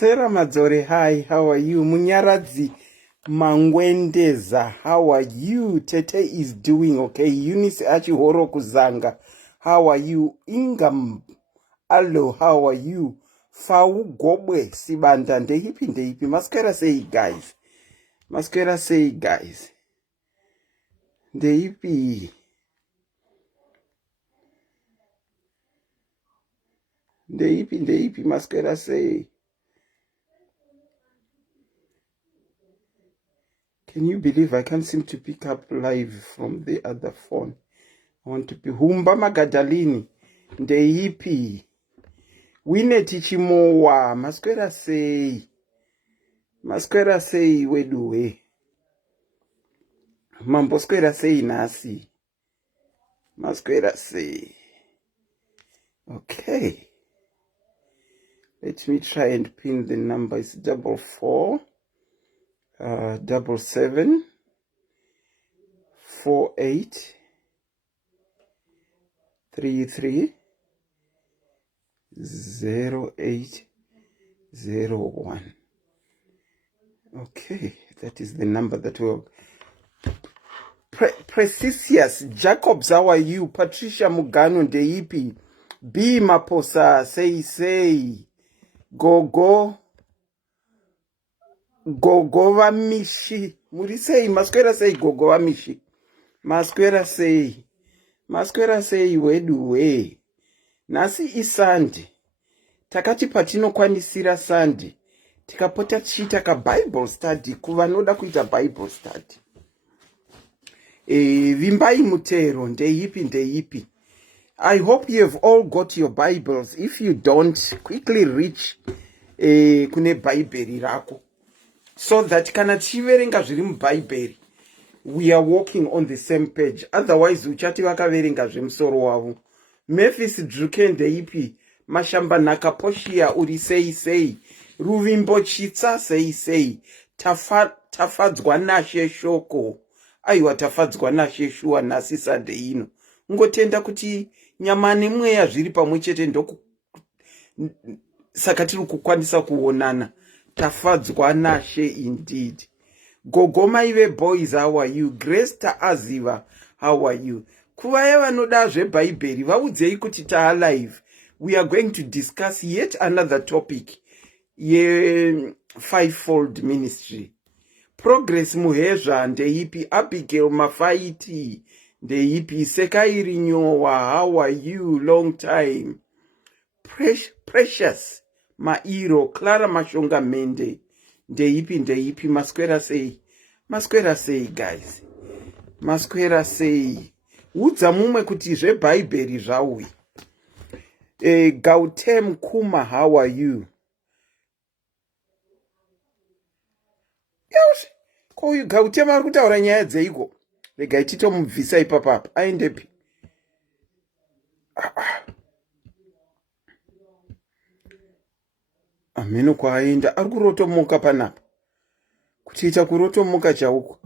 Sarah Madzore, hi, how are you? Munyaradzi Mangwendeza, how are you? Tete is doing okay. Eunice Achihoro Kuzanga, how are you? Ingam, hello, how are you? Fau Gobwe Sibanda, ndehipi. Masquera say guys. Masquera say guys. Ndehipi. Ndehipi, Masquera say. Can you believe I can't seem to pick up live from the other phone? I want to be Humba Magadalini. Ndeipi. Wineti Chimowa. Masquera say. Masquera say weduwe. Mambosquera say nasi. Masquera say. Okay. Let me try and pin the number. It's 44 77 48 33 0801. Okay, that is the number that will. Precisius Jacobs, how are you? Patricia Mugano Ndeipi. B Maposa say. Gogo Vamishi. Muri say Masquera say Gogo Vamishi. Masquera say weduwe. Nasi isandi. Takati patino kwanisira sandi. Tikapota chita ka Bible study. Kuvanoda kuita Bible study. Vimbai mutero. Ndeipi. I hope you have all got your Bibles. If you don't, quickly reach kune Bible rako. So that kana chiverenga zviri muBhayibheri, we are walking on the same page. Otherwise, uchati vakaverenga zvemusoro wavo. Memphis Druke ndeipi. Mashamba nakaposhia uri sei. Ruvimbo chitsa sei. Tafadzwa nashe shoko. Aiwa tafadzwa nashe shua nasi Sunday ino. Ngotenda kuti nyama nemweya zviri pamwechete ndoku saka tiri kukwanisa kuonana. Tafadzwa nashe indeed. Gogoma ive boys, how are you? Grace Aziva, how are you? Kuvaya vanoda zveBhayibheri vaudzei kuti live. We are going to discuss yet another topic. Fivefold ministry. Progress Muhezha ndeipi. Abigail Mafaiti ndeipi. Sekairi Nyowa, how are you? Long time. Precious Mairo. Clara Mashonga Mende ndeipi. Masquera say guys. Masquera say. Udza mumwe kuti zveBhayibheri zvauya. Gautem Kuma, how are you? Ko Gautem ari kutaura nyaya dzeiko? Regai titomubvisa ipapa aendepi? Ameno kwaenda ari kurotomuka panapa. Kutiita kurotomuka chaiko.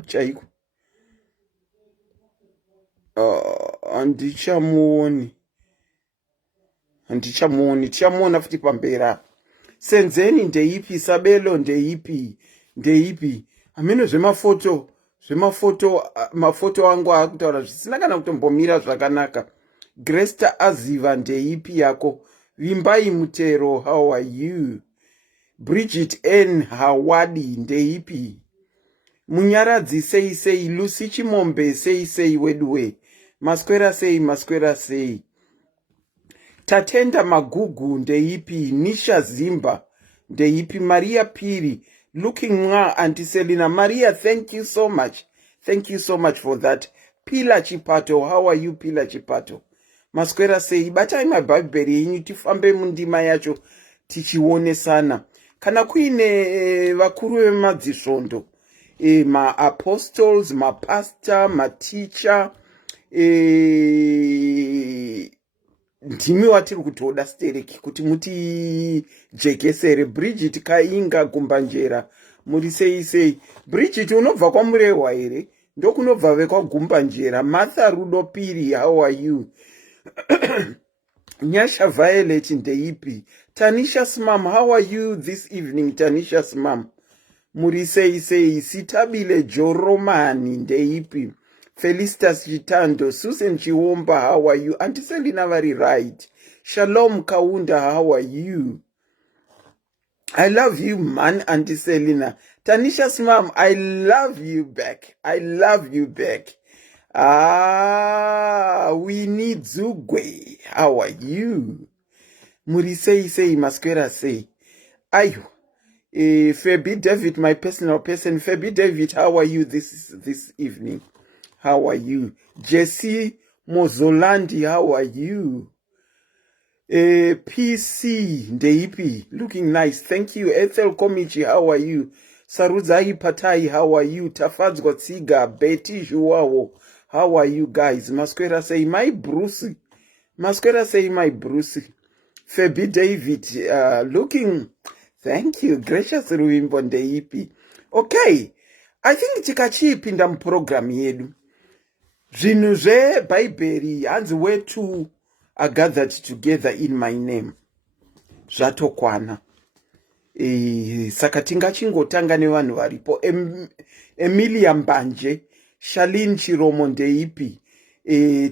Tichamuona futi pambera. Senzeni ndeipi. Sabelo ndeipi. Ameno zvemafoto angu akutaura zvisina kana kutombomira zvakanaka. Grace Aziva ndeipi yako. Vimbai mutero, how are you? Bridget N Hawadi ndeipi. Munyaradzi sei. Lucy Chimombe sei weduwe. Masquera say. Tatenda Magugu ndeipi. Nisha Zimba ndeipi. Maria Piri. Looking mwa Auntie Selina. Maria, thank you so much for that. Pila Chipato, how are you? Pila Chipato. Masquera say, batai maBhayibheri yenyu tifambe mundima yacho tichione sana. Kana kuine vakuru vemadzisvondo, ma-apostles, ma-pastor, ma-teacher, ndimi watiri kutoda stereki kuti muti jekesere. Bridget Kainga Gumbanjera muri sei. Bridget unobva kwamurehwa here? Ndokunobva vekwa Gumbanjera. Martha Rudo Piri, how are you? Nyasha Violet ndeipi. Tanisha's mom, how are you this evening, Tanisha's mom? Murisei Sitabile Joromani ndeipi. Felicitas Chitando, Susan Chiwomba, how are you? Auntie Selina very right. Shalom Kaunda, how are you? I love you, man, Auntie Selina. Tanisha's mom, I love you back. I love you back. We need Zugwe. How are you? Murisei Masquera say. Ayo. Fabi David, my personal person. Fabi David, how are you this evening? How are you? Jesse Mozolandi, how are you? PC Ndeipi, looking nice. Thank you. Ethel Komichi, how are you? Saruzai Patai, how are you? Tafaz Gotsiga, Betty Juao, how are you guys? Masquera say, my Bruce. Masquera say, my Bruce. Fabi David, looking... Thank you. Gracious Ruimbo Ndeipi. Okay. I think tikachipinda muprogram yedu. Zvinhu zveBhaibheri hanzi where two are gathered together in my name. Zvatokwana. Saka tingachingotanga nevanhu varipo. Emilia Mbanje, Shalin Chiromo Ndeipi.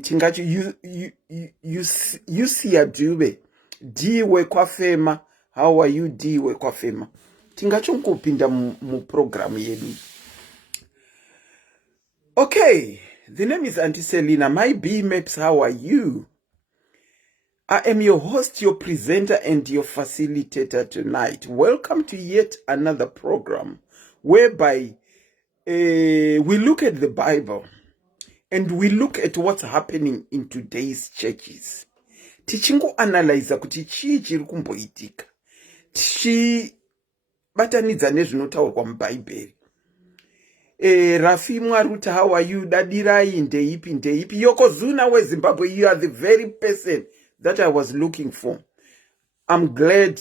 Tingachi Yusia Dube. Diwe Kwafema. How are you, Diwe Kwafema? Tingachongopinda mu program yedu. Okay, the name is Auntie Selina. My B-Maps, how are you? I am your host, your presenter, and your facilitator tonight. Welcome to yet another program whereby we look at the Bible and we look at what's happening in today's churches. Tichingo analyze kuti chii chiri kumboitika. Tichibatanidza nezvinotaurwa muBhaibheri. Rafi Mwaruta, how are you? Dadirai ndeipi. Yokozuna weZimbabwe, you are the very person that I was looking for. I'm glad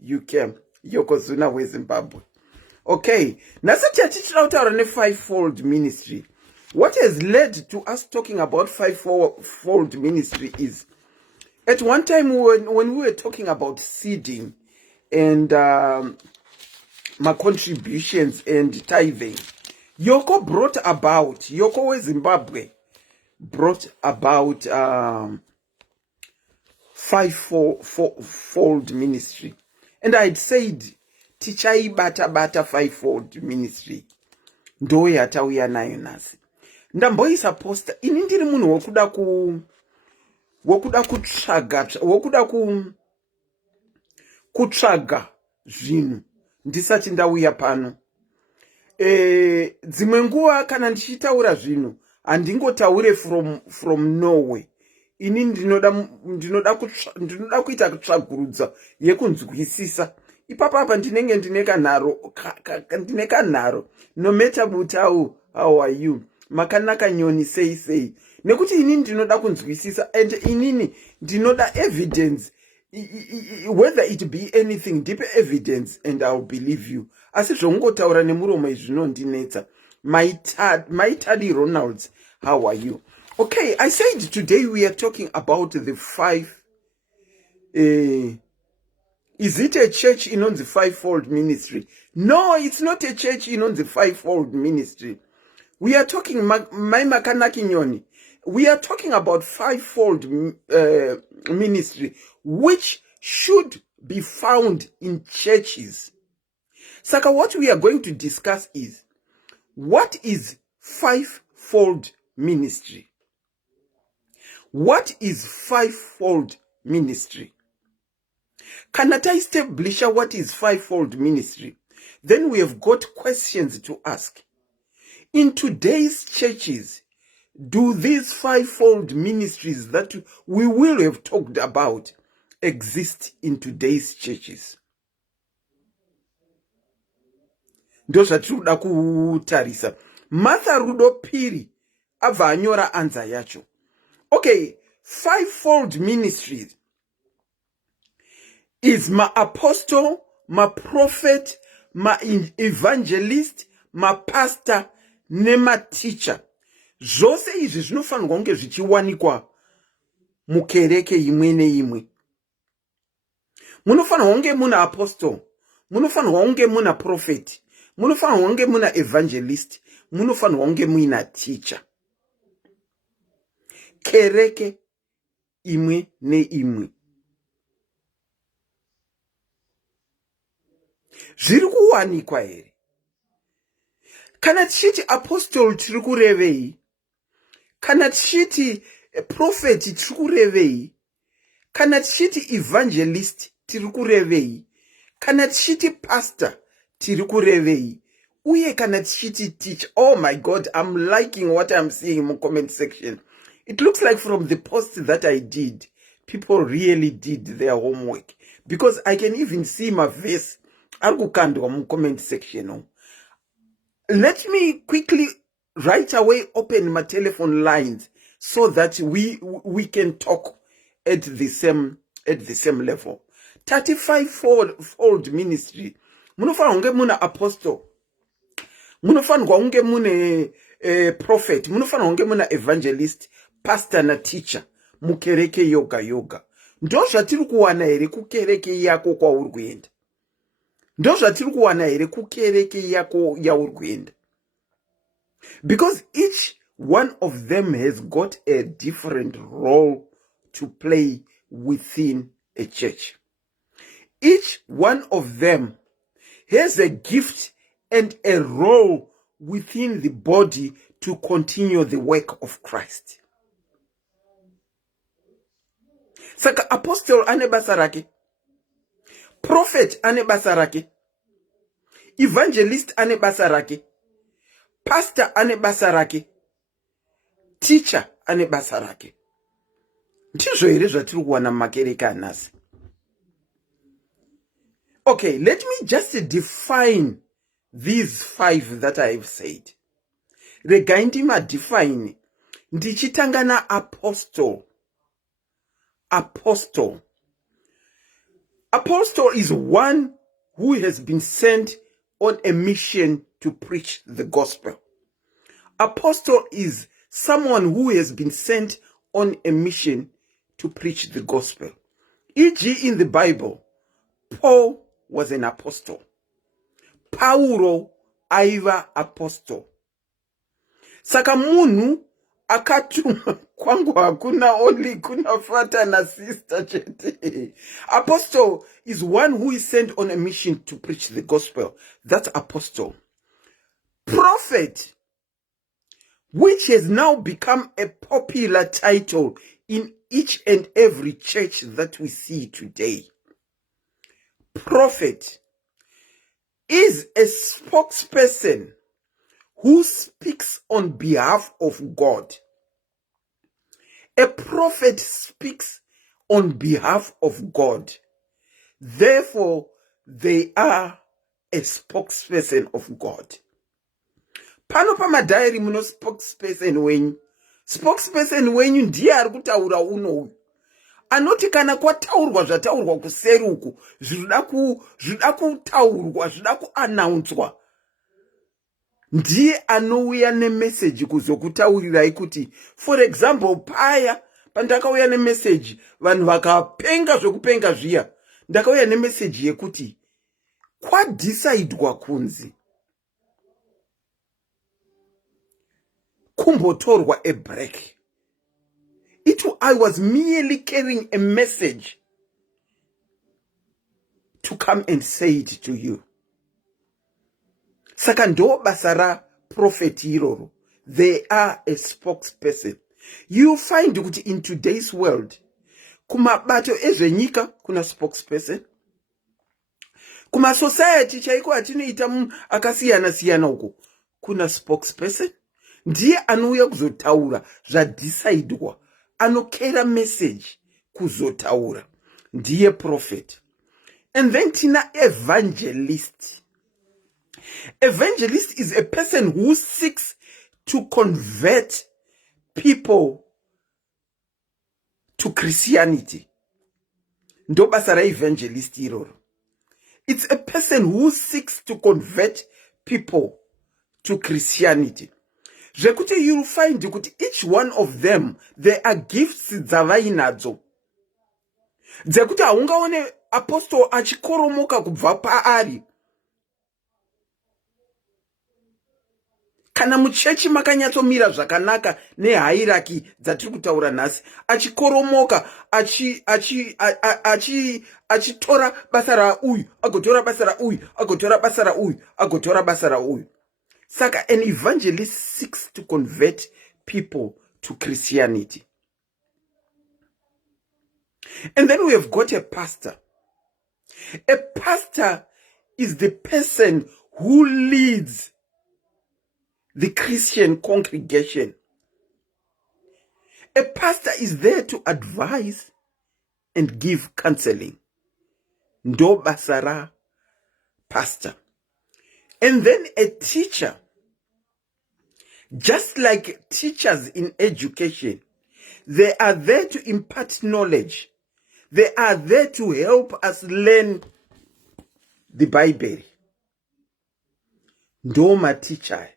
you came. Yokozuna weZimbabwe. Okay, nasati atichitaura ne5-fold ministry. What has led to us talking about 5-fold ministry is, at one time when we were talking about seeding and my contributions and tithing, Yoko weZimbabwe brought about 5-fold ministry. And I'd said, Tichai bata 5-fold ministry. Ndo yatauya nayo nasi. Ndamboisa posta, ini ndiri munhu wokuda kutsvaga zvinhu ndisati ndauya pano. Dzimwe nguva kana ndichitaura zvinhu handingotaure from Norway. Ini ndinoda kuita kutsvagurudza yekunzwisisa. Ipapa ndinenge ndine kanharo. No matter butau, how are you? Makanaka nyoni sei. Nekuti ini ndinoda kunzwisisa and inini ndinoda evidence. Whether it be anything, deep evidence, and I'll believe you. Asi zvongotaura nemuromo zvinondinetsa. My Taddy Ronalds, how are you? Okay, I said today we are talking about the 5. Is it a church in on the 5-fold ministry? No, it's not a church in on the 5-fold ministry. We are talking, my Makanaki Nyoni, we are talking about 5-fold ministry, which should be found in churches. Saka, what we are going to discuss is, what is 5-fold ministry? What is 5-fold ministry? Can I establish what is 5-fold ministry? Then we have got questions to ask. In today's churches, do these 5-fold ministries that we will have talked about exist in today's churches? Ndozvatinoda kutarisa. Martha Rudo Piri abva anyora anza yacho. Okay, 5-fold ministries is my apostle, my prophet, my evangelist, my pastor, nema teacher. Zvose izvi zvinofanirwa kunge zvichiwanikwa mukereke imwe neimwe. Munofanirwa kunge muna apostle, munofanirwa kunge muna prophet, munofanirwa kunge muna evangelist, munofanirwa kunge muina teacher. Kereke imwe neimwe. Zviri kuwanikwa here? Kana tichiti apostle tiri kurevei? Kana tichiti prophet tiri kurevei? Kana tichiti evangelist tiri kurevei? Kana tichiti pastor tiri kurevei? Uye kana tichiti teacher? Oh my God, I'm liking what I'm seeing in the comment section. It looks like from the post that I did, people really did their homework. Because I can even see my face arikukandwa mu comment section. Let me quickly right away open my telephone lines so that we can talk at the same level. 35-fold ministry. Munofanirwa kunge muna apostle, munofanirwa kunge mune prophet, munofanirwa kunge muna evangelist, pastor na teacher mukereke yoga. Ndo zvatiri kuwana here kukereke yako kwauri kuenda? Ndo zvatiri kuwana here kukereke yako yauri kuenda? Because each one of them has got a different role to play within a church. Each one of them has a gift and a role within the body to continue the work of Christ. Saka apostle ane basa rake, prophet ane basa rake, evangelist ane basa rake, pastor ane basa rake, teacher ane basa rake. Ndizvo here zvatiri kuwana mumakereke anhasi. Okay, let me just define these 5 that I have said. Regai ndimadefine. Ndichitanga na apostle. Apostle is one who has been sent on a mission to preach the gospel. Apostle is someone who has been sent on a mission to preach the gospel. E.g., in the Bible, Paul was an apostle. Paulo aiva apostle. Saka munhu akatuma kwangu hakuna only kuna fata na sister chete. Apostle is one who is sent on a mission to preach the gospel. That's apostle. Prophet, which has now become a popular title in each and every church that we see today. Prophet is a spokesperson who speaks on behalf of God. A prophet speaks on behalf of God. Therefore, they are a spokesperson of God. Pano pamadhairi muno spokesperson wenyu. Spokesperson wenyu ndiye ari kutaura uno. Anoti kana kwataurwa zvataurwa kuseri uku, zvida kutaurwa, zvida kuannouncwa. Ndiye anouya nemessage kuzokutaurirai kuti, for example, paya pandakauya nemessage vanhu vakapenga zvekupenga zviya, ndakauya nemessage yekuti kwadisaidwa kunzi kumbotorwa a break. I was merely carrying a message to come and say it to you. Saka ndo basa ra prophet iroro. They are a spokesperson. You find kuti in today's world, kumabato ezvenyika kuna spokesperson. Kuma society chaiko atinoita akasiyana uko, kuna spokesperson. Ndiye anouya kuzotaura zvadhisaidwa, anokera message kuzotaura, ndiye prophet. And then tina evangelist. Evangelist is a person who seeks to convert people to Christianity. Ndo basa ra evangelist iroro. It's a person who seeks to convert people to Christianity. zvekuti you'll find kuti each one of them there are gifts dzavainadzo dzekuti haungaone apostle achikoromoka kubva paari. Kana muchechi makanyatsomira zvakanaka nehierarchy dzatiri kutaura nhasi, achikoromoka achitora basa rauyu agotora basa rauyu agotora basa rauyu agotora basa rauyu. Saka an evangelist seeks to convert people to Christianity. And then we have got a pastor. A pastor is the person who leads the Christian congregation. A pastor is there to advise and give counseling. Ndo basara pastor. And then a teacher, just like teachers in education, they are there to impart knowledge. They are there to help us learn the Bible. Ndoma teacher.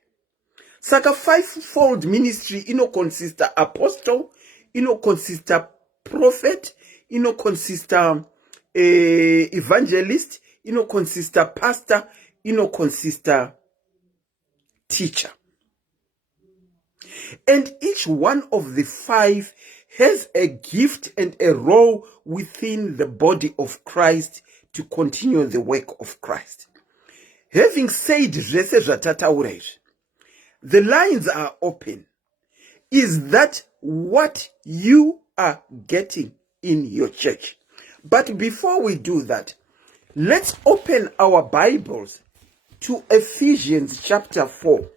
Saka fivefold ministry consista apostle, consista prophet, consista evangelist, consista pastor, consista teacher. And each one of the five has a gift and a role within the body of Christ to continue the work of Christ. Having said zvese zvatataura izvi, the lines are open. Is that what you are getting in your church? But before we do that, let's open our Bibles to Ephesians chapter 4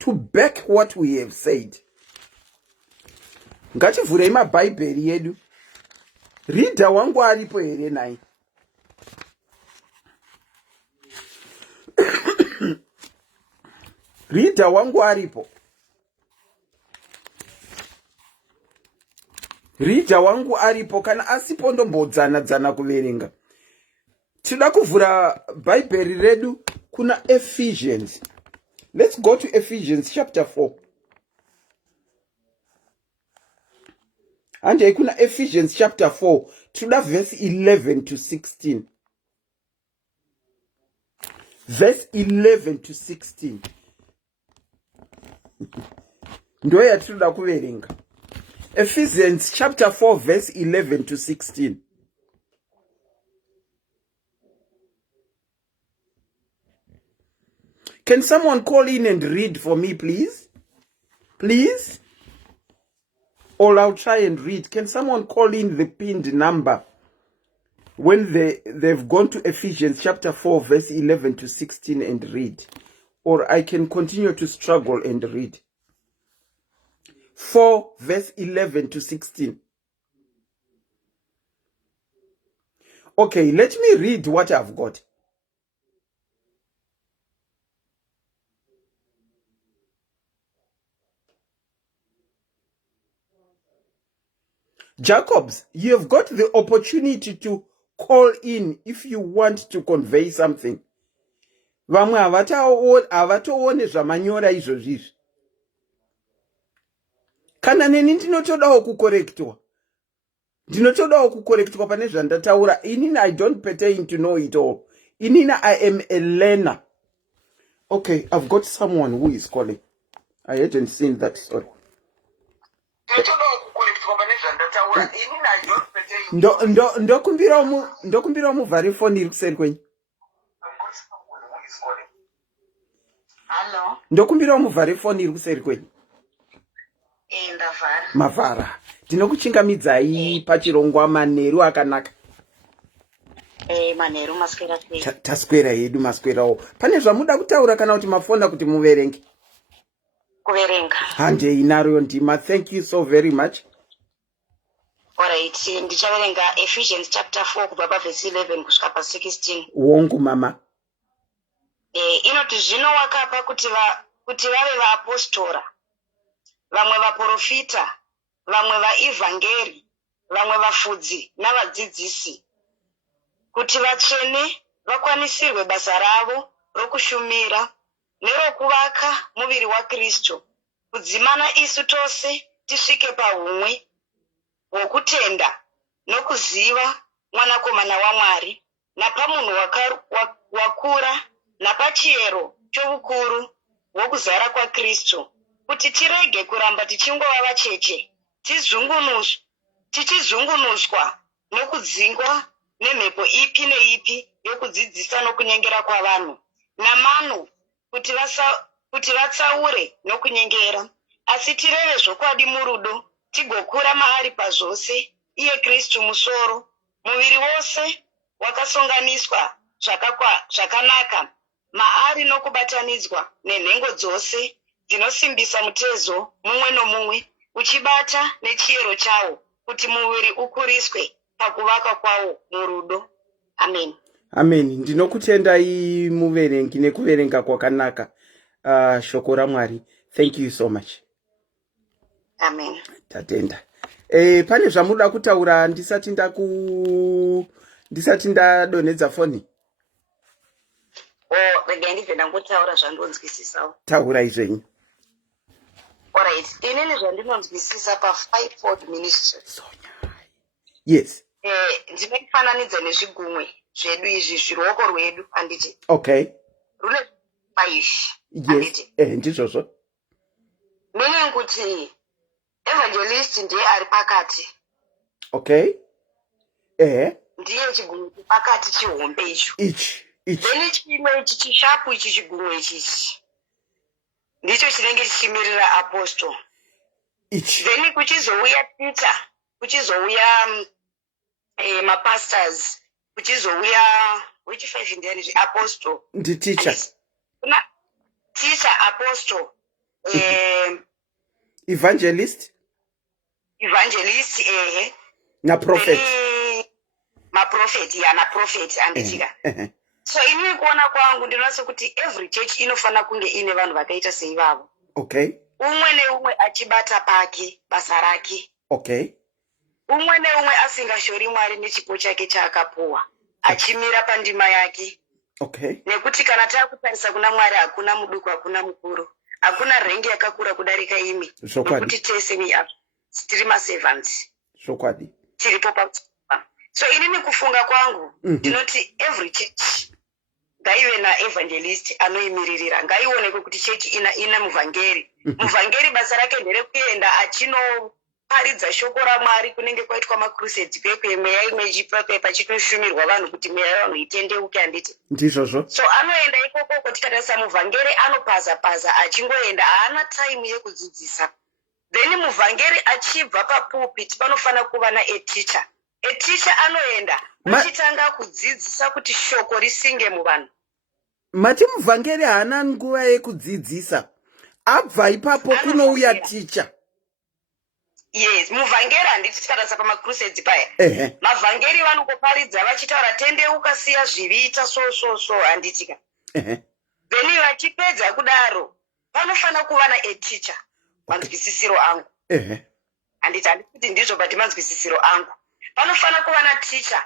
to back what we have said. Ngativhurei mabhaibheri yedu. Reader wangu aripo here nai. Reader wangu aripo. Reader wangu aripo kana asipo ndombodzana kuverenga. Tinoda kuvhura bhaibheri redu kuna Ephesians. Let's go to Ephesians chapter 4. And kuna Ephesians chapter 4 to the verse 11 to 16. Verse 11 to 16. Ndo yatinoda kuverenga. Ephesians chapter 4 verse 11 to 16. Can someone call in and read for me, please? Please? Or I'll try and read. Can someone call in the pinned number when they've gone to Ephesians chapter 4 verse 11 to 16 and read? Or I can continue to struggle and read. 4 verse 11 to 16. Okay, let me read what I've got. Jacobs, you have got the opportunity to call in if you want to convey something. Vamwe havatoone zvamanyora izvozvizvi. Kana neni ndinotodawo kukorektwa. Ndinotodawo kukorektwa pane zvandataura. Inini I don't pertain to know it all. Inini I am a learner. Okay, I've got someone who is calling. I hadn't seen that, sorry. Ndokumbira muvhare phone iri kuseri kwenyu. Hello. Ndokumbira muvhare phone iri kuseri kwenyu. Ndavhara. Mavhara. Ndinokuchingamidzai pachirongwa manheru akanaka. Manheru maswera sei? Taswera yedu maswerawo. Pane zvamuda kutaura kana kuti mafonda kuti muverenge? Kuverenga. Handei naro ndima. Thank you so very much. Alright, ndichaverenga Ephesians chapter 4 kubva paverse 11 kusvika pa16. Wongu mama. Inoti zvino wakapa kuti vave vaapostora, vamwe vaprofita, vamwe vaevhangeri, vamwe vafudzi navadzidzisi, kuti vatsvene vakwanisirwe basa ravo rokushumira nerokuvaka muviri waKristu, kudzimana isu tose tisvike pahumwe hwokutenda nokuziva mwanakomana waMwari, napamunhu wakura, napachiyero chovukuru hwokuzara kwaKristu, kuti tirege kuramba tichingova vacheche, tichizungunuswa nokudzingwa nemhepo ipi neipi yokudzidzisa nokunyengera kwavanhu, namano kuti vatsaure nokunyengera, asi tireve zvokwadi murudo, tigokura maari pazvose, iye Kristu musoro, muviri wose wakasonganiswa zvakanaka maari nokubatanidzwa nenhengo dzose dzinosimbisa mutezo mumwe nomumwe, uchibata nechiyero chawo, kuti muviri ukuriswe pakuvaka kwawo murudo. Amen. Amen. Ndinokutendai muverengi nekuverenga kwakanaka shoko raMwari. Thank you so much. Amen. Tatenda. Pane zvamuda kutaura ndisati ndadonedza foni. Regai ndibve ndangotaura zvandonzwisisawo. Taura izvenyu. Alright, inini zvandinonzwisisa pa5-fold ministry. Yes. Ndinofananidza nezvigumwe zvedu izvi, zviruoko rwedu, handiti. Okay. Rune 5. Yes. Ndizvozvo. Meaning kuti Evangelist ndiye ari pakati. Okay. Ndiye chigumwe chepakati chihombe icho. Ichi. Then chimwe ichi chishapu ichi chigumwe ichi ndicho chinenge chichimirira apostle. Then kuchizouya Peter, kuchizouya mapastors, kuchizouya which 5 ndiani apostle. Ndi teacher. Kuna teacher, apostle, evangelist, na prophet. Maprophet, na prophet andichika. So inini kuona kwangu ndinoona kuti every church inofana kunge ine vanhu vakaita seivavo. Okay. Umwe neumwe achibata pake basa rake. Okay. Umwe neumwe asingashori Mwari nechipo chake chaakapuwa, achimira pandima yake. Okay. Nekuti kana takutarisa kuna Mwari hakuna muduku, hakuna mukuru, hakuna rengi yakakura kudarika imi. Nekuti tese tiri maservants. Zvokwadi. Tiripo pa. So inini kufunga kwangu ndinoti every church ngaive naevangelist anoimiririra, ngaionekwe kuti chechi ina muvhangeri. Muvhangeri basa rake nderekuenda achinoparidza shoko raMwari kunenge kwaitwa macrusades kwekwe, mweya imwe ichipepa chitoshumirwa vanhu kuti mweya yavanhu itendeuke, handiti. Ndizvozvo. So anoenda ikoko tikatarisa muvhangeri anopaza achingoenda, haana time yekudzidzisa. Then muvhangeri achibva papulpit panofana kuva naeticha. Eticha anoenda achitanga kudzidzisa kuti shoko risinge muvanhu. Mati muvhangeri haana nguva yekudzidzisa, abva ipapo kunouya ticha. Yes, muvhangeri handiti tikarasa pamacrusades paya. Mavhangeri vanongoparidza vachitaura tendeuka, siya zviviita, so handitika. Then vachipedza kudaro panofana kuva naeticha. Manzwisisiro angu. Handiti kuti ndizvo bati manzwisisiro angu. Panofana kuva naticha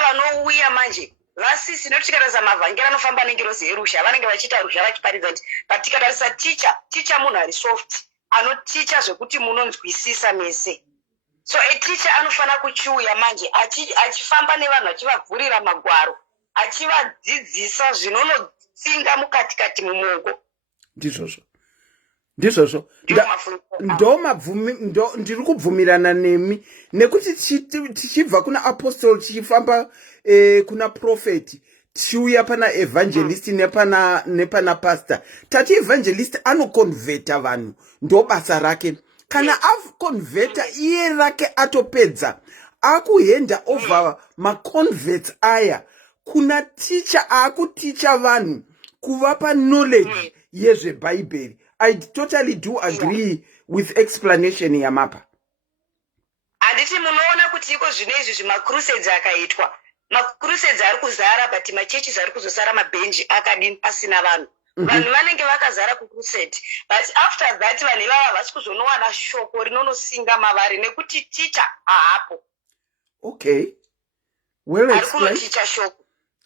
vanouya manje vasisi, nekutikatarise mavhangeri anofamba nengerozi yerusha, vanenge vachiita rusha vachiparidza kuti patikatarisa ticha munhu ari soft, anoticha zvekuti munonzwisisa mese. So eticha anofana kuchiuya manje achifamba nevanhu achivavhurira magwaro, achivadzidzisa zvinonotsinga mukatikati mumuoko. Ndizvozvo. Ndiri kubvumirana nemi, nekuti tichibva kuna apostle tichifamba kuna prophet, tichiuya pana evangelist nepana pastor. Tati evangelist anokonvheta vanhu, ndo basa rake. Kana akonvheta iye rake atopedza, akuhenda over maconverts aya kuna teacher akuticha vanhu, kuvapa knowledge yezveBhaibheri. I totally do agree with explanation yamapa. Handiti munoona kuti iko zvinezvi zvimacrusades akaitwa. Macrusades ari kuzara, but machurches ari kuzosara mabenji akadini pasina vanhu. Vanhu vanenge vakazara kucrusade, but after that vanhu ivava vasi kuzonowana shoko rinonosinga mavari nekuti ticha haapo. Okay. Well explained. Ari kunoticha shoko.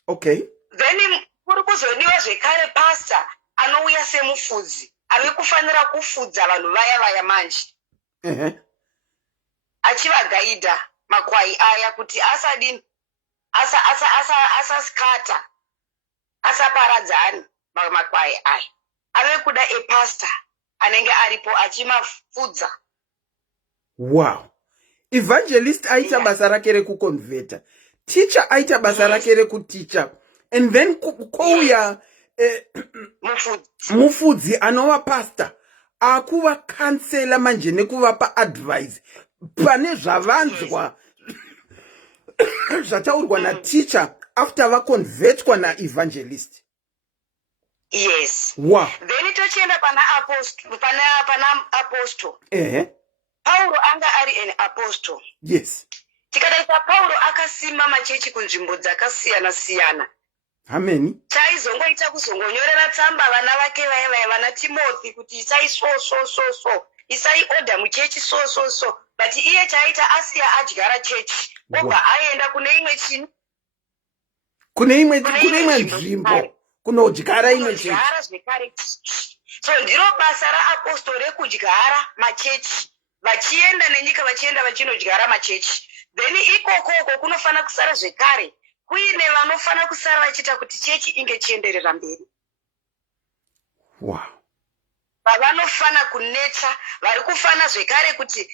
Okay. Then kuri kuzodiwa zvekare pastor anouya semufudzi ave kufanira kufudza vanhu vaya manje achivagaidha makwai aya kuti asadini asaskata asaparadzani makwai aya. Ave kuda epasta anenge aripo achimafudza. Wow. Evangelist aita basa rake rekuconverta, teacher aita basa rake rekuticha, and then kouya mufudzi anova pastor akuva kansela manje nekuvapa advice pane zvavanzwa zvataurwa nateacher after vaconvertwa naevangelist. Yes. Wow. Then tochienda pana apostle. Paulo anga ari an apostle. Yes. Tikadaita Paulo akasima machechi kunzvimbo dzakasiyana. Amen. Chaizongoita kuzongonyorera tsamba vana vake vaya vana Timothy kuti isai so. Isai order muchechi so. But iye chaita asiya adyara chechi. Oga aenda kune imwe chini? Kune imwe nzvimbo. Kunodyara imwe chechi. So ndiro basa raapostoli rekudyara machechi. Vachienda nenyika vachienda vachinodyara machechi. Then ikoko kunofana kusara zvekare kuine vanofana kusara vachiita kuti chechi inge chienderera mberi. Wow. Vanofana kunetsa, vari kufana zvekare kuti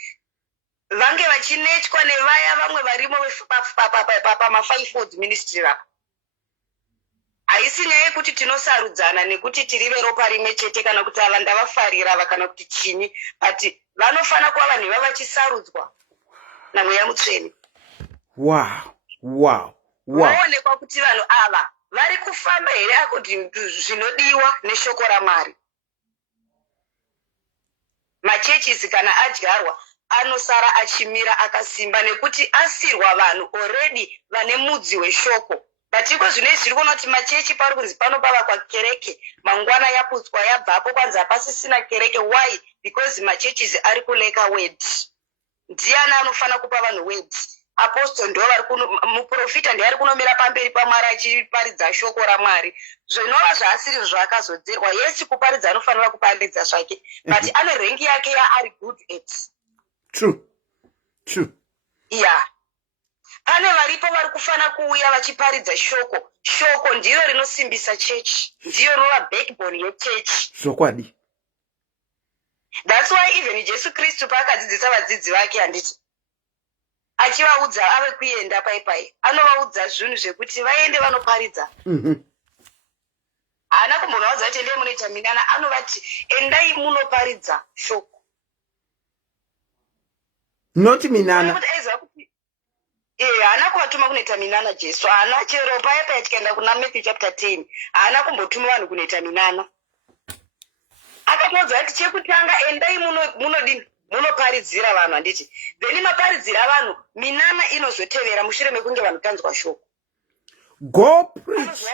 vange vachinetwa nevaya vamwe varimo pama5fold ministry rapo. Haisi nyaya yekuti tinosarudzana nekuti tiri veropa rimwe chete kana kuti ava ndavafarira kana kuti chini, but vanofana kuva vanhu vachisarudzwa naMweya Mutsvene. Wow. Vaonekwa kuti vanhu ava vari kufamba here akuti zvinodiwa neshoko raMwari. Machechisi kana adyarwa anosara achimira akasimba nekuti asirwa vanhu already vane mudzi weshoko. Batiko zvino zviri kuona kuti machechi pari kunzi panopava kwa kereke mangwana yaputswa yabvapo kwanza pasisina kereke. Why? Because machechisi ari kuleka word. Ndiani anofana kupa vanhu word? Apostle ndo vari muprofita ndiye ari kunomira pamberi paMwari achiparidza shoko raMwari. Zvinova zvaasiri zvakazodzerwa. Yesu kuparidza anofanira kuparidza zvake, but ane rengi yake yaari good at. True. Yeah. Pane varipo vari kufana kuuya vachiparidza shoko. Shoko ndiro rinosimbisa chechi, ndiyo rinova backbone yechechi. Zvokwadi. That's why even Jesu Kristu paakadzidzisa vadzidzi vake handiti achivaudza ave kuenda paipai, anovaudza zvinhu zvekuti vaende vanoparidza. Haana kumbovaudza kuti endai munoita minana, anovati endai munoparidza shoko. Not minana. Haana kuvatuma kunoita minana Jesu. Haana chero paipai tikaenda kuna Matthew chapter 10. Haana kumbotuma vanhu kunoita minana. Akatoudza kuti chekutanga endai munodini? Munoparidzira vanhu handiti. Then maparidzira vanhu, minana inozotevera mushure mekunge vanhu tanzwa shoko. Go preach.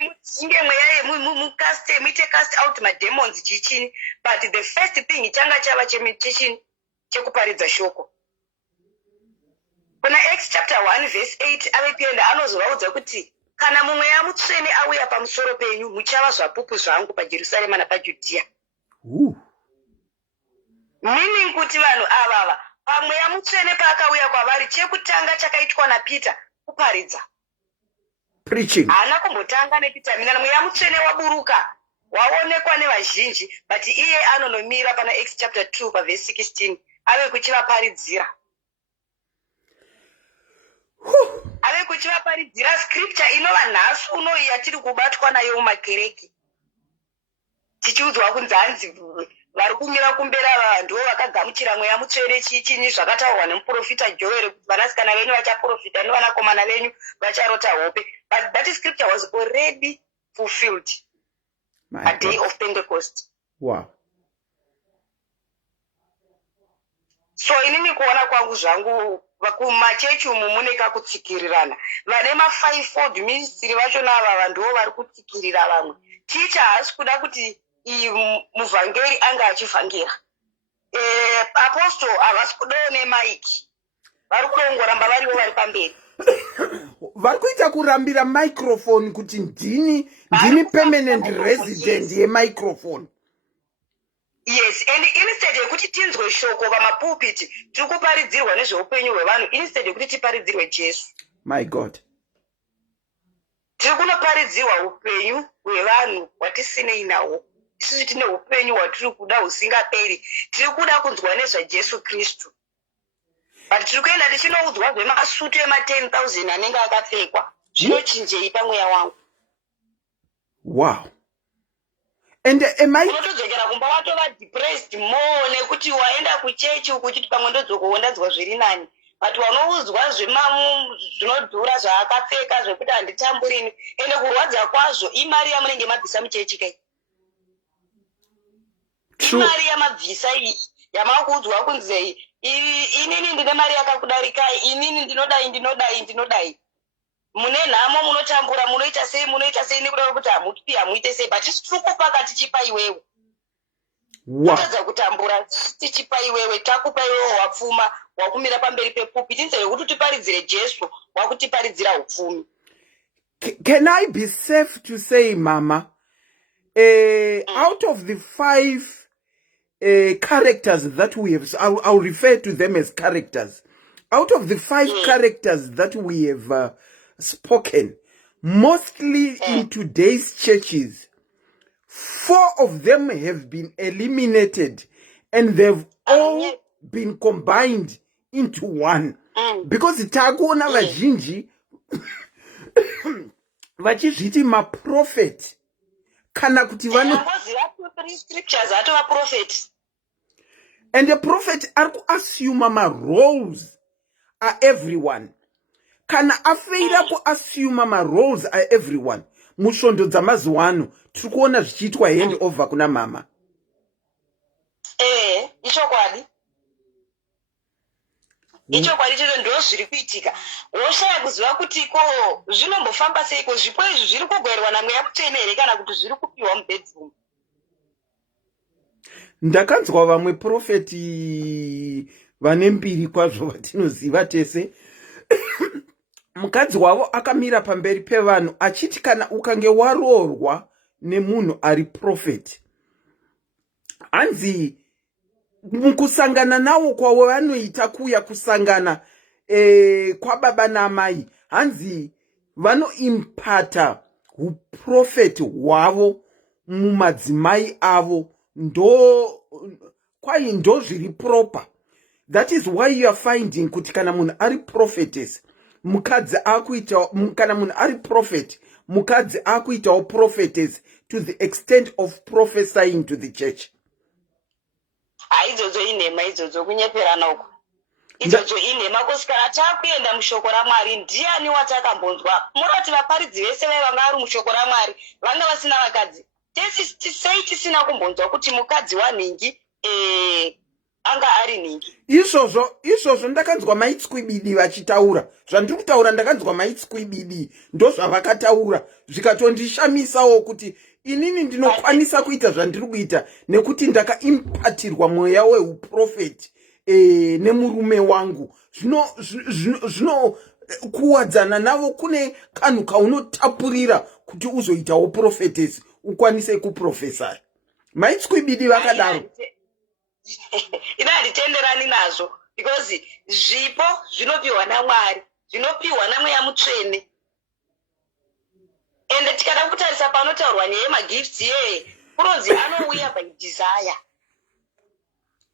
Muchinge mweya mucaste, muite cast out mademons chichini. But the first thing changa chava chekuparidza shoko. Kuna Acts chapter 1 verse 8 ave kuenda anozovaudza kuti kana mumweya mutsvene auya pamusoro penyu muchava zvapupu zvangu paJerusarema napaJudhea. Meaning kuti vanhu avava pamweya mutsvene paakauya kwavari chekutanga chakaitwa naPeter kuparidza. Preaching. Haana kumbotanga nePeter mina mweya mutsvene waburuka waonekwa nevazhinji, but iye anonomira pana Acts chapter 2 verse 16 ave kuchivaparidzira. Ave kuchivaparidzira scripture inova nhasi uno yatiri kubatwa nayo mumakereke. Tichiudzwa kunzi hanzi vari kumira kumbera vanhu vakagamuchira mweya mutsvene chichini zvakataurwa nemuprofita Joel kuti vanasikana venyu vachaprofita nevanakomana venyu vacharota hope. But that scripture was already fulfilled a day of Pentecost. Wow. So inini kuona kwangu zvangu kumachechi umu mune kakutsikirirana. Vane ma5fold ministry vacho nava vanhu vari kutsikirira vamwe. Teacher haasi kuda kuti muvhangeri anga achivhangira. Apostle havasi kudawo nemaiki. Vari kurongoramba varivo vari pamberi. vari kuita kurambira microphone kuti ndini permanent resident yemicrophone. Yes, and instead yekuti tinzwe shoko pamapulpiti tiri kuparidzirwa nezveupenyu hwevanhu, instead yekuti tiparidzirwe Jesu. My God. Tiri kunoparidzirwa upenyu hwevanhu hwatisinei nahwo. Isusu tine upenyu hwatiri kuda husingaperi. Tiri kuda kunzwa nezvaJesu Kristu. But tiri kuenda tichinoudzwa zvemasutu ema10,000 anenge akapfekwa. Zvinochinjei pamweya wangu. Wow. And unotodzokera kumba watova depressed more nekuti waenda kuchechi uku uchiti pamwe ndodzoka ndadzwa zviri nani. But vanoudzwa zvinodhura zvaakapfeka zvekuti handitamburini. Ende kurwadza kwazvo imari yamunenge mabvisa muchechi kai. Imari yamabvisa iyi yamakuudzwa kunzei inini ndine mari yakakudarikai, inini ndinodai. Mune nhamo munotambura munoita sei nekuda kuti hamuite sei, but tiri pakati tichipa iwewe. Totadza kutambura tichipa iwewe, takupa iwewe wapfuma wakumira pamberi pepulpiti inzira yekuti tiparidzire Jesu wakutiparidzira upfumi. Can I be safe to say, Mama, out of the 5 characters that we have, I'll refer to them as characters. Out of the 5 characters that we have spoken, mostly in today's churches, 4 of them have been eliminated and they've all been combined into one. Because takuona vazhinji vachizviti maprophet kana kuti vano scriptures atova prophet. And the prophet are assume roles are everyone. Kana afeira ku assume roles are everyone. Mushondo dzamazuva ano tiri kuona zvichiitwa hand over kuna mama. Ichokwadi. Ichokwadi chete ndo zviri kuitika. Woshaya kuziva kuti ko zvinombofamba seiko, zvipo izvi zviri kugwerwa namweya mutsvene here kana kuti zviri kupiwa mubedroom. Ndakanzwa vamwe profeti vane mbiri kwazvo vatinoziva tese. Mukadzi wavo akamira pamberi pevanhu achiti kana ukange waroorwa nemunhu ari prophet, hanzi mukusangana nawo kwawo vanoita kuya kusangana kwababa namai, hanzi vanoimpata uprofeti hwavo mumadzimai avo, kwai ndo zviri proper. That is why you are finding kuti kana munhu ari prophetess, mukadzi akuita, kana munhu ari prophet, mukadzi akuitawo prophetess to the extent of prophesying to the church. Idzodzo inhema idzodzo kunyeperana uko. Idzodzo inhema kosikana takuenda mushoko raMwari, ndiani watakambonzwa? Murati vaparidzi vese vanga vari mushoko raMwari vanga vasina vakadzi. Tisei tisina kumbonzwa kuti mukadzi wanhingi anga ari nhingi. Izvozvo ndakanzwa maitswibidi vachitaura. Zvandiri kutaura ndakanzwa maitswibidi ndo zvavakataura, zvikatondishamisawo kuti inini ndinokwanisa kuita zvandiri kuita nekuti ndakaimpatirwa mweya weuprofeti nemurume wangu. Zvino kuwadzana navo kune kanhu kaunotapurira kuti uzoitawo prophetess ukwanise kuprofesai. Maitswibidi vakadaro. Ina handitenderani nazvo, because zvipo zvinopiwa naMwari, zvinopiwa namweya mutsvene. Ende tikada kutarisa panotaurwa neyemagifts yeye, kunonzi anouya by desire.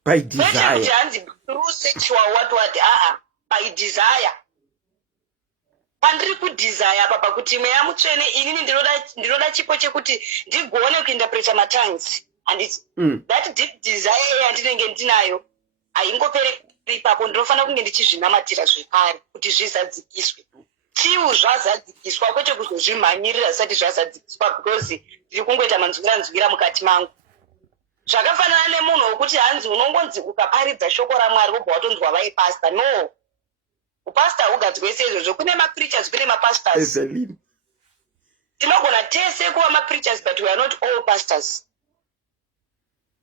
By desire. Kuti hanzi through sexual what by desire. Pandiri kudesire papa kuti mweya mutsvene inini ndinoda chipo chekuti ndigone kuinterpreta matongues. And it's that deep desire yandinenge ndinayo haingoperi ipapo, ndinofanira kunge ndichizvinamatira zvekare kuti zvizadzikiswe. Chiu zvazadzikiswa kwete kuzozvimhanyirira zvisati zvazadzikiswa, because ndiri kungoita manzwira mukati mangu. Zvakafanana nemunhu wokuti hanzi unongonzi ukaparidza shoko raMwari wobva watonzwa vaipasta. No, upasta hugadzwe seizvozvo. Kune mapreachers, kune mapastors. Tinogona tese kuva mapreachers, but we are not all pastors.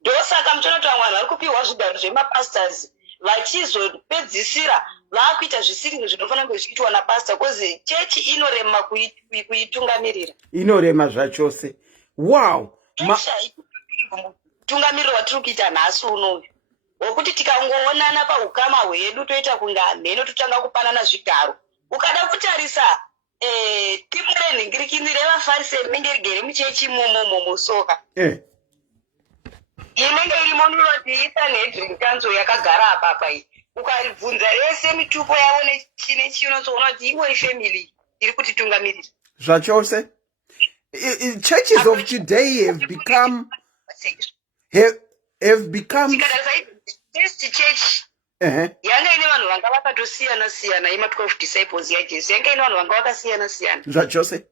Ndosaka muchonoti vanhu vari kupiwa zvigaro zvemapastors vachizopedzisira vakuita zvisiri zvinofanira kunge zvichiitwa napastor kozi chechi inorema kuitungamirira. Inorema zvachose. Wow. Tungamiriro watiri kuita nhasi unoyu wokuti tikangoonana paukama hwedu toita kunge amheno totanga kupanana zvigaro. Ukada kutarisa timu renhingirikini revafarisi rinenge rigere muchechi imomo musoka inenge irimo nuroti isanhedring council yakagara apapa iyi. Ukaribvunza rese mitupo yavo nechino tsoona kuti imwe ifamily iri kutitungamirira zvachose. Churches of today have become first church yanga ine vanhu vanga vakatosiyana siyana ima 12 disciples yajesu yanga ine vanhu vanga vakasiyana siyana zvachose.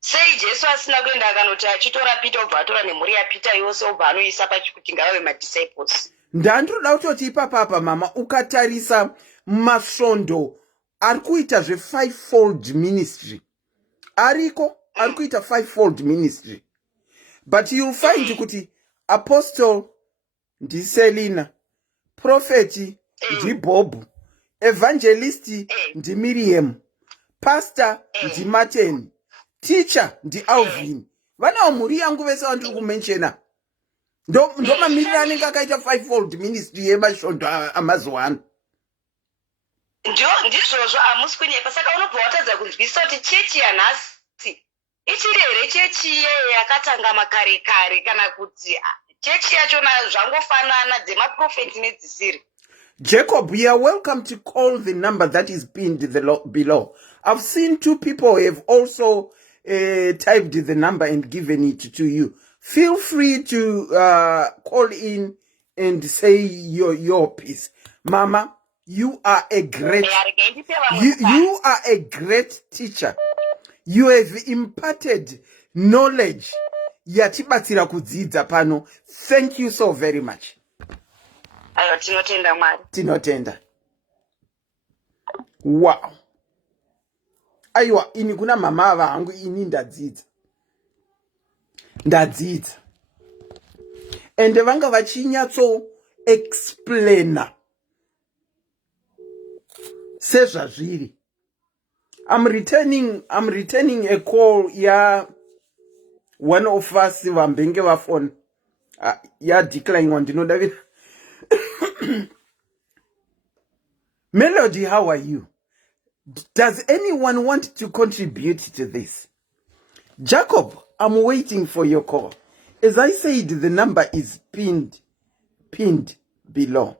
sei jesu asina kuenda akanoti achitora Peter obva atora nemhuri yaPeter yose obva anoisa pachikuti ngavave madisciples. Ndandoda kutoti ipapapa mama ukatarisa masvondo ari kuita zve5-fold ministry ariko ari kuita 5-fold ministry, but you'll find kuti apostle ndi Selina, prophet ndi Bob, evangelist ndi Miriam, pastor ndi Martin, teacher ndi Alvin. Vana mhuri yangu vese vandiri kumenshena ndo mamiriro anenge akaita 5-fold ministry yemasvondo amazuva ano. Ndizvozvo hamusi kunyepa. Saka unobva watadza kunzwisisa kuti chechi yanhasi ichiri here chechi iye yakatanga makare kare kana kuti chechi yachona zvangofanana dzemaprofeti nedzisiri. Jacob, you are welcome to call the number that is pinned below. I've seen 2 people have also typed the number and given it to you. Feel free to call in and say your piece. Mama, you are a great you are a great teacher. You have imparted knowledge yatibatsira kudzidza pano. Thank you so very much. Ayo tinotenda Mwari. Tinotenda. Wow. Aiwa, ini kuna mama vangu ini ndadzidza. Ende vanga vachinyatso explainer sezvazviri. I'm returning a call ya one of us vambenge vafona ya decline on ndinodavira. Melody, how are you? Does anyone want to contribute to this? Jacob, I'm waiting for your call. As I said, the number is pinned below.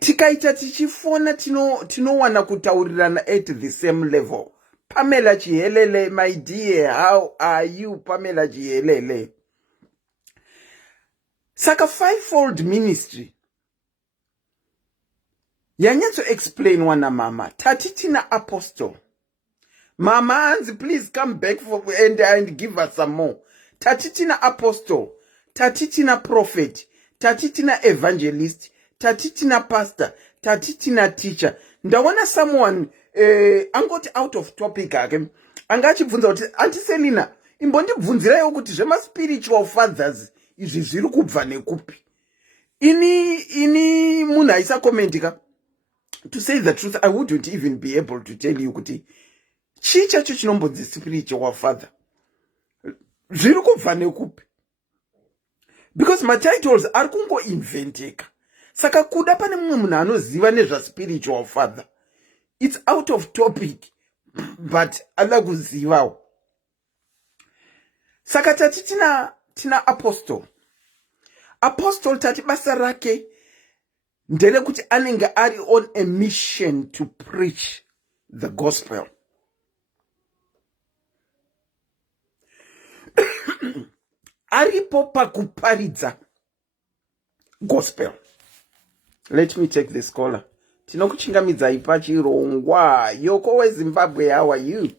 Tikaita tichifona tinowana kutaurirana at the same level. Pamela Chihelele, my dear, how are you, Pamela Chihelele? Saka 5-fold ministry. Yanyatso explain wana mama. Tatitina apostle. Mama Hansi, please come back and give us some more. Tatitina apostle, tatitina prophet, tatitina evangelist, tatitina pastor, tatitina teacher. Ndawana someone angoti out of topic again. Angachibvunza kuti Auntie Selina, imbondibvunzirayo kuti zvema spiritual fathers izvi zviri kubva nekupi. Ini munhu aisa commentika. To say the truth, I wouldn't even be able to tell you kuti chichacho chinombodzi spiritual father zviri kubva nekupi, because my titles ari kungoinventeka. Saka kuda pane mumwe munhu anoziva nezva spiritual father, it's out of topic, but ala kuzivawo. Saka tati tina apostle tati basa rake ndele kuti anenge ari on a mission to preach the gospel. Aripo pakuparidza gospel. Let me take this caller. Tinokuchingamidza pachirongwa. Yoko weZimbabwe, how are you?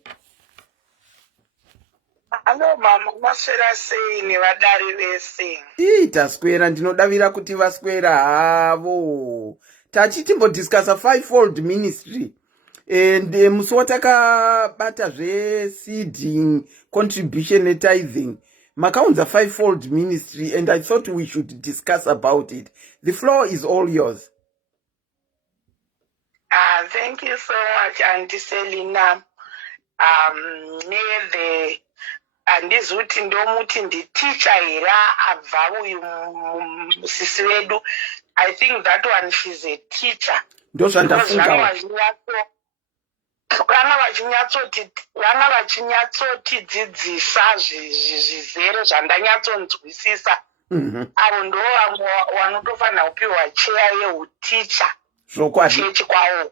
Hello mama, maswera sei nevadari vese? Taswera, ndinodavira kuti vaswera havo. Tachitimbodiscussa 5-fold ministry. And musi watakabata seeding, contribution and tithing. Makaunza 5-fold ministry, and I thought we should discuss about it. The floor is all yours. Thank you so much, Auntie Selina. Handizi kuti ndomuti nditicha here abva uyu musisi wedu. I think that one she's a teacher. Ndozvandafungawo. Vanga vachinyatsotidzidzisa zvizere zvandanyatsonzwisisa. Avo ndo vamwe vanotofanira kupiwa cheya yeuticha chechi kwawo.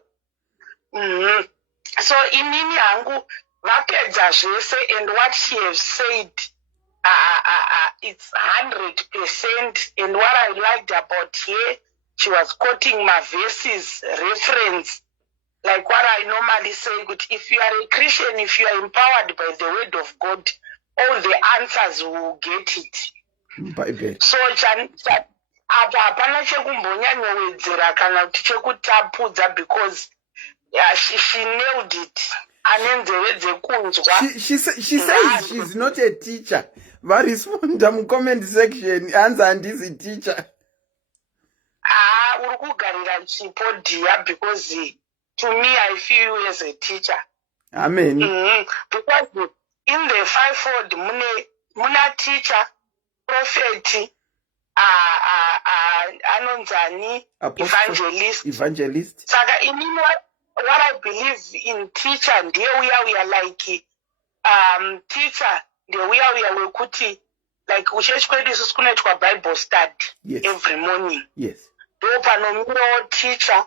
So inini hangu vapedza zvese, and what she has said, it's 100%. And what I liked about her, she was quoting my verses, reference, like what I normally say, if you are a Christian, if you are empowered by the word of God, all the answers will get it. Bible. So apa hapana chekumbonyanyowedzera kana kuti chekutapudza, because she nailed it. She says she's not a teacher. Varisponda mu comment section, answer and is a teacher. Urukugarira chipo dear, because to me I feel you as a teacher. Amen. Because in the fivefold, muna teacher, prophet, anonzani, evangelist. Saka inini what I believe in teacher, ndiye we are like teacher, ndiye we are wekuti like kuchechi kwedu isusu kunoitwa Bible study. Yes. Every morning. Yes. Ndo panomirawo teacher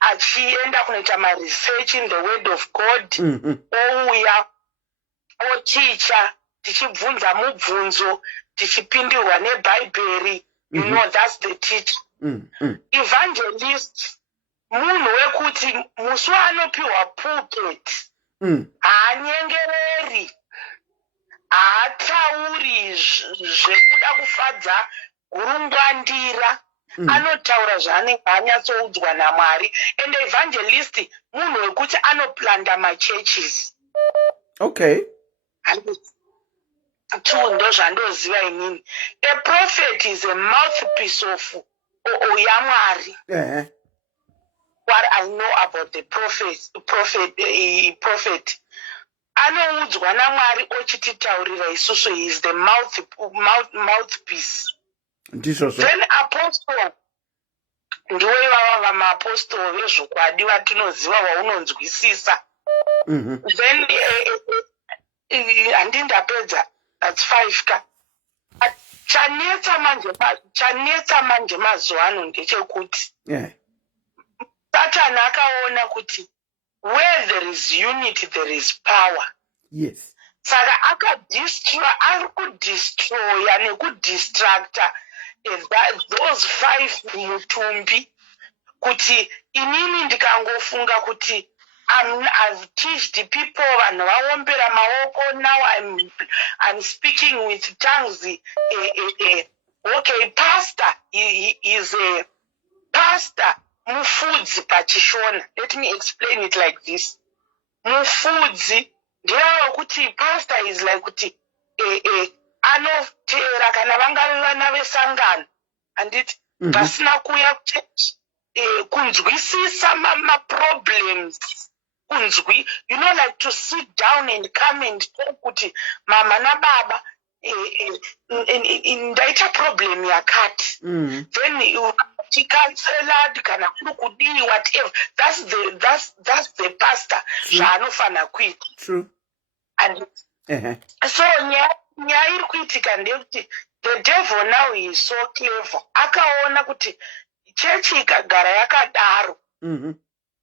achienda kunoita research in the word of God. Ouya oteacher tichibvunza mubvunzo, tichipindirwa nebhaibheri. You know, that's the teacher. Evangelist, munhu wekuti musi anopiwa pulpit, haanyengereri, haatauri zvekuda kufadza gurungwandira, anotaura zvaanenge anyatsoudzwa naMwari. And the evangelist, munhu wekuti anoplanta machurches. Okay. Two ndo zvandoziva inini. A prophet is a mouthpiece of yaMwari. What I know about the prophet, anoudzwa naMwari ochititaurira isusu, he is the mouthpiece. Then apostle, ndiwo ivava vamaapostoli vezvokwadi vatinoziva, vaunonzwisisa. Then handindapedza, that's 5 ka. Chanetsa manje mazuva ano ndechekuti Satan akaona kuti where there is unity there is power. Yes. Saka arikudestroya nekudistracta those 5 mutumbi, kuti inini ndikangofunga kuti I've teached people, vanhu vaombera maoko, now I'm speaking with tongues. Okay, pastor, he is a pastor. Mufudzi pachishona. Let me explain it like this. Mufudzi ndiye kuti pastor is like kuti anotera kana vangave vana vesangano, anditi vasina kuya kunzwisisa ma-problems, kunzwi, you know, like to sit down and come and talk kuti mama na baba ndaita problem yakati. Then cancelled kana kudini, whatever. That's the pastor. Zvaanofana kuita. True. And so nyaya iri kuitika ndekuti the devil now is so clever. Akaona kuti chechi ikagara yakadaro,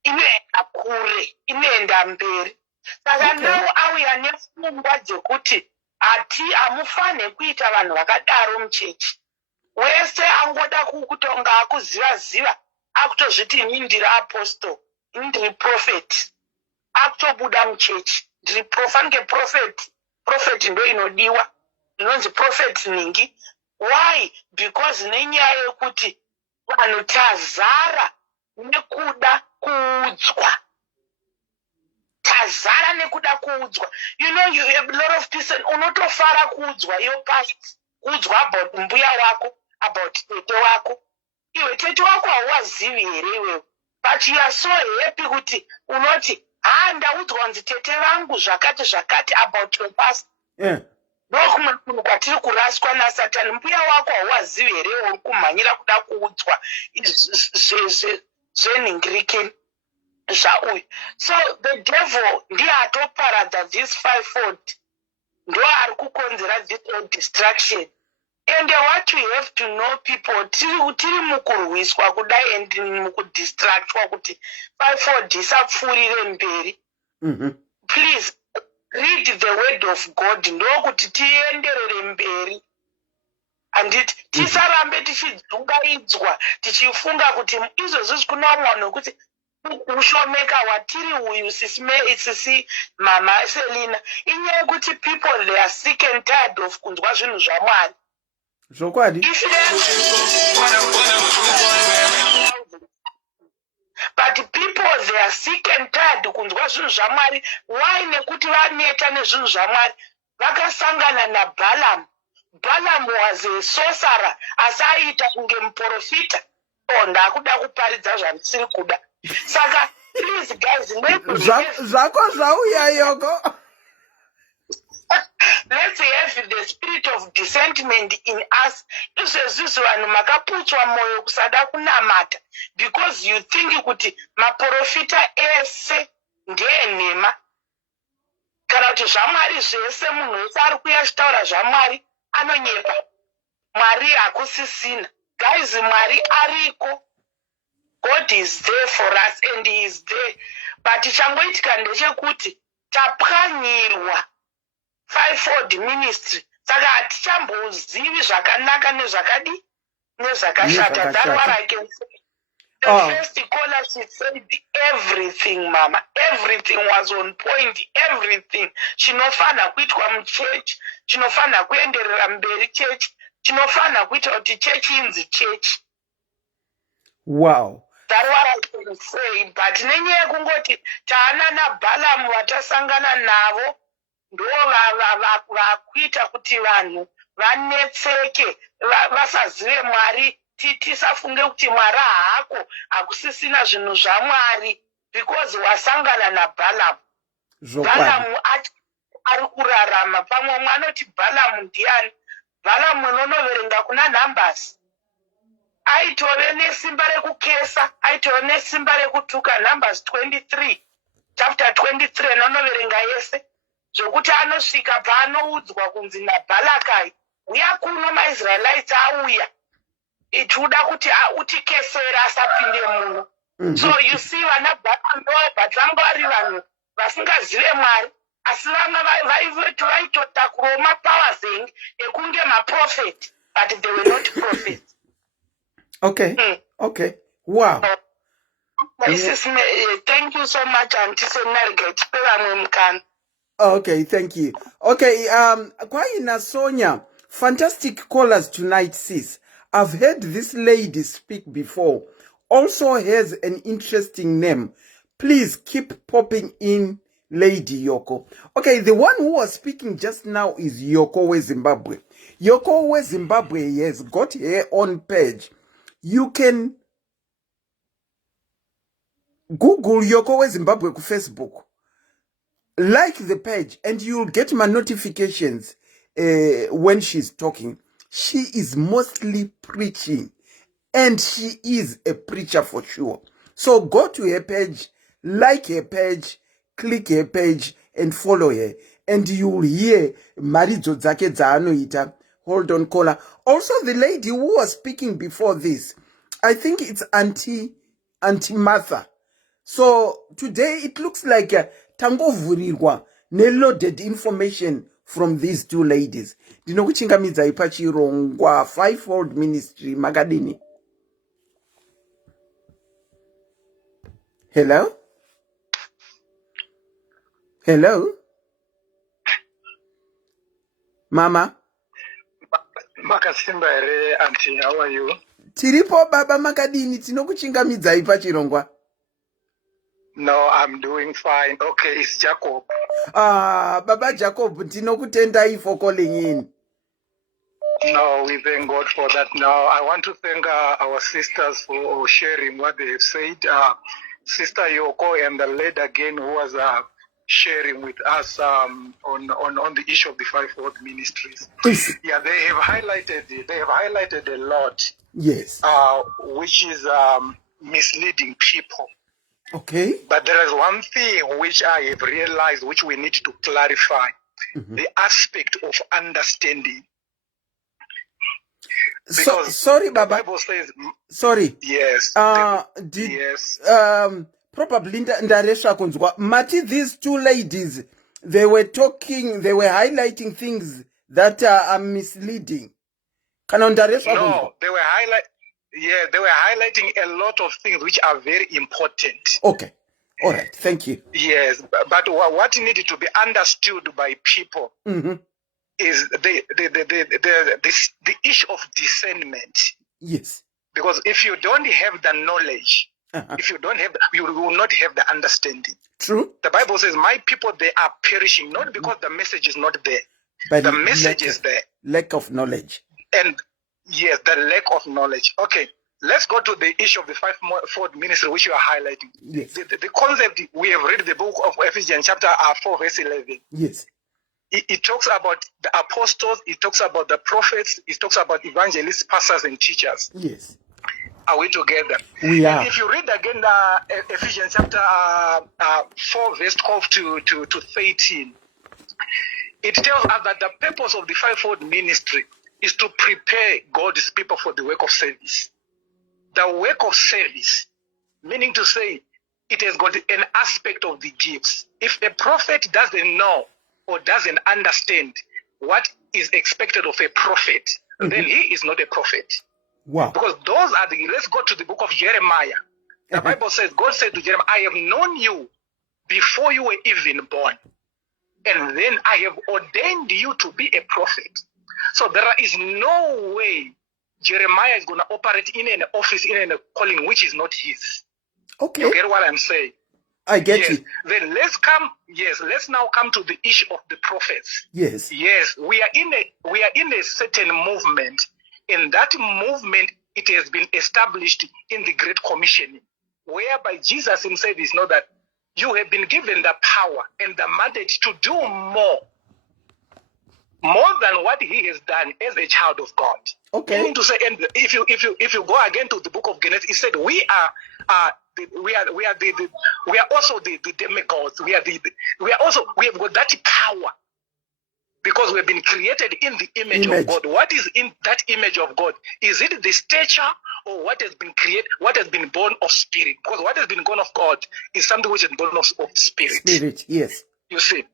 inoenda kure, inoenda mberi. Saka now auya nepfungwa dzekuti hamufane kuita vanhu vakadaro muchechi. Wese angoda kutonga akuziva akutozviti ini ndiri apostle, ini ndiri prophet, akutobuda muchechi, ndiri fanike prophet ndo inodiwa, ndinonzi prophet ningi. Why? Because nenyaya yekuti vanhu tazara nekuda kuudzwa. You know, you have a lot of people unotofara kuudzwa your past, kuudzwa about mbuya wako, about tete wako. Iwe tete wako hauwazivi here iwewe. but you are so happy kuti unoti ndaudzwa kunzi tete vangu zvakati about your past. Ndokumwe kunhu kwatiri kuraswa naSatani. Mbuya wako hauwazivi here uri kumhanyira kuda kuudzwa zvenhingirikeni zvauyu. So the devil ndiye atoparadza this fivefold, ndo ari kukonzera this distraction. And what you have to know, people, tiri mukurwiswa kudai and mukudistractwa kuti fivefold isapfuurire mberi. Please read the word of God, ndokuti tienderere mberi. Anditi tisarambe tichidzungaidzwa tichifunga kuti izvozvo kuna mwana wekuti ushomeka watiri uyu sisi mama Selina. Inyaya yekuti people they are sick and tired of kunzwa zvinhu zvaMwari. Zvokwadi. But people they are sick and tired kunzwa zvinhu zvaMwari. Why? Nekuti vaneta nezvinhu zvaMwari. Vakasangana naBalaam. Balaam was a sorcerer, asaita kunge muprofita. Ndakuda kuparidza zvandisiri kuda. Saka please guys, zvako zvauya yoko. Let's have the spirit of discernment in us. Izvezvizvi vanhu makaputswa mwoyo kusada kunamata because you think kuti maprofita ese ndenhema. Kana kuti zvaMwari zvese munhu wese ari kuya achitaura zvaMwari anonyepa. Mwari hakusisina. Guys, Mwari ariko. God is there for us and he is there. But changoitika ndechekuti tapwanyirwa fivefold ministry. Saka hatichambozivi zvakanaka nezvakadi nezvakashata. That's what I can say. The first caller, she said everything, mama. Everything was on point. Everything. Chinofana kuitwa muchurch. Chinofana kuenderera mberi church. Chinofana kuita kuti church inzi church. Wow. That's what I can say. But nenyaya yekungoti taana naBalaam vatasangana navo ndo vakuita kuti vanhu vanetseke vasazive Mwari. Tisafunge kuti Mwari haako hakusisina zvinhu zvaMwari because wasangana naBalaam. Balaam ari kurarama. Pamwe mwanoti Balaam ndiani? Balaam unonoverenga kuna Numbers. Aitove nesimba rekukesa, aitove nesimba rekutuka. Numbers 23, chapter 23 anonoverenga yese. Zvokuti anosvika paanoudzwa kunzi naBhalakai, uya kuno maIsraelites auya. Ichuda kuti utikesera asapinde muno. So you see vana Balaam vatanga vari vanhu vasingazive Mwari. Asi vamwe vaitotakurawo mapowers ekunge maprofeti, but they were not prophets. Okay. Okay. Wow. Thank you so much, Auntie Senarget. Okay, thank you. Okay, Kwaina Sonia, fantastic callers tonight, sis. I've heard this lady speak before. Also has an interesting name. Please keep popping in, Lady Yoko. Okay, the one who was speaking just now is Yoko Zimbabwe. Yoko Zimbabwe has got her own page. You can Google Yoko Zimbabwe on Facebook. Like the page and you'll get my notifications when she's talking. She is mostly preaching and she is a preacher for sure. So go to her page, like her page, click her page and follow her. And you'll hear Maridzo Zake Zaanoita. Hold on, caller. Also, the lady who was speaking before this, I think it's Auntie Martha. So today it looks like Tango Vurirwa ne-loaded information from these two ladies. Ndinokuchingamidza ipachirongwa fivefold ministry makadini. Hello? Hello? Mama? Makasimba ere, Auntie, how are you? Tiripo baba makadini tinokuchingamidza ipachirongwa. No, I'm doing fine. Okay, it's Jacob. Baba Jacob, tinokutendai for calling in. No, we thank God for that. Now, I want to thank our sisters for sharing what they have said. Sister Yoko and the lady again who was sharing with us on the issue of the fivefold ministries. Yes. Yeah, they have highlighted a lot. Yes. Which is misleading people. Okay. But there is one thing which I have realized, which we need to clarify: the aspect of understanding. Because sorry, the Baba. Bible says, sorry. yes. Yes. Probably Ndaresha Kunzwa. Mati, these two ladies, they were highlighting things that are misleading. No, they were highlighting a lot of things which are very important. Okay. All right. Thank you. Yes, but what needed to be understood by people is the issue of discernment. Yes. Because if you don't have the knowledge, if you don't have, you will not have the understanding. True. The Bible says, "My people, they are perishing," not because the message is not there, but the message is there. Lack of knowledge. And yes, the lack of knowledge. Okay, let's go to the issue of the fivefold ministry, which you are highlighting. Yes. The concept, we have read the book of Ephesians chapter 4 verse 11. Yes. It talks about the apostles, it talks about the prophets, it talks about evangelists, pastors, and teachers. Yes. Are we together? We are. And if you read again Ephesians chapter 4 verse 12 to 13, it tells us that the purpose of the fivefold ministry is to prepare God's people for the work of service. The work of service, meaning to say, it has got an aspect of the gifts. If a prophet doesn't know or doesn't understand what is expected of a prophet, then he is not a prophet. Wow. Because those are let's go to the book of Jeremiah. The Bible says, God said to Jeremiah, "I have known you before you were even born. And then I have ordained you to be a prophet." So there is no way Jeremiah is going to operate in an office, in a calling which is not his. Okay. You get what I'm saying? I get you. Then let's now come to the issue of the prophets. Yes. Yes, we are in a certain movement. In that movement, it has been established in the Great Commission, whereby Jesus himself is know that you have been given the power and the mandate to do more than what he has done as a child of God. Okay. Meaning to say, and if you go again to the book of Genesis, it said we are also the demigods. We have got that power because we have been created in the image of God. What is in that image of God? Is it the stature or what has been created? What has been born of spirit? Because what has been born of God is something which is born of spirit. Spirit, yes. You see,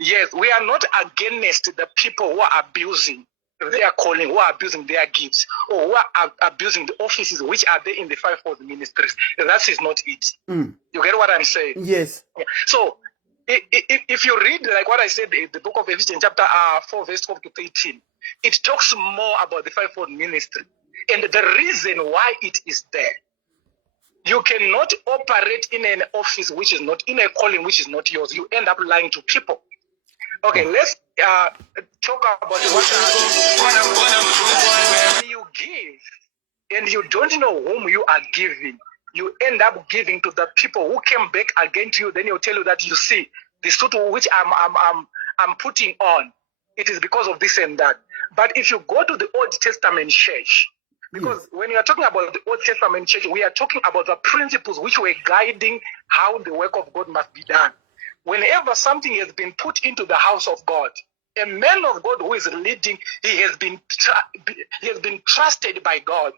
yes, we are not against the people who are abusing their calling, who are abusing their gifts, or who are abusing the offices which are there in the fivefold ministries. That is not it. You get what I'm saying? Yes. So, if you read, like what I said, the book of Ephesians chapter 4 verse 12 to 13, it talks more about the fivefold ministry and the reason why it is there. You cannot operate in an office which is not, in a calling which is not yours. You end up lying to people. Okay, let's talk about what when you give and you don't know whom you are giving, you end up giving to the people who came back against you. Then he'll tell you that, you see, the suit which I'm putting on, it is because of this and that. But if you go to the Old Testament church, because when you are talking about the Old Testament church, we are talking about the principles which were guiding how the work of God must be done. Whenever something has been put into the house of God, a man of God who is leading, he has been trusted by God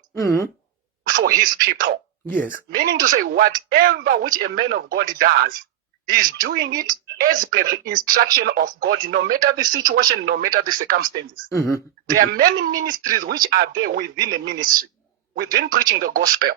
for his people. Yes. Meaning to say, whatever which a man of God does, he's doing it as per the instruction of God, no matter the situation, no matter the circumstances. There are many ministries which are there within a ministry, within preaching the gospel.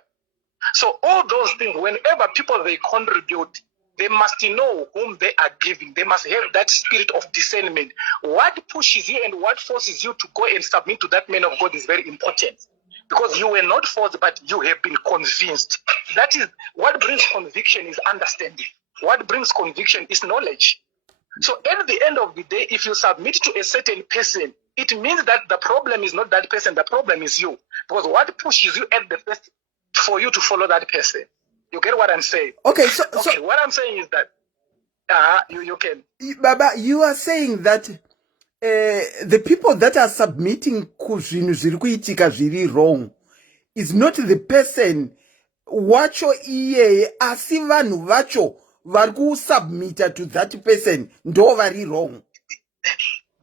So all those things, whenever people they contribute, they must know whom they are giving. They must have that spirit of discernment. What pushes you and what forces you to go and submit to that man of God is very important. Because you were not forced, but you have been convinced. That is what brings conviction, is understanding. What brings conviction is knowledge. So at the end of the day, if you submit to a certain person, it means that the problem is not that person, the problem is you. Because what pushes you at the first for you to follow that person? You get what I'm saying? Okay, Okay, what I'm saying is that you can. Baba, you are saying that the people that are submitting kuzvinhu zviri kuitika zviri wrong is not the person wacho iyeye, asi vanhu vacho vari kusubmita to that person ndo vari wrong.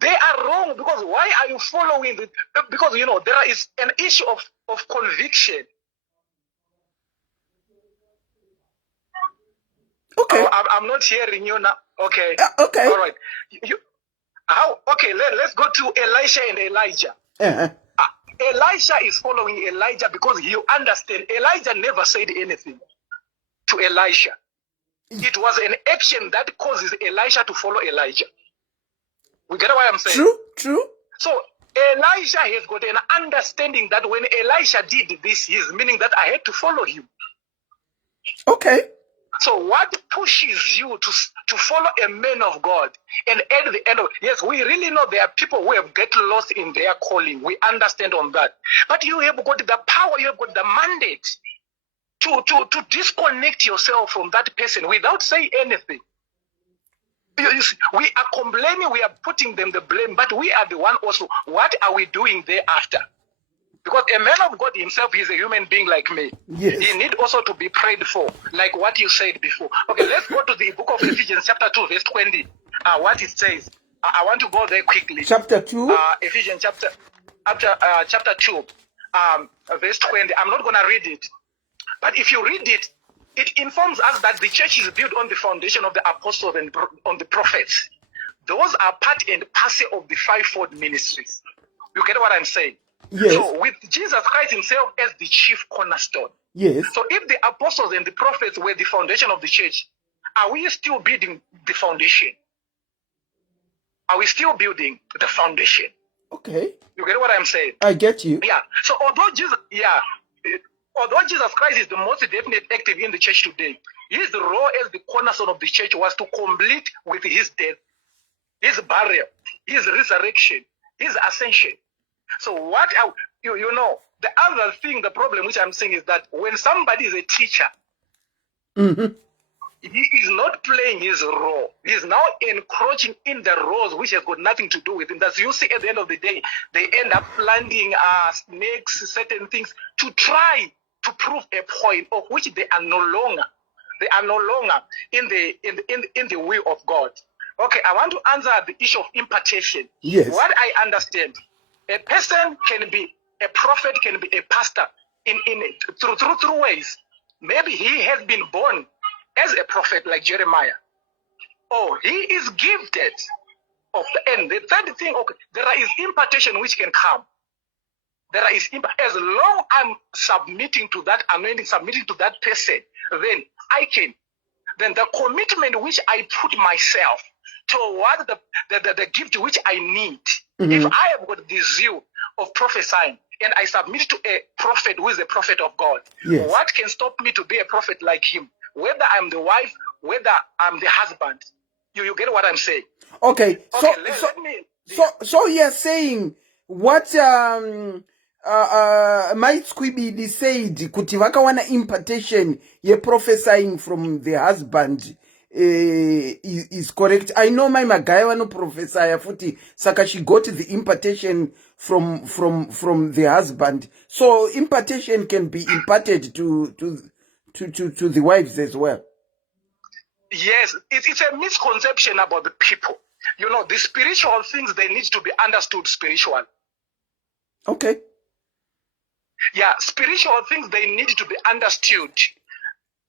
They are wrong because why are you following it? Because there is an issue of conviction. Okay. I'm not hearing you now. Okay. Okay. All right. Okay, let's go to Elisha and Elijah. Uh-huh. Elisha is following Elijah because you understand Elijah never said anything to Elisha. It was an action that causes Elisha to follow Elijah. We get what I'm saying? True. So Elisha has got an understanding that when Elisha did this, he's meaning that I had to follow him. Okay. So what pushes you to follow a man of God? And at the end of, yes, we really know there are people who have get lost in their calling. We understand on that. But you have got the power, you have got the mandate to disconnect yourself from that person without saying anything. You see, we are complaining, we are putting them the blame, but we are the one also. What are we doing thereafter? Because a man of God himself is a human being like me. Yes. He need also to be prayed for, like what you said before. Okay, let's go to the book of Ephesians chapter 2, verse 20. What it says. I want to go there quickly. Chapter 2? Ephesians chapter 2, verse 20. I'm not going to read it. But if you read it, it informs us that the church is built on the foundation of the apostles and on the prophets. Those are part and parcel of the fivefold ministries. You get what I'm saying? Yes. So with Jesus Christ himself as the chief cornerstone. Yes. So if the apostles and the prophets were the foundation of the church, are we still building the foundation? Are we still building the foundation? Okay. You get what I'm saying? I get you. Yeah. So although Jesus Christ is the most definite active in the church today, his role as the cornerstone of the church was to complete with his death, his burial, his resurrection, his ascension. So what the other thing, the problem which I'm saying is that when somebody is a teacher, he is not playing his role. He is now encroaching in the roles which has got nothing to do with him. That's you see at the end of the day, they end up planting snakes, certain things to try to prove a point of which they are no longer in the will of God. Okay, I want to answer the issue of impartation. Yes. What I understand, a person can be a prophet, can be a pastor through ways. Maybe he has been born as a prophet like Jeremiah. Or he is gifted. And the third thing, okay, there is impartation which can come. There is as long I'm submitting to that anointing, submitting to that person, then I can. Then the commitment which I put myself toward the gift which I need. If I have got the zeal of prophesying and I submit to a prophet who is a prophet of God, yes, what can stop me to be a prophet like him? Whether I'm the wife, whether I'm the husband. You get what I'm saying? Okay. So you're saying what Mike Squibidi said, kuti vakawana impartation ye prophesying from the husband is correct. I know my magaya no prophesy futi saka she got the impartation from the husband. So impartation can be imparted to the wives as well. Yes, it's a misconception about the people. The spiritual things, they need to be understood spiritual. Okay. Yeah, spiritual things, they need to be understood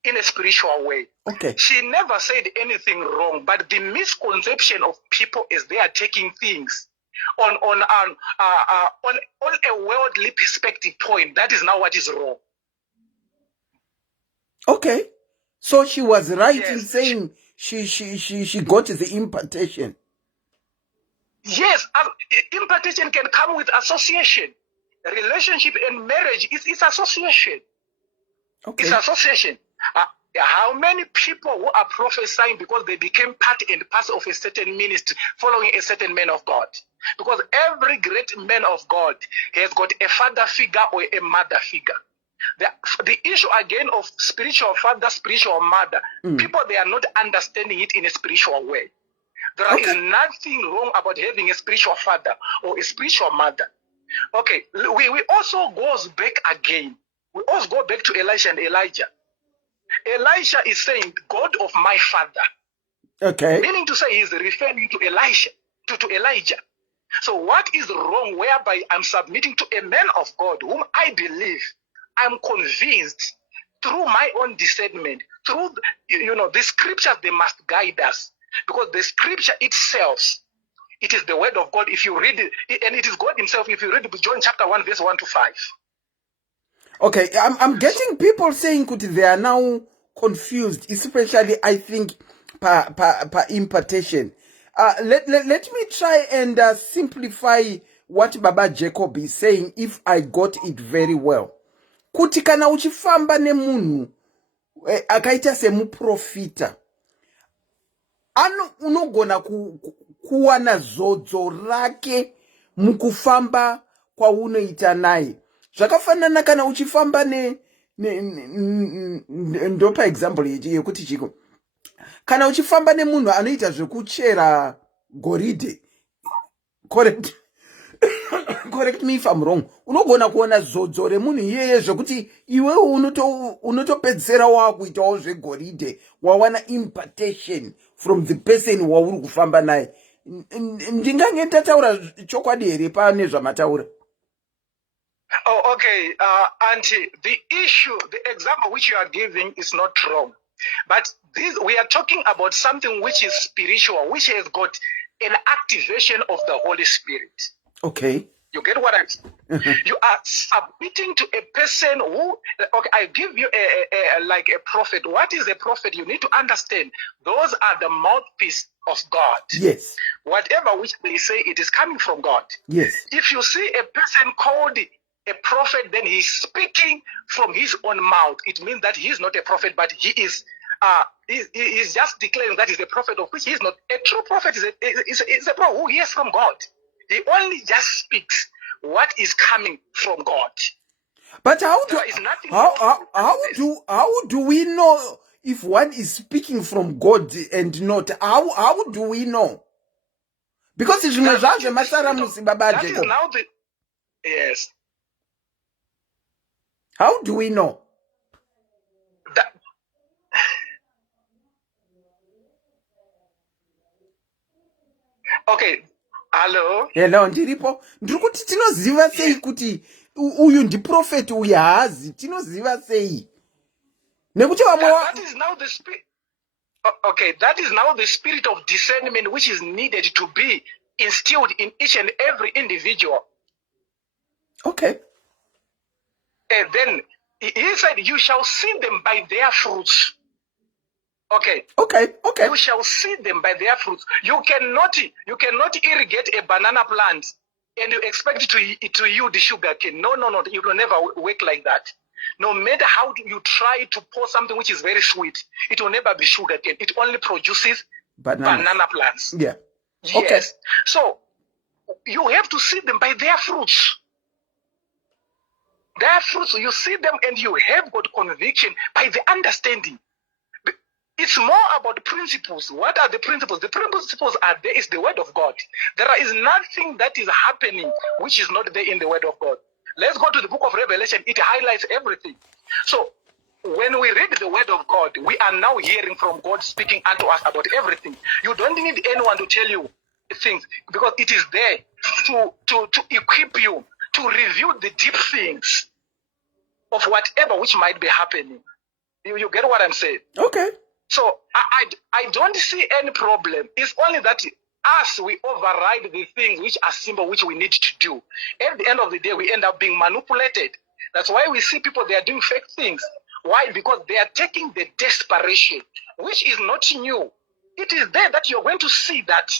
in a spiritual way. Okay. She never said anything wrong, but the misconception of people is they are taking things on a worldly perspective point. That is now what is wrong. Okay. So she was right yes, in saying she got the impartation. Yes, impartation can come with association. Relationship and marriage is association. Okay. It's association. How many people who are prophesying because they became part and parcel of a certain ministry, following a certain man of God? Because every great man of God has got a father figure or a mother figure. The issue again of spiritual father, spiritual mother, people, they are not understanding it in a spiritual way. There is nothing wrong about having a spiritual father or a spiritual mother. Okay, we also goes back again. We also go back to Elisha and Elijah. Elisha is saying, God of my father. Okay. Meaning to say, he's referring to Elisha, to Elijah. So what is wrong whereby I'm submitting to a man of God whom I believe, I'm convinced through my own discernment, through, the scriptures, they must guide us. Because the scripture itself, it is the word of God. If you read it, and it is God himself, if you read John chapter 1, verse 1 to 5. Okay, I'm getting people saying they are now confused, especially I think per impartation. Let me try and simplify what Baba Jacob is saying, if I got it very well. Kuti kana uchifamba nemunhu akaita semuprofita, unogona kuwana zodzo rake mukufamba kwaunoita naye. Zvakafanana kana uchifamba ndopa example yekuti chiko. Kana uchifamba nemunhu anoita zvekuchera goridhe, correct me if I'm wrong, unogona kuona zodzo remunhu iyeye zvekuti iwe unotopedzera wakuitawo zvegoridhe, wawana impartation from the person wauri kufamba naye. Ndingange ndataura chokwadi here pane zvamataura? Oh, okay. Auntie, the issue, the example which you are giving is not wrong. But we are talking about something which is spiritual, which has got an activation of the Holy Spirit. Okay. You get what I'm saying? You are submitting to a person who, okay, I give you like a prophet. What is a prophet? You need to understand. Those are the mouthpiece of God. Yes. Whatever which they say, it is coming from God. Yes. If you see a person called a prophet, then he's speaking from his own mouth. It means that he is not a prophet, but he is he's just declaring that he's a prophet, of which he is not. A true prophet is a prophet who hears from God. He only just speaks what is coming from God. But how do we know if one is speaking from God and not? How do we know? Because it's that is now the yes. How do we know? Okay. Hello. Hello, ndiripo. Ndikuti tinoziva sei kuti uyu ndiprofeti uyu haazi? Tinoziva sei? Nekuti that is now the spirit. Okay, that is now the spirit of discernment which is needed to be instilled in each and every individual. Okay. And then he said, you shall see them by their fruits. Okay. You shall see them by their fruits. You cannot irrigate a banana plant and you expect it to yield sugar cane. No. It will never work like that. No matter how you try to pour something which is very sweet, it will never be sugar cane. It only produces banana plants. Yeah. Yes. Okay. So you have to see them by their fruits. Their fruits, you see them and you have got conviction by the understanding. It's more about principles. What are the principles? The principles are there is the word of God. There is nothing that is happening which is not there in the word of God. Let's go to the book of Revelation. It highlights everything. So when we read the word of God, we are now hearing from God speaking unto us about everything. You don't need anyone to tell you things because it is there to equip you to review the deep things of whatever which might be happening. You get what I'm saying? Okay. So I don't see any problem. It's only that we override the things which are simple, which we need to do. At the end of the day, we end up being manipulated. That's why we see people, they are doing fake things. Why? Because they are taking the desperation, which is not new. It is there that you're going to see that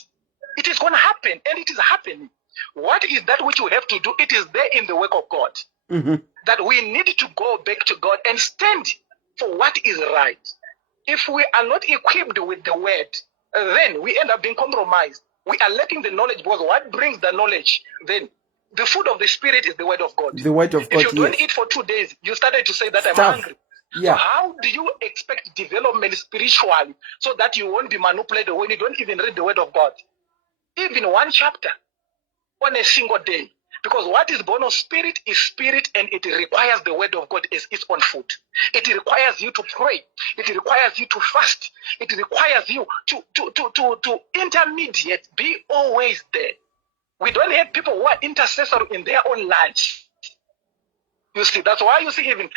it is going to happen, and it is happening. What is that which we have to do? It is there in the work of God. Mm-hmm. That we need to go back to God and stand for what is right. If we are not equipped with the word, then we end up being compromised. We are lacking the knowledge, because what brings the knowledge? Then the food of the Spirit is the word of God. The word of God, If you don't yes. eat for 2 days, you started to say that I'm Stuff. hungry. Yeah. So how do you expect development spiritually so that you won't be manipulated when you don't even read the word of God? Even one chapter on a single day. Because what is born of spirit is spirit, and it requires the word of God as its own food. It requires you to pray. It requires you to fast. It requires you to intermediate, be always there. We don't have people who are intercessory in their own lives. You see, that's why you see even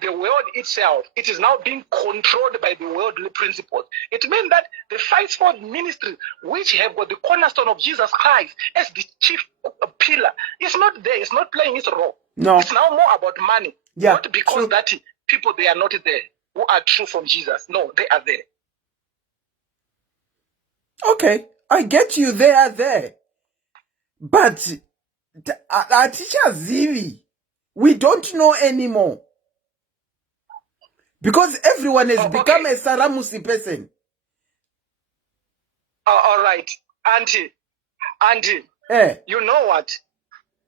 the world itself, it is now being controlled by the worldly principles. It means that the fivefold ministry, which have got the cornerstone of Jesus Christ as the chief pillar, is not there. It's not playing its role. No. It's now more about money. Yeah, Not because true. that people, they are not there, who are true from Jesus. No, they are there. Okay, I get you, they are there. But our teachers, Zivi, we don't know anymore. Because everyone has become a Saramusi person. All right. Auntie, you know what?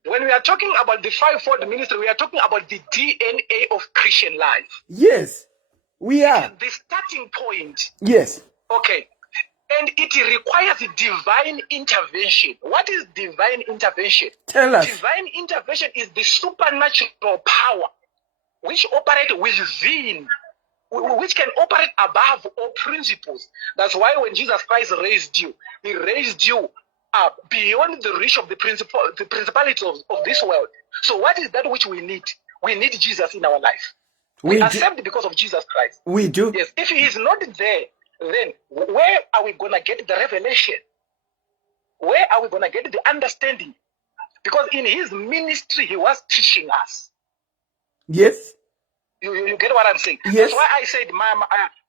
When we are talking about the fivefold ministry, we are talking about the DNA of Christian life. Yes, we are. The starting point. Yes. Okay. And it requires divine intervention. What is divine intervention? Tell us. Divine intervention is the supernatural power which operates within, which can operate above all principles. That's why when Jesus Christ raised you, he raised you up beyond the reach of the principalities of this world. So what is that which we need? We need Jesus in our life. We are saved because of Jesus Christ. We do. Yes. If he is not there, then where are we going to get the revelation? Where are we going to get the understanding? Because in his ministry, he was teaching us. Yes. You get what I'm saying? Yes. That's why I said,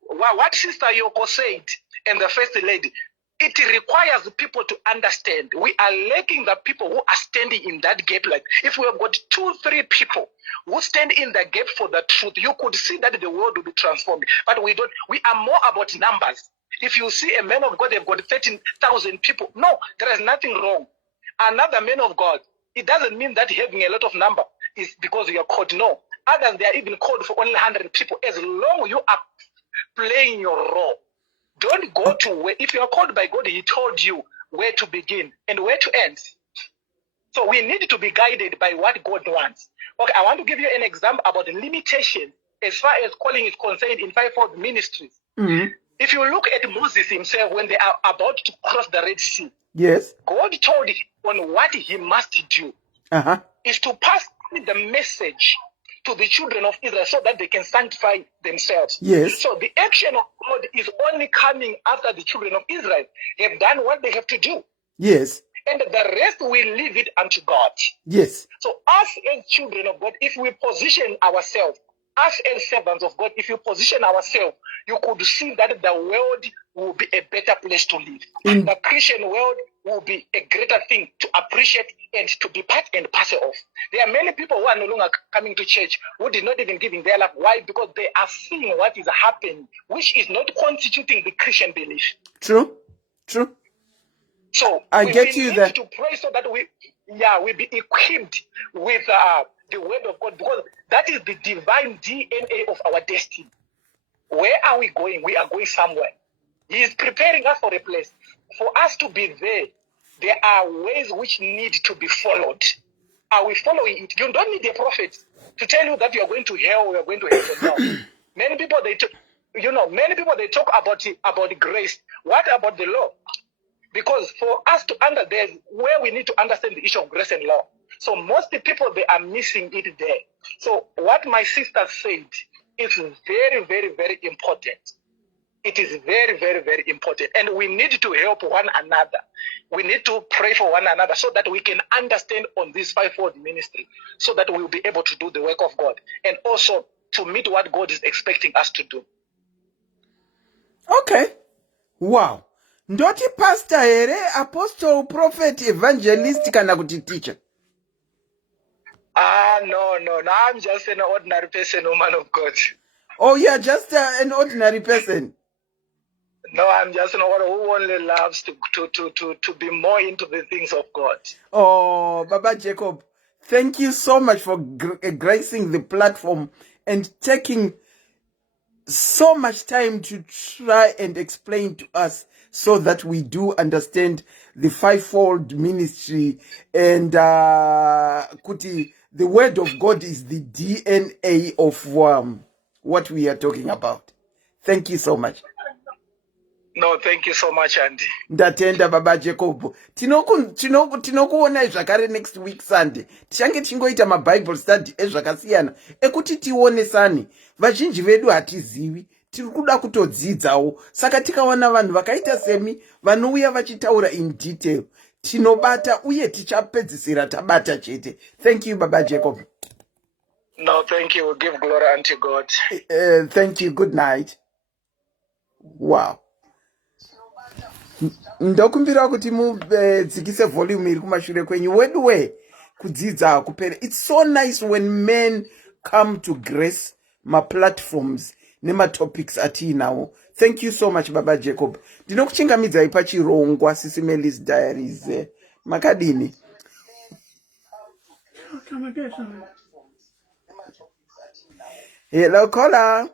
what Sister Yoko said, and the First Lady, it requires people to understand. We are lacking the people who are standing in that gap. Like if we have got 2-3 people who stand in the gap for the truth, you could see that the world will be transformed. But we don't. We are more about numbers. If you see a man of God, they've got 13,000 people. No, there is nothing wrong. Another man of God, it doesn't mean that having a lot of number is because you are called. No. Others, they are even called for only 100 people. As long as you are playing your role, don't go to where, if you are called by God, he told you where to begin and where to end. So we need to be guided by what God wants. Okay, I want to give you an example about the limitation as far as calling is concerned in fivefold ministries. Mm-hmm. If you look at Moses himself when they are about to cross the Red Sea, yes, God told him on what he must do is to pass the message to the children of Israel so that they can sanctify themselves. Yes. So the action of God is only coming after the children of Israel have done what they have to do. Yes. And the rest we leave it unto God. Yes. So us as children of God, if we position ourselves, us as servants of God, if you position ourselves, you could see that the world will be a better place to live. The Christian world will be a greater thing to appreciate and to be part and parcel of. There are many people who are no longer coming to church who did not even give in their life. Why? Because they are seeing what is happening, which is not constituting the Christian belief. True. True. So we need to pray so that we be equipped with the word of God, because that is the divine DNA of our destiny. Where are we going? We are going somewhere. He is preparing us for a place. For us to be there, there are ways which need to be followed. Are we following it? You don't need a prophet to tell you that you are going to hell or you are going to heaven. No. Many people they talk about grace. What about the law? Because for us to understand where we need to understand the issue of grace and law. So most people, they are missing it there. So what my sister said is very, very, very important. It is very, very, very important. And we need to help one another. We need to pray for one another so that we can understand on this fivefold ministry, so that we will be able to do the work of God and also to meet what God is expecting us to do. Okay. Wow. Ndoti pastor here, apostle, prophet, evangelist, kana kuti teacher? No. I'm just an ordinary person, woman of God. Oh, you're just an ordinary person. No, I'm just one who only loves to be more into the things of God. Oh, Baba Jacob, thank you so much for gracing the platform and taking so much time to try and explain to us so that we do understand the fivefold ministry and kuti the word of God is the DNA of what we are talking about. Thank you so much. No, thank you so much, Andy. Ndatenda Baba Jacob. Tinokuona zvakare next week Sunday. Tichange tingoita maBible study ezvakasiyana ekuti tionesane. Vazhinji vedu hatizivi. Tiri kuda kutodzidzawo. Saka tikawana vanhu vakaita semi vanouya vachitaura in detail. Tinobata uye tichapedzisira tabata chete. Thank you Baba Jacob. No, thank you. We give glory unto God. Thank you. Good night. Wow. Ndokumbira kuti mudzikise volume iri kumashure kwenyu weduwe kudzidza kupere. It's so nice when men come to grace my platforms nema topics atinawo. Thank you so much Baba Jacob. Ndinokuchingamidzai pachirongwa SIS MELLY's diaries. Makadini. Hello caller.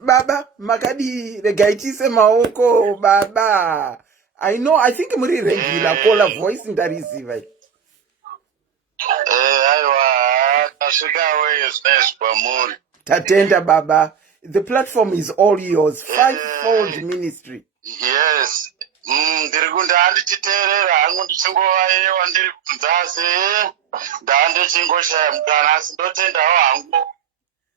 Baba, makadi regaitise maoko baba. I know, I think muri regular caller voice ndariziva. Tatenda baba. The platform is all yours. Fivefold ministry. Yes. Ndirikunda handititerera hangu ndichingovayewa ndiri kunzasi ndande chingoshaya mukana asi ndotendawo hangu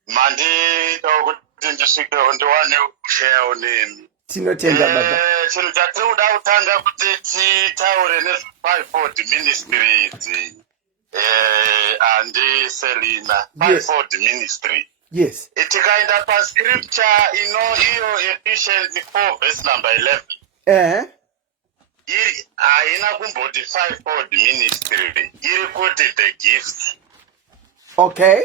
manditawo kuti ndisvikewo ndiwane kushayawo nemi. Tinotenda baba. Chinhu chatiri kuda kutanga kuti titaure nezvefivefold ministry idzi. Andi Selina fivefold ministry. Yes. Tikaenda pascripture iyo Ephesians 4 verse number 11. Haina kumboti fivefold ministry, iri kuti the gifts. Okay.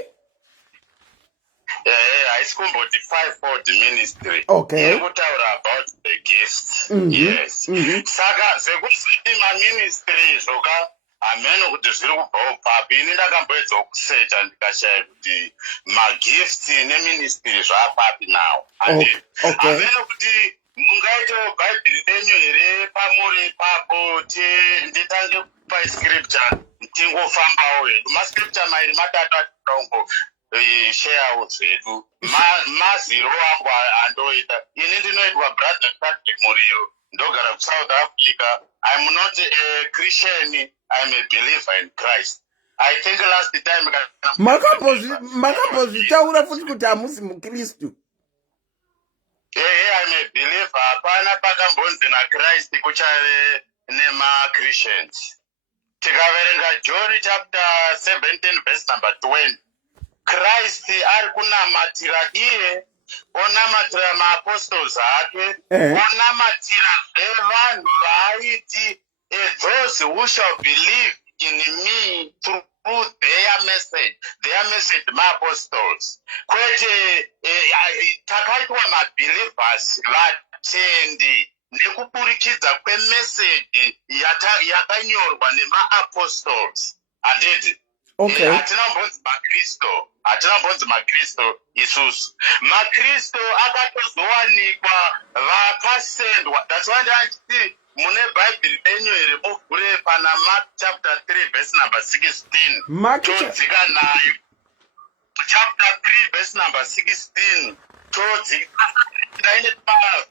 Haisi kumboti fivefold ministry. Okay. Iri kutaura about the gifts. Yes. Saka zvekuti maministry zvoka ameno kuti zviri kubvawo papi. Ini ndakamboedza kusecha ndikashaya kuti magifts neministry zvapapi nawo. Ameno kuti mungaitawo bhaibheri renyu here pamuri ipapo nditange kupa scripture tingofambawo hedu. Mascripture mairi matatu atitongo sharewo zvedu. Maziro wangu andoita. Ini ndinoitwa brother Patrick Muriyo. Ndogara kuSouth Africa. I'm not a Christian. I'm a believer in Christ. I think last time makambozvitaura futi kuti hamusi mukristu. I'm a believer. Hapana pakambonzi naChrist kuchave nema-Christians. Tikaverenga John chapter 17 verse number 20. Christ ari kunamatira iye, onamatira maapostles ake, onamatira vanhu vaaiti, those who shall believe in me through their message maapostles. Kwete takaitwa mabelievers vatendi nekupurikidza kwemeseji yakanyorwa nemaapostles. Handiti? Okay. Hatina mbonzi makristo isusu. Makristo akatozowanikwa vakasendwa. That's why ndachiti mune bhaibheri renyu here muvhure pana Mark chapter 3 verse number 16. Todzika nayo. Chapter 3 verse number 16. Todzika ndaine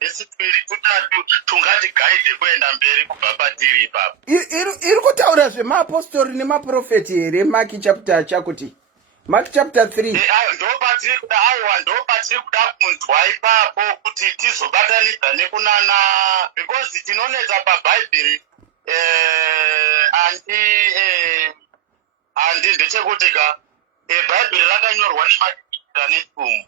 vhesi 2 tutatu tungati guide kuenda mberi kubva patiri ipapo. Iri kutaura zvemaapostoli nemaprofeti here Mark chapter chakuti. Mark chapter 3. Ndopatiri kuda kunzwa ipapo kuti tizobatanidza nekunana, because tinonetsa pabhaibheri andi ndechekuti bhaibheri rakanyorwa nemadimbikira netsumo.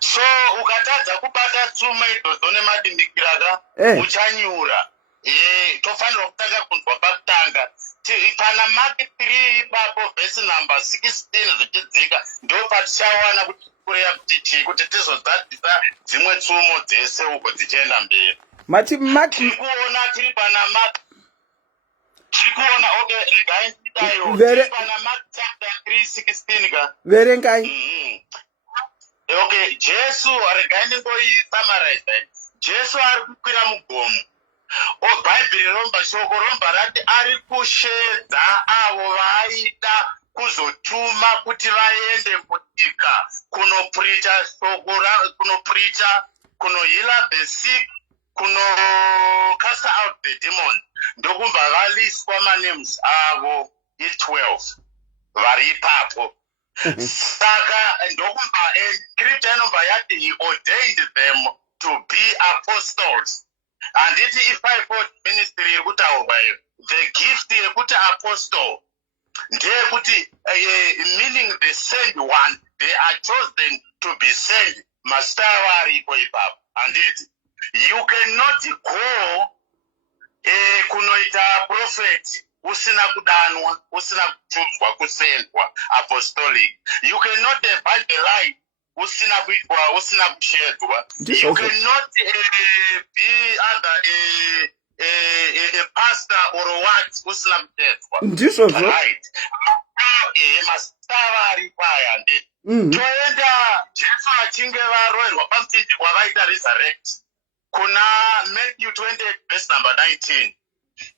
So ukatadza kubata tsumo idzodzo nemadimbikira uchanyura. tofanirwa kutanga kunzwa pakutanga pana Mark 3 ipapo vhesi number 16 zvichidzika ndo patichawana kuti kureva kuti chii kuti tizozadzisa dzimwe tsumo dzese uko dzichienda mberi. Mati Mark tiri kuona tiri pana Mark tiri kuona okay regai ndidayo Vere- tiri pana Mark chapter 3:16 ka verengai. okay Jesu regai ndingoisummarize. Jesu ari kukwira mugomo. Bhaibheri romba shoko romba rati ari kushedza avo vaida kuzotuma kuti vaende munyika kunopreacha shoko kunopreacha kunoheal the sick kunocast out the demon ndokubva valiswa manems avo i12 vari ipapo. Saka ndokubva scripture inobva yati he ordained them to be apostles. And it is fivefold ministry yekutaurwa iyo. The gift yekuti apostle ndeyekuti meaning the sent one, they are chosen to be sent. Master avo aripo ipapo. And it you cannot go kunoita prophet usina kudanwa, usina kuchuzwa, kusendwa apostolic. You cannot evangelize usina kuitwa, usina kushedwa. You cannot be either a pastor or what usina kushedwa. Ndizvozvo. Right. Masava aripo aya ndi. Toenda Jesu achinge varoverwa pamutindi wavaita resurrect. Kuna Matthew 20 verse number 19.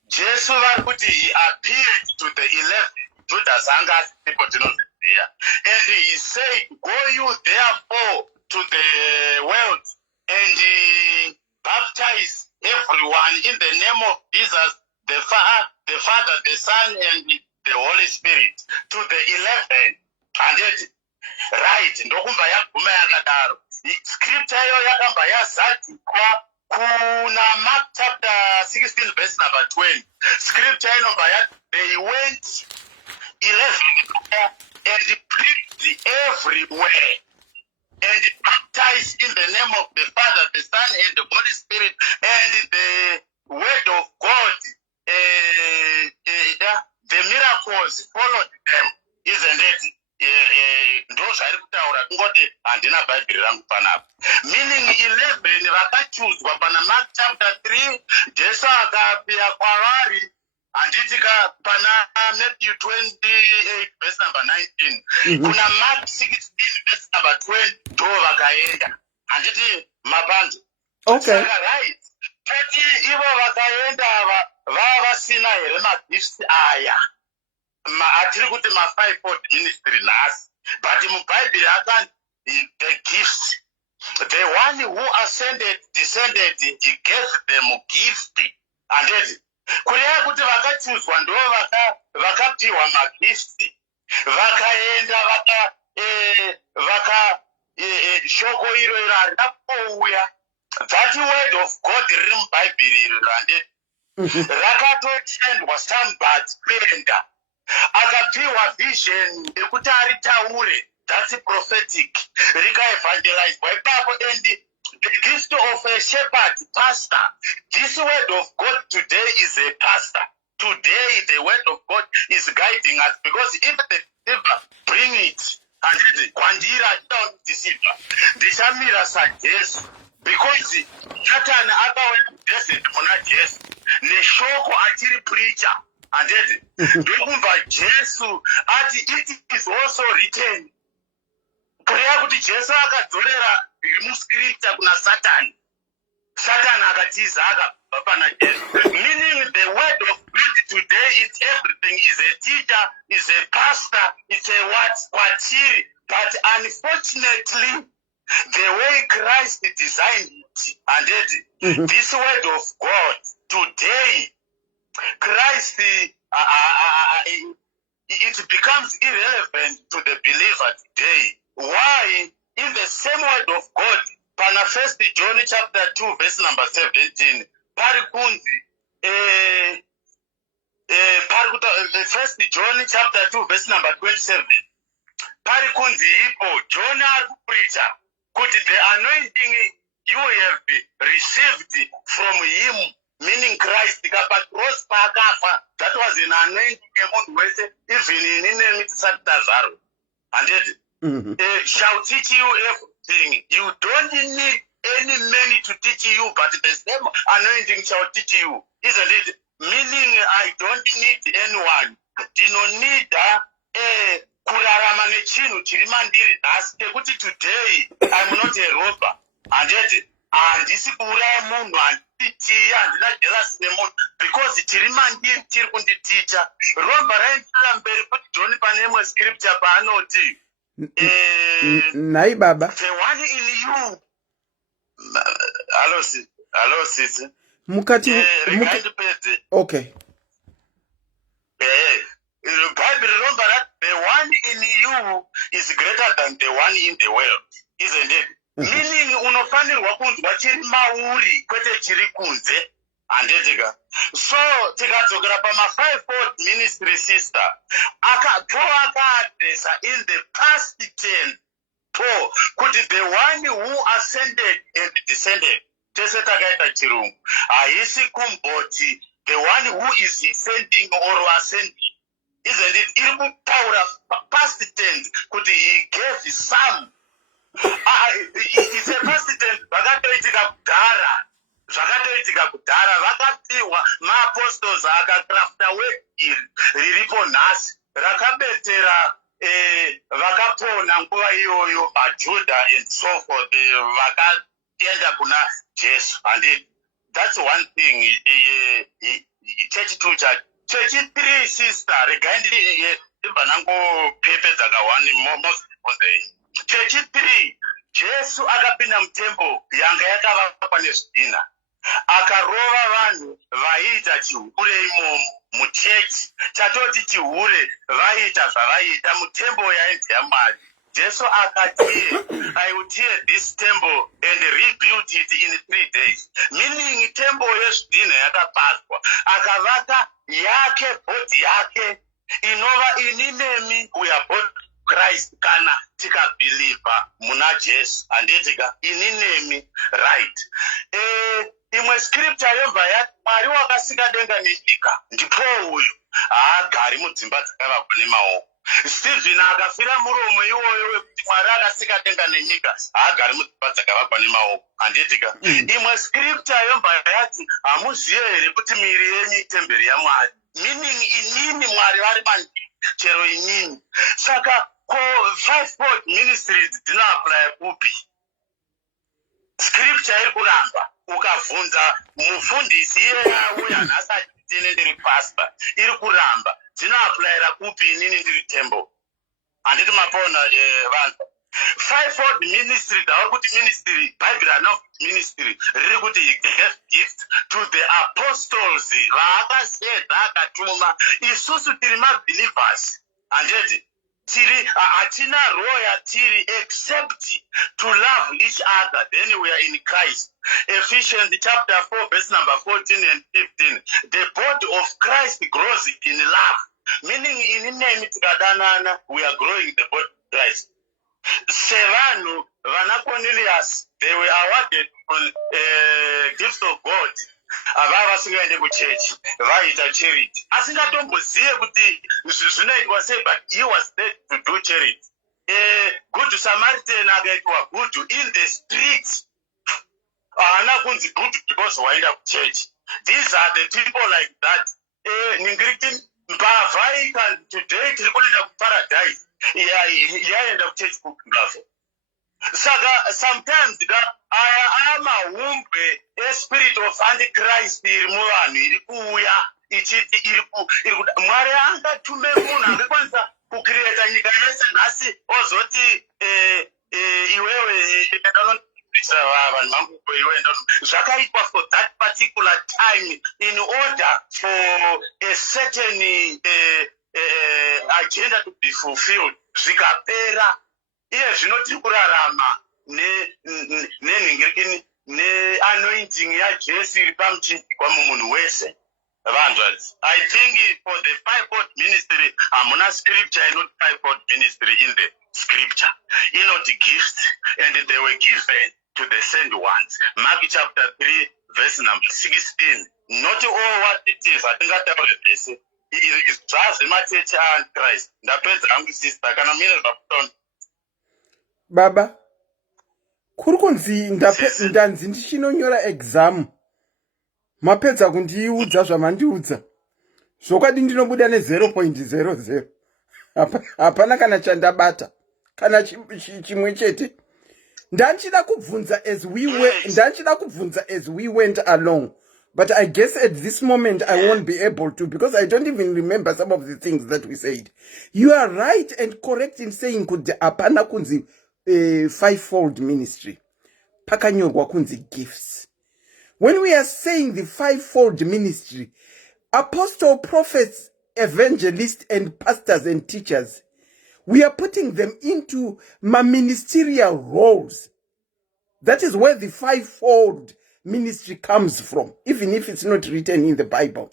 Jesu vari kuti he appeared to the 11 Judas anga asipo tinoziviya. And he said, go you therefore to the world and baptize everyone in the name of Jesus, the Father, the Son, and the Holy Spirit, to the 11. And yet, right, ndokumva yaguma yakadaro. Scripture yo yakamba yazadzikwa kuna Mark chapter 16 verse number 20. Scripture inobva yati they went 11 and preached everywhere and baptized in the name of the Father, the Son, and the Holy Spirit, and the word of God, the miracles followed them, isn't it? Ndo zvairi kutaura kungoti handina bhaibheri rangu panapa. Meaning 11 vakachuzwa pana Mark chapter 3, Jesu akapia kwavari. Anditika pana Matthew 28 verse number 19. Kuna Mark 16 verse number 20 ndo vakaenda. Anditi mapando. Okay. Saka right. Tati ivo vakaenda vasina here magifts aya. Atiri kuti ma5fold ministry nhasi. But mubhaibheri akanzi the gifts. The one who ascended, descended, he gave them gift. And kureva kuti vakachuzwa ndo vakapiwa magifti, vakaenda shoko iro harina kuouya. That word of God riri mubhaibheri iro rande rakatotendwa somebody kuenda akapiwa vision yekuti aritaure. That's prophetic. Rikaevangelizwa ipapo and the gift of a shepherd, pastor. This word of God today is a pastor. Today the word of God is guiding us, because if the deceiver bring it and kwandira down deceiver, ndichamira saJesu, because Satan akauya desert muna Jesu neshoko achiri preacher. And ndokumva Jesu ati it is also written. Kureva kuti Jesu akadzorera muscripture kuna Satan. Satan akatiza akabva pana Jesu. Meaning the word of God today is everything. Is a teacher, is a pastor, it's a what? Kwachiri. But unfortunately, the way Christ designed it, and this word of God today, Christ, it becomes irrelevant to the believer today. Why? In the same word of God, pana 1 John chapter 2 verse number 17, parikunzi, 1 John chapter 2 verse number 27, parikunzi ipo, John ari kupreacha kuti the anointing you have received from him meaning Christ kapa cross paakafa. That was an anointing emunhu wese, even in nemi tisati tazarwa. And it shall teach you everything. You don't need any man to teach you, but the same anointing shall teach you. Isn't it? Meaning I don't need anyone. Do not need kurarama nechinhu chiri mandiri nhasi tekuti today I'm not a robber. And yet handisi kuuraya munhu, handitiya, handina jealous nemunhu, because chiri mandiri chiri kunditicha. Robber raenderera mberi kuti John pane imwe scripture paanoti Nai baba. the one in you. Hello sis. Mukati okay. Bible remember that the one in you is greater than the one in the world, isn't it? Meaning unofanirwa kunzwa chiri mauri kwete chiri kunze. Andetika. So tikadzokera pama fivefold ministry sister akadresa in the past tense Paul kuti the one who ascended and descended tese takaita chirungu haisi kumboti the one who is descending or ascending, isn't it? Iri kutaura past tense kuti he gave some. It's a past tense. Zvakatoitika kudhara vakapiwa maapostles akakrafta word iri riripo nhasi rakabetera vakapona nguva iyoyo vaJudha and so forth vakaenda kuna Jesu. And that's one thing. Church 2 church 3 sister regai ndibva nangopepedza kawani most important. Church 3 Jesu akapinda mutembo yanga yakavakwa nezvidhina akarova vanhu vaiita chihure imomo muchechi chatoti chihure vaiita zvavaiita mutembo yainzi yaMwari. Jesu akati I will tear this temple and rebuild it in 3 days, meaning temple yezvidhina yakapazwa akavaka yake body yake inova ininemi we are both Christ kana tikabhiliva muna Jesu. Anditika ininemi right. Imwe scripture yobva yati Mwari wakasika denga nenyika ndipo uyu haagari mudzimba dzakavakwa nemaoko. Stephen akafira muromo iwoyo wekuti Mwari akasika denga nenyika haagari mudzimba dzakavakwa nemaoko. Anditika imwe scripture yobva yati hamuzivi here kuti miviri yenyu itemberi yaMwari, meaning inini Mwari vari mandiri chero inini. Saka fivefold ministries dzinoapply kupi? Scripture iri kuramba ukavhunza mufundisi iyena uya nhasi achitene ndiri pastor iri kuramba dzinoapplyira kupi inini ndiri temple. Handiti mapona vanhu fivefold ministry dhauri kuti ministry Bible anokuti ministry riri kuti he gave gifts to the apostles vaakaseda akatuma. Isusu tiri mabelievers handeti tiri hatina roho yatiri except to love each other, then we are in Christ. Ephesians chapter 4 verse number 14 and 15. The body of Christ grows in love, meaning in name tikadanana we are growing the body of Christ. Sevanu vana Cornelius, they were awarded gifts of God. Ava vasingaende kuchechi vaita charity asingatombozive kuti zvinoitwa sei, but he was there to do charity. Good Samaritan akaitwa good in the streets, haana kunzi good because waenda kuchechi. These are the people like that. Ningiriti mbavha ika today tiri kuenda kuparadise yaenda kuchechi kumbavha. Saka sometimes aya amahumbe spirit of antichrist iri muvanhu iri kuuya ichiti iri Mwari angatume munhu angakwanisa kucreata nyika yese nhasi ozoti iwewe vanhu vangu iwe zvakaitwa for that particular time in order for a certain agenda to be fulfilled. Zvikapera iye zvino tiri kurarama nenhingirikini neanointing yaJesu iri pamuchinjikwa mumunhu wese. I think for the fivefold ministry hamuna scripture inoti fivefold ministry in the scripture. Inoti gifts and they were given to the sent ones. Mark chapter 3 verse number 16. Not all what it is, I think that this is just my church and Christ. The president sister can mean Baba, kuri kunzi ndanzi ndichinonyora exam. Mapedza kundiudza zvamandiudza. Zvokadi ndinobuda ne0.00. Hapana kana chandabata. Kana chimwe chete. Ndanchida kubvunza as we went along. But I guess at this moment I won't be able to, because I don't even remember some of the things that we said. You are right and correct in saying kuti hapana kunzi fivefold ministry. Pakanyorwa kunzi gifts. When we are saying the fivefold ministry, apostle, prophets, evangelists, and pastors and teachers, we are putting them into ministerial roles. That is where the fivefold ministry comes from, even if it's not written in the Bible.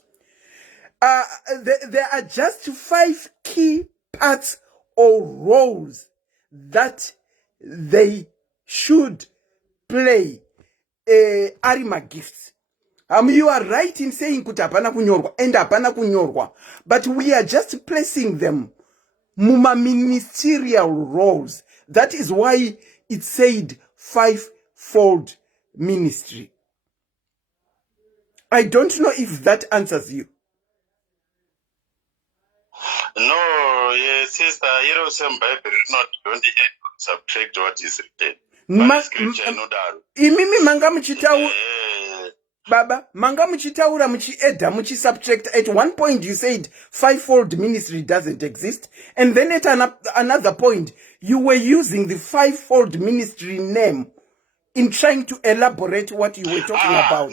There are just 5 key parts or roles that they should play. Arima gifts. You are right in saying kuti hapana kunyorwa and hapana kunyorwa, but we are just placing them muma ministerial roles. That is why it said fivefold ministry. I don't know if that answers you. No, yes, sister, you know, some Bible is not going to subtract what is written. But scripture, no doubt. Imimi manga muchitaura. Baba, manga muchitaura muchieda muchisubtract. At one point you said fivefold ministry doesn't exist. And then at another point, you were using the fivefold ministry name in trying to elaborate what you were talking about.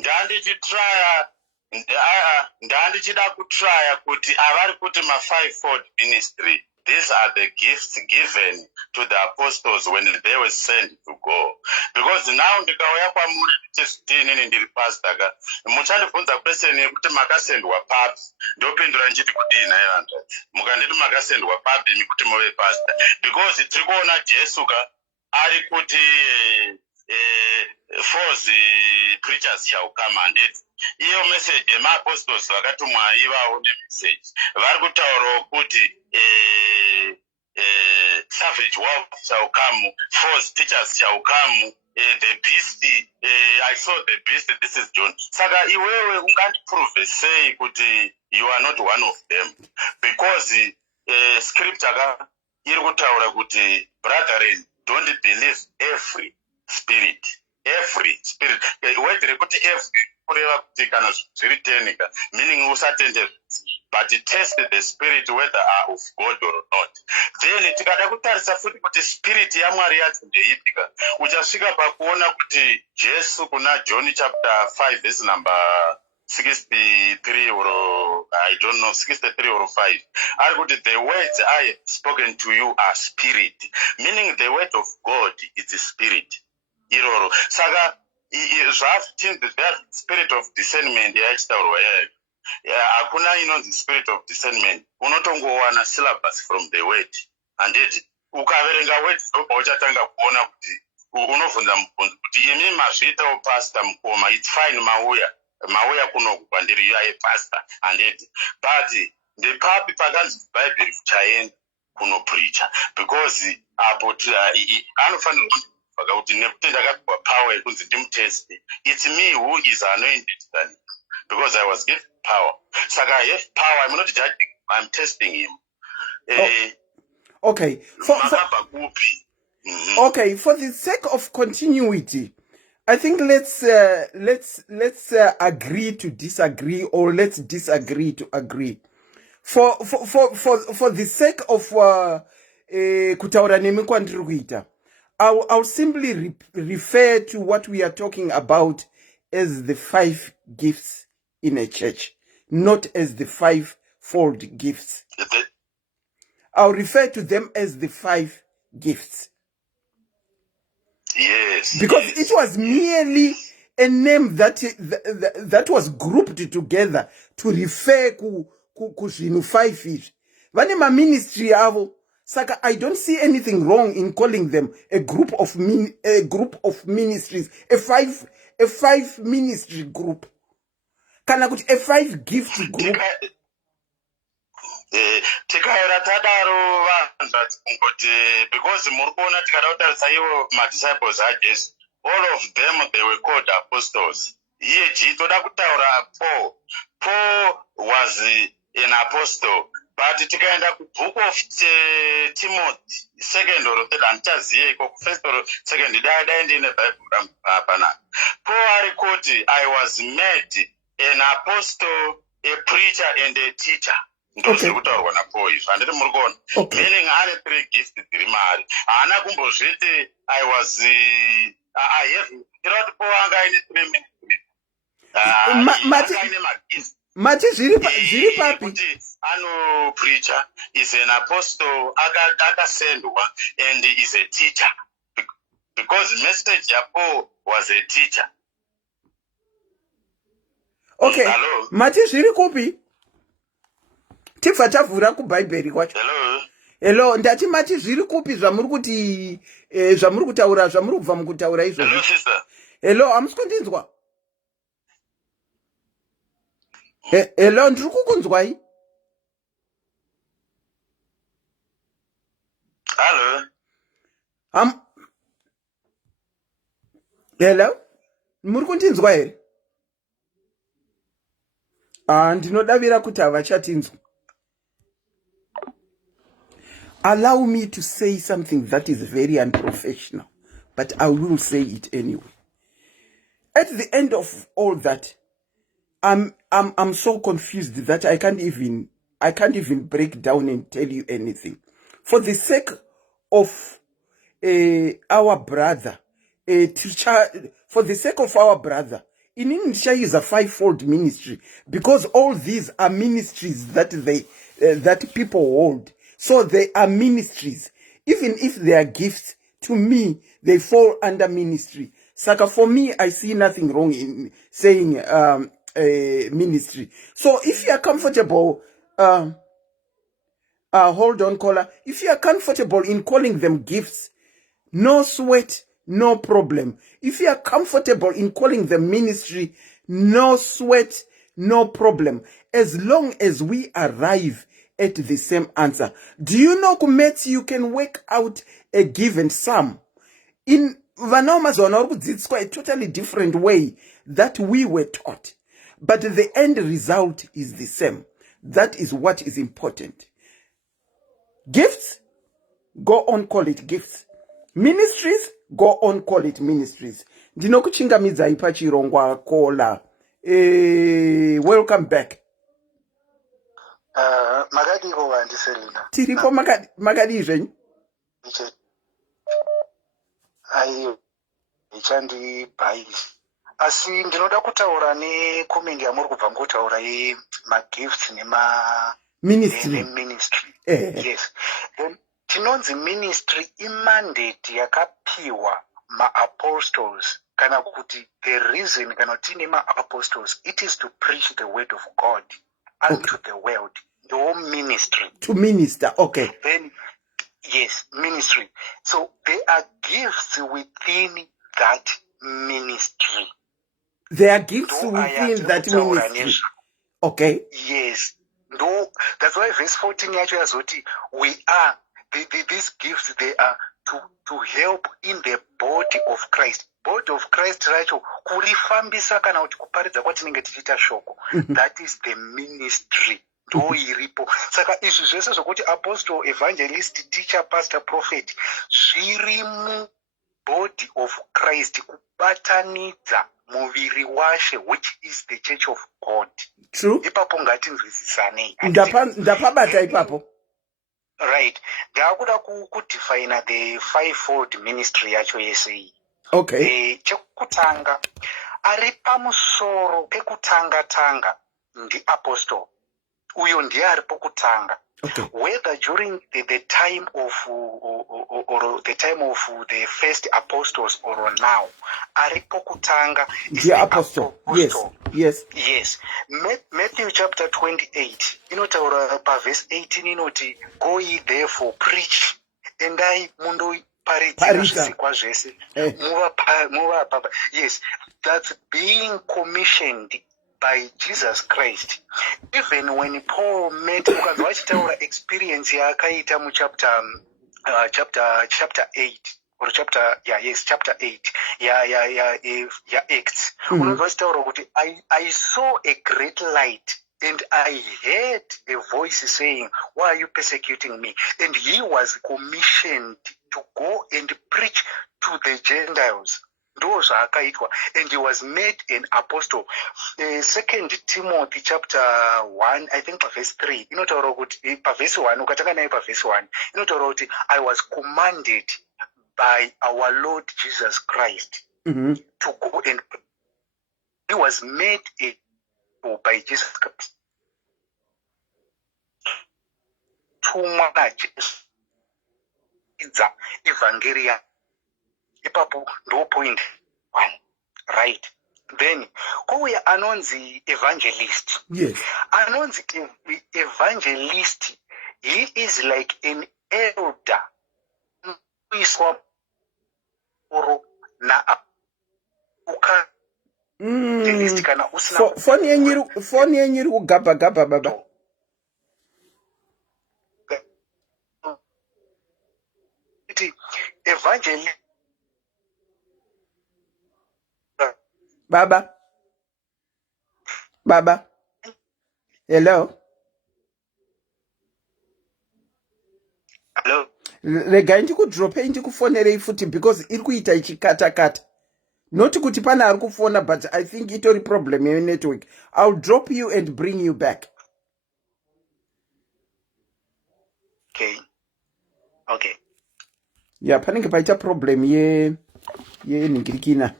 Ndandichida kutraya kuti avari kuti ma-fivefold ministry, these are the gifts given to the apostles when they were sent to go. Because now ndikauya kwamuri ndichizvitini ndiri pastor ka muchandibvunza question yekuti makasendwa papi, ndopindura ndichiti kudini airanda mukanditi makasendwa papi nekuti muve pastor, because tiri kuona Jesu ka ari kuti false preachers shall come and it. Iyo message yema-apostles vakatumwa ivawo nemessage vari kutaurawo kuti savage wolf shall come, false teachers shall come, the beast, I saw the beast, this is John. Saka iwewe ungandiprove say kuti you are not one of them, because scripture ka iri kutaura kuti brethren, don't believe every spirit. Word rekuti every kureva kuti kana zviri tenika, meaning usatende, but test the spirit whether are of God or not. Then tikada kutarisa futi kuti spirit yamwari yacho ndeipika, uchasvika pakuona kuti Jesu kuna John chapter 5 verse number 63 or I don't know 63 or 5 ari kuti the words I have spoken to you are spirit, meaning the word of God is the spirit. Iroro saka zvatinzi the spirit of discernment yaichitaurwa yayo hakuna inonzi spirit of discernment, unotongowana syllabus from the word, and it ukaverenga word ndobva uchatanga kuona kuti unobvunza mubvunzo kuti imi mazviitawo pastor mukoma, it's fine mauya kunoku kwandiri you are a pastor and it, but ndepapi pakanzi Bible chaenda kunopreacha, because apo anofanirwa kuti nekuti ndakapiwa power yekunzi ndimuteste, it's me who is anointed than, because I was given power. Saka I have power, I'm not judging, I'm testing him. Okay. Okay, for the sake of continuity, I think let's agree to disagree, or let's disagree to agree. For the sake of kutaura nemi kwandiri kuita, I'll simply refer to what we are talking about as the 5 gifts in a church, not as the 5-fold gifts. I'll refer to them as the 5 gifts. Yes. Because it was merely a name that was grouped together to refer ku zvinhu 5 izvi. Vane ma ministry avo, Saka, I don't see anything wrong in calling them a group of ministries, a five ministry group. Kana kuti a 5 gift group. Tikaera tadaro vanhu kuti because muri kuona tikada kutarisa ivo madisciples ajesu, all of them they were called apostles. Iye toda kutaura Paul was an apostle, but tikaenda book of Timothy, 2nd or 3rd, handichaziye iko 1st or 2nd, dai ndine Bible hapana. Paul arikoti, I was made an apostle, a preacher and a teacher. Okay. Meaning ane 3 gifts dziri mari. Haana kumbozviti I was I have not Paul anga ine 3 ministries. Anga magifts. Mati zviri papi kuti ano preacher, is an apostle, akasendwa, and is a teacher, because message ya Paul was a teacher. Okay. Hello. Mati zviri kupi? Tibva tavhura kuBhaibheri kwacho. Hello, ndati mati zviri kupi zvamuri kuti zvamuri kutaura, zvamuri kubva mukutaura izvo? Hello sister. Hello, hamusi kundinzwa? Hello, ndiri kukunzwai? Hello. Hello? Muri kundinzwa here? Ndinodavira kuti havachatinzwa. Allow me to say something that is very unprofessional, but I will say it anyway. At the end of all that, I'm so confused that I can't even break down and tell you anything. For the sake of our brother, for the sake of our brother, in India is a 5-fold ministry, because all these are ministries that that people hold. So they are ministries. Even if they are gifts, to me, they fall under ministry. Saka, for me, I see nothing wrong in saying ministry. So if you are comfortable, hold on, caller. If you are comfortable in calling them gifts, no sweat, no problem. If you are comfortable in calling them ministry, no sweat, no problem. As long as we arrive at the same answer. Do you know, Kumeti, you can work out a given sum in a totally different way that we were taught. But the end result is the same. That is what is important. Gifts, go on, call it gifts. Ministries, go on, call it ministries. Ndinokuchingamidza ipachirongwa kola. Welcome back. Magadi go Selina. Tiripo magadi zvenyu. Ayo ichandi bai. Asi ndinoda kutaura nekomende yamuri kubva mukutaura magifts ministry. Yes. Then tinonzi ministry imandate yakapiwa ma-apostles. Kana kuti the reason kana tine ma-apostles, it is to preach the word of God unto the world. Your ministry. To minister, okay. Then, yes, ministry. So there are gifts within that ministry. There are gifts within that ministry. Okay. Yes. No, that's why verse 14 actually has what we are. These gifts, they are to help in the body of Christ. Body of Christ, right? Kurifambisa kana kuti kuparidza kwatinenge tichiita shoko. That is the ministry. Do iripo. Saka izvi zvese zvokuti apostle, evangelist, teacher, pastor, prophet, zviri mu body of Christ, kubatanidza muviri washe, which is the church of God. True. Ipapo ngatinzwisisane. Ndapabata ipapo. Right. Ndakuda kudefine the 5-fold ministry yacho yese. Okay. Chekutanga ari pamusoro pekutanga ndi apostle. Uyo ndiye ari pokutanga. Okay. Whether during the time of or the time of the first apostles or now, aripo kutanga is The the apostle. Yes. Yes. Yes. Matthew chapter 28 inotaura paverse 18 inoti, go ye therefore preach, endai mundoparadzira zvisikwa zvese. Yes, that's being commissioned by Jesus Christ. Even when Paul met ukanzwa achitaura experience yaakaita muchapter chapter 8 or chapter 8 Acts. Unonzwa achitaura kuti I saw a great light and I heard a voice saying, why are you persecuting me? And he was commissioned to go and preach to the Gentiles. And he was made an apostle. 2 Timothy chapter 1, I think verse 3. Verse 1, I was commanded by our Lord Jesus Christ to go and he was made by Jesus Christ. Evangelist. Ipapo ndo point 1, right? Then kouya anonzi evangelist. Yes. Anonzi evangelist, he is like an elder. Foni yenyu iri kugabha baba. Evangelist. Baba. Hello. Regai ndikudropei ndikufonerei futi because iri kuita ichikata-kata. Not kuti pana ari kufona, but I think itori problem your network. I'll drop you and bring you back. Okay. Yeah, panenge paita problem ye ningirikina.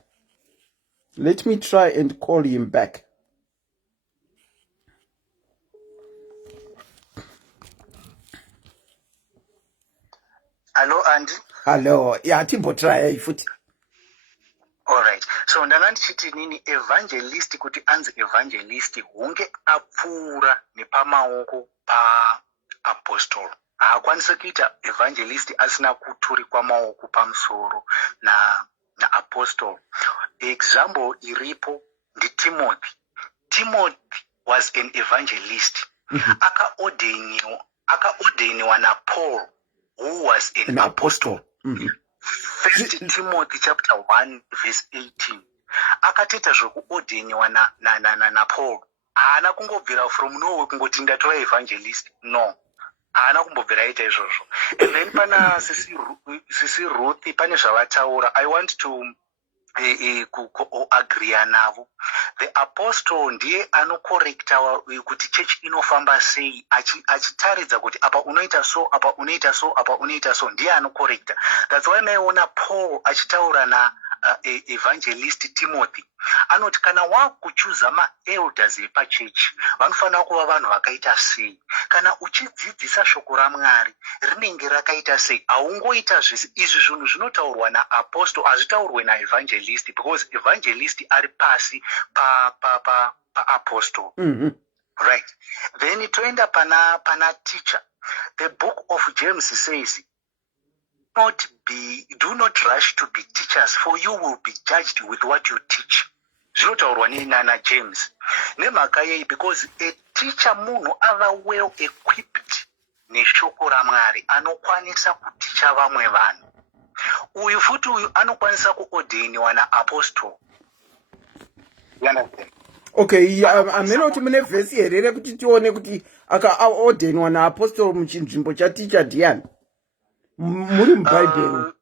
Let me try and call him back. Hello, Andy. Hello. Yeah, timbo try futi. Alright. So ndanga ndichiti nini evangelist kuti anzi evangelist hunge apfuura nepamaoko pa apostle. Haakwanisi kuita evangelist asina kuturikwa maoko pamusoro na apostle. Example iripo ndi Timothy. Timothy was an evangelist. Akaordeniwa na Paul, who was an apostle. First Timothy chapter 1 verse 18. Akatita zvekuordeniwa na Paul. Haana kungobvira from nowhere kungoti ndatora evangelist. No. Haana kumbobvira aita izvozvo. And then pana sisi Ruth pane zvavataura. I want to agree navo. The apostle ndiye anokorekta kuti church inofamba sei, achitaridza kuti apa unoita so, apa unoita so, apa unoita so, ndiye anokorekta. That's why maiona Paul achitaura na evangelist Timothy. Anoti kana wakuchuza ma-elders epachechi vanofanira kuva vanhu vakaita sei. Kana uchidzidzisa shoko raMwari rinenge rakaita sei. Haungoita zvese izvi zvinhu zvinotaurwa naapostle, hazvitaurwe naevangelist, because evangelist ari pasi pa apostle. Right. Then toenda pana teacher. The book of James says, do not rush to be teachers, for you will be judged with what you teach. Zvinotaurwa nana James. Nemhaka yei, because a teacher munhu ava well equipped neshoko raMwari, anokwanisa kuticha vamwe vanhu. Uyu futi uyu anokwanisa kuordeniwa naapostle. Okay, amene kuti mune vhesi here kuti tione kuti akaordeniwa naapostle muchinzvimbo chaticha ndiani muri muBhayibheri.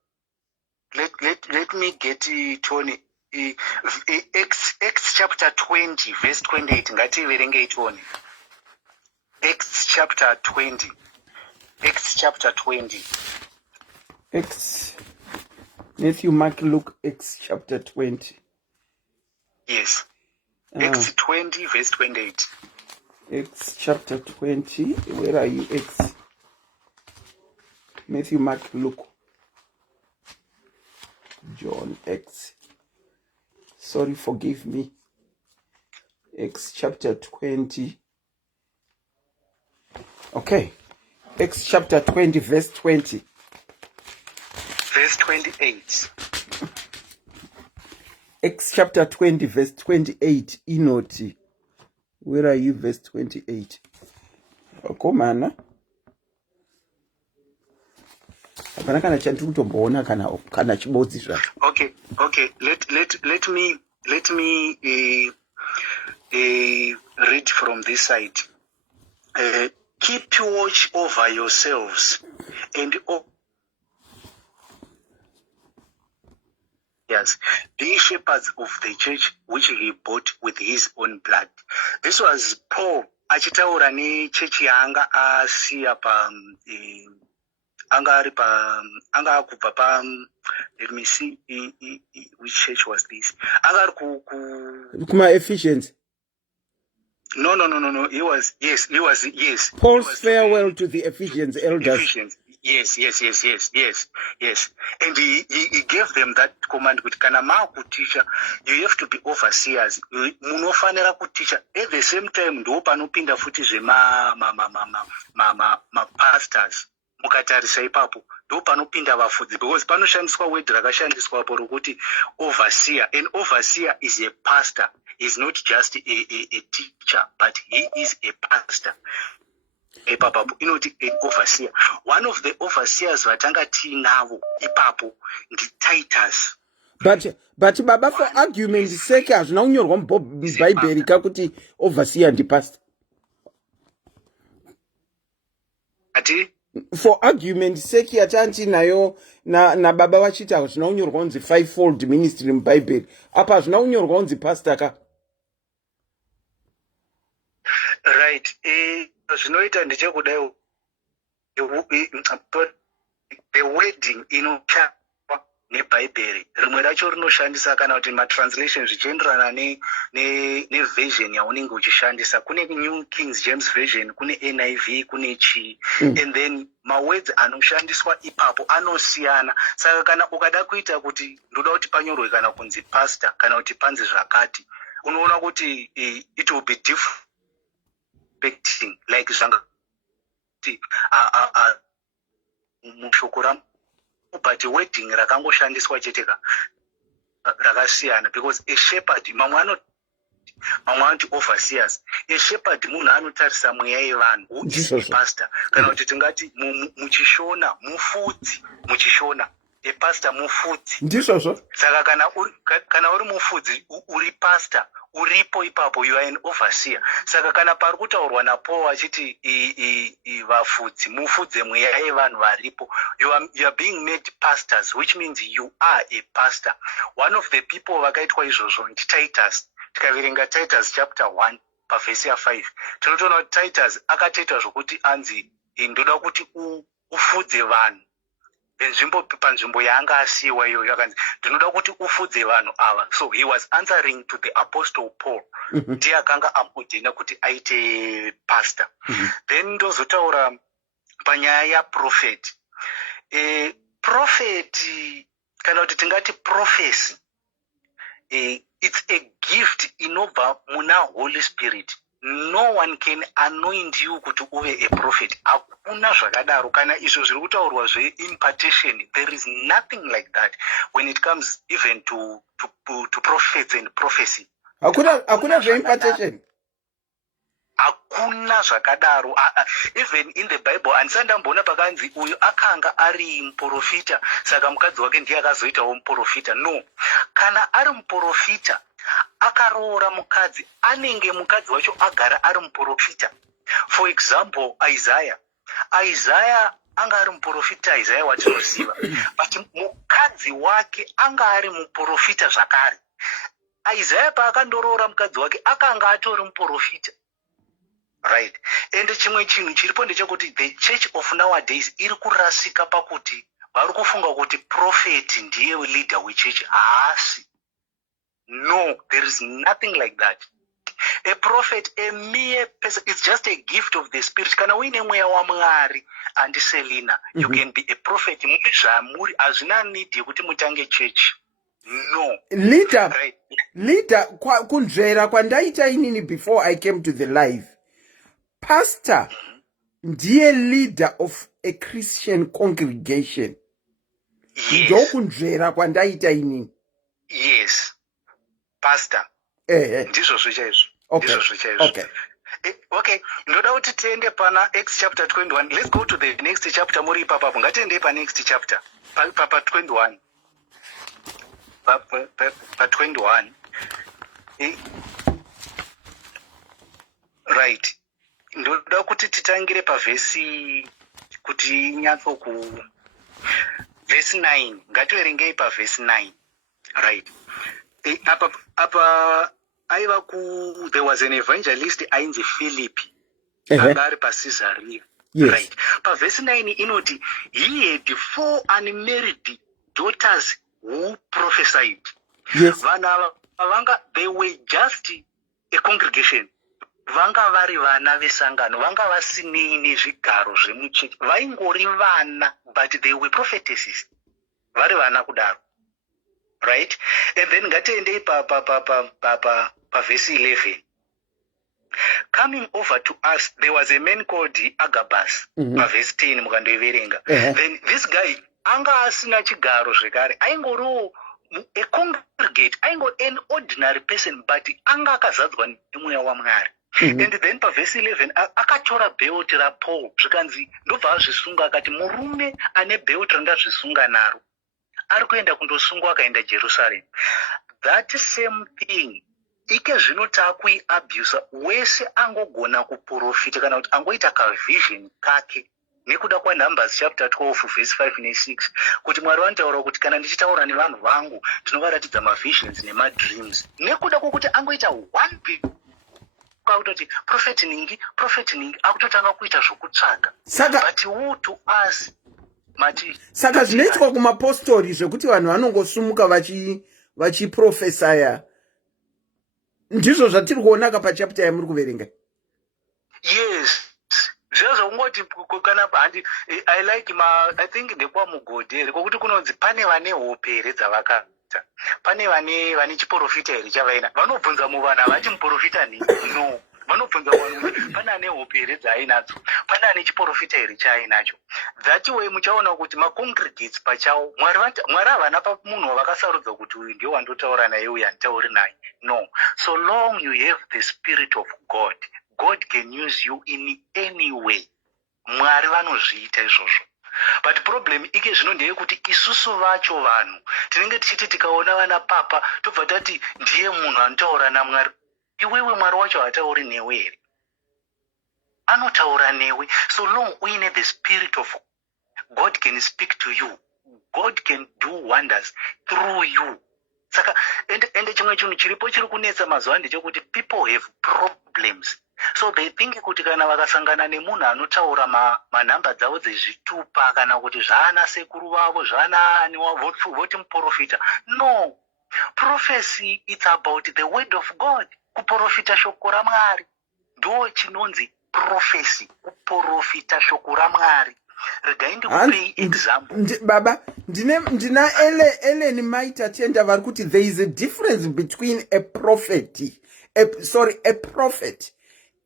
Let me get Tony. Acts chapter 20 verse 28 ngativerenge itone. Acts chapter 20. Acts, Matthew, Mark, Luke, Acts chapter 20. Yes. Acts 20 verse 28. Acts chapter 20. Where are you? Acts Matthew, Mark, Luke, John, Acts. Sorry, forgive me. Acts chapter 20. Okay. Acts chapter 20, verse 20. Verse 28. Acts chapter 20, verse 28. Inoti. Where are you, verse 28? Komana. Hapana kana chandiri kutomboona kana chibodzi zvacho. Okay. Let me read from this side. Keep watch over yourselves and yes, be shepherds of the church which he bought with his own blood. This was Paul achitaura nechechi yaanga asiya pa anga kubva pa, let me see which church was this. Anga ari Kuma Ephesians. No. He was Paul's farewell to the Ephesians elders. Ephesians. Yes. And he gave them that command with kanama kutisha, you have to be overseers. Munofanira kutisha. At the same time, ndo panopinda futi zvema pastors. Mukatarisa ipapo ndo panopinda vafudzi, because panoshandiswa word rakashandiswa po rokuti overseer. An overseer is a pastor. He's not just a teacher, but he is a pastor. Ipapo inoti an overseer. One of the overseers vatanga tinavo ipapo ndi Titus. But baba, for argument's sake, hazvina kunyorwa mubhaibheri kakuti overseer ndi pastor. Ati? For argument's sake, yatanti nayo na baba vachita hazvina kunyorwa kunzi fivefold ministry mubhaibheri. Apa hazvina kunyorwa kunzi pastor ka. Right. Zvinoita ndechekudai the wedding inochapa nebhaibheri rimwe racho rinoshandisa kana kuti matranslation zvichienderana neversion yaunenge uchishandisa. Kune New King James Version, kune NIV, kune chi. And then mawords anoshandiswa ipapo anosiyana. Saka kana ukada kuita kuti ndoda kuti panyorwe kana kunzi pastor kana kuti panzi zvakati, unoona kuti it will be different. Like zvanga mushoko but wedding rakangoshandiswa cheteka rakasiyana, because a shepherd mamwe anoti overseers. A shepherd munhu anotarisa mweya yevanhu, who is a pastor. Kana kuti tingati muchishona mufudzi, muchishona a pastor mufudzi. Ndizvozvo. Saka kana uri mufudzi uri pastor, uripo ipapo, you are an overseer. Saka kana pari kutaurwa naPaul achiti vafudzi mufudze mweya yevanhu varipo, you are being made pastors, which means you are a pastor. One of the people vakaitwa izvozvo ndi Titus. Tikaverenga Titus chapter 1 pavhesi ya 5 tinotoona kuti Titus akatoita zvokuti anzi ndoda kuti ufudze vanhu panzvimbo yaanga asiyiwa iyoyo, akanzi ndinoda kuti ufudze vanhu ava. So he was answering to the apostle Paul, ndiye akanga amudhina kuti aite pastor. Then ndozotaura panyaya yaprofeti. Profeti kana kuti tingati prophecy, it's a gift inobva muna Holy Spirit. No one can anoint you kuti uve a prophet. Hakuna zvakadaro. Kana izvo zviri kutaurwa impartation, there is nothing like that when it comes even to prophets and prophecy. Hakuna impartation. Hakuna zvakadaro. Even in the Bible handisandamboona pakanzi uyu akanga ari muprofita saka mukadzi wake ndiye akazoitawo muprofita. No. Kana ari muprofita akaroora mukadzi, anenge mukadzi wacho agara ari muprofita. For example, Isaiah anga ari muprofita, Isaiah watinoziva, but mukadzi wake anga ari muprofita zvakare. Isaiah paakandoroora mukadzi wake akanga atori muprofita. Right. And chimwe chinhu chiripo ndechekuti the church of nowadays iri kurasika pakuti vari kufunga kuti prophet ndiye leader wechurch. Haasi. No, there is nothing like that. A prophet, a mere person, it's just a gift of the Spirit. Kana uine mweya wa Mwari and Selina, you can be a prophet. Muri azvina need yekuti mutange church. No. Leader, Right. leader, kunzvera kwandaita inini before I came to the live. Pastor, ndiye leader of a Christian congregation. Yes. Ndokunzvera kwandaita inini. Yes. Pastor. Ndizvo zvichaizvo. Okay. Okay. Okay, ndoda kuti tiende pana Acts chapter 21. Let's go to the next chapter. Muri ipapo ngatiende pa next chapter. Pa 21. Pa 21. Right. Ndoda kuti titangire pa vhesi kuti nyatso ku verse 9. Ngativerengei pa verse 9. Right. Apa aiva there was an evangelist ainzi Philip. Agari pa Caesarea. Yes. Right. Pa verse 9 inoti, he had 4 unmarried daughters who prophesied. Yes. They were just a congregation. Vanga vari vana vesangano, vanga vasinei nezvigaro zvemuchechi, vaingori vana, but they were prophetesses. Vari vana kudaro. Right? And then ngatiendei pa verse 11. Coming over to us, there was a man called Agabus. Pa verse 10 mukandoiverenga. Then this guy anga asina chigaro zvekare, aingoriwo a congregate, aingori an ordinary person, but anga akazadzwa nemweya waMwari. And then pa verse 11 akatora belt raPaul zvikanzi ndobva azvisunga akati murume ane belt randazvisunga naro ari kuenda kundosungwa akaenda Jerusalem. That same thing ike zvino takuiabuse wese angogona kuprofita kana kuti angoita kavision kake nekuda kwaNumbers chapter 12 verse 5 ne6 kuti Mwari vantaura kuti kana ndichitaura nevanhu vangu ndinovaratidza mavisions nemadreams nekuda kwokuti angoita one people kuti prophet ningi akutotanga kuita zvokutsvaga. But who to us mati saka zvinoitwa kumapostori zvekuti vanhu vanongosumuka vachiprofesaya ndizvo zvatiri kuona apa chapter yamuri kuverenga. Yes. Zvazvongoti kana handi I like I think ndekwa mugodheri kokuti kunonzi pane vane hope here dzavakaita, pane vane chiprofita here chavaina, vanobvunza muvanhu havati muprofita ni no, vanobvunza vanhu pane ane hope here dzaainadzo, pane ane chiprofita here chaainacho. That way muchaona kuti macongregates pachawo Mwari havana pa munhu wavakasarudza kuti uyu ndiye wandotaura naye uyu handitauri naye. No, so long you have the Spirit of God, God can use you in any way. Mwari vanozviita izvozvo. But problem ike zvino ndeyekuti isusu vacho vanhu tinenge tichiti tikaona vana papa tobva tati ndiye munhu anotaura naMwari. Iwewe Mwari wacho hatauri newe here? Anotaura newe. So long uine the Spirit of God can speak to you. God can do wonders through you. Saka ende chimwe chinhu chiripo chiri kunetsa mazuva ndechekuti people have problems. So they think kuti kana vakasangana nemunhu anotaura manhamba dzavo dzezvitupa kana kuti zvana sekuru vavo zvana ani wavo voti muprofita. No, prophecy it's about the word of God. Kuprofita shoko raMwari ndo chinonzi prophecy, kuprofita shoko raMwari. Regai ndikupei example. Baba, ndina Ellen maita tenda vari kuti there is a difference between a prophet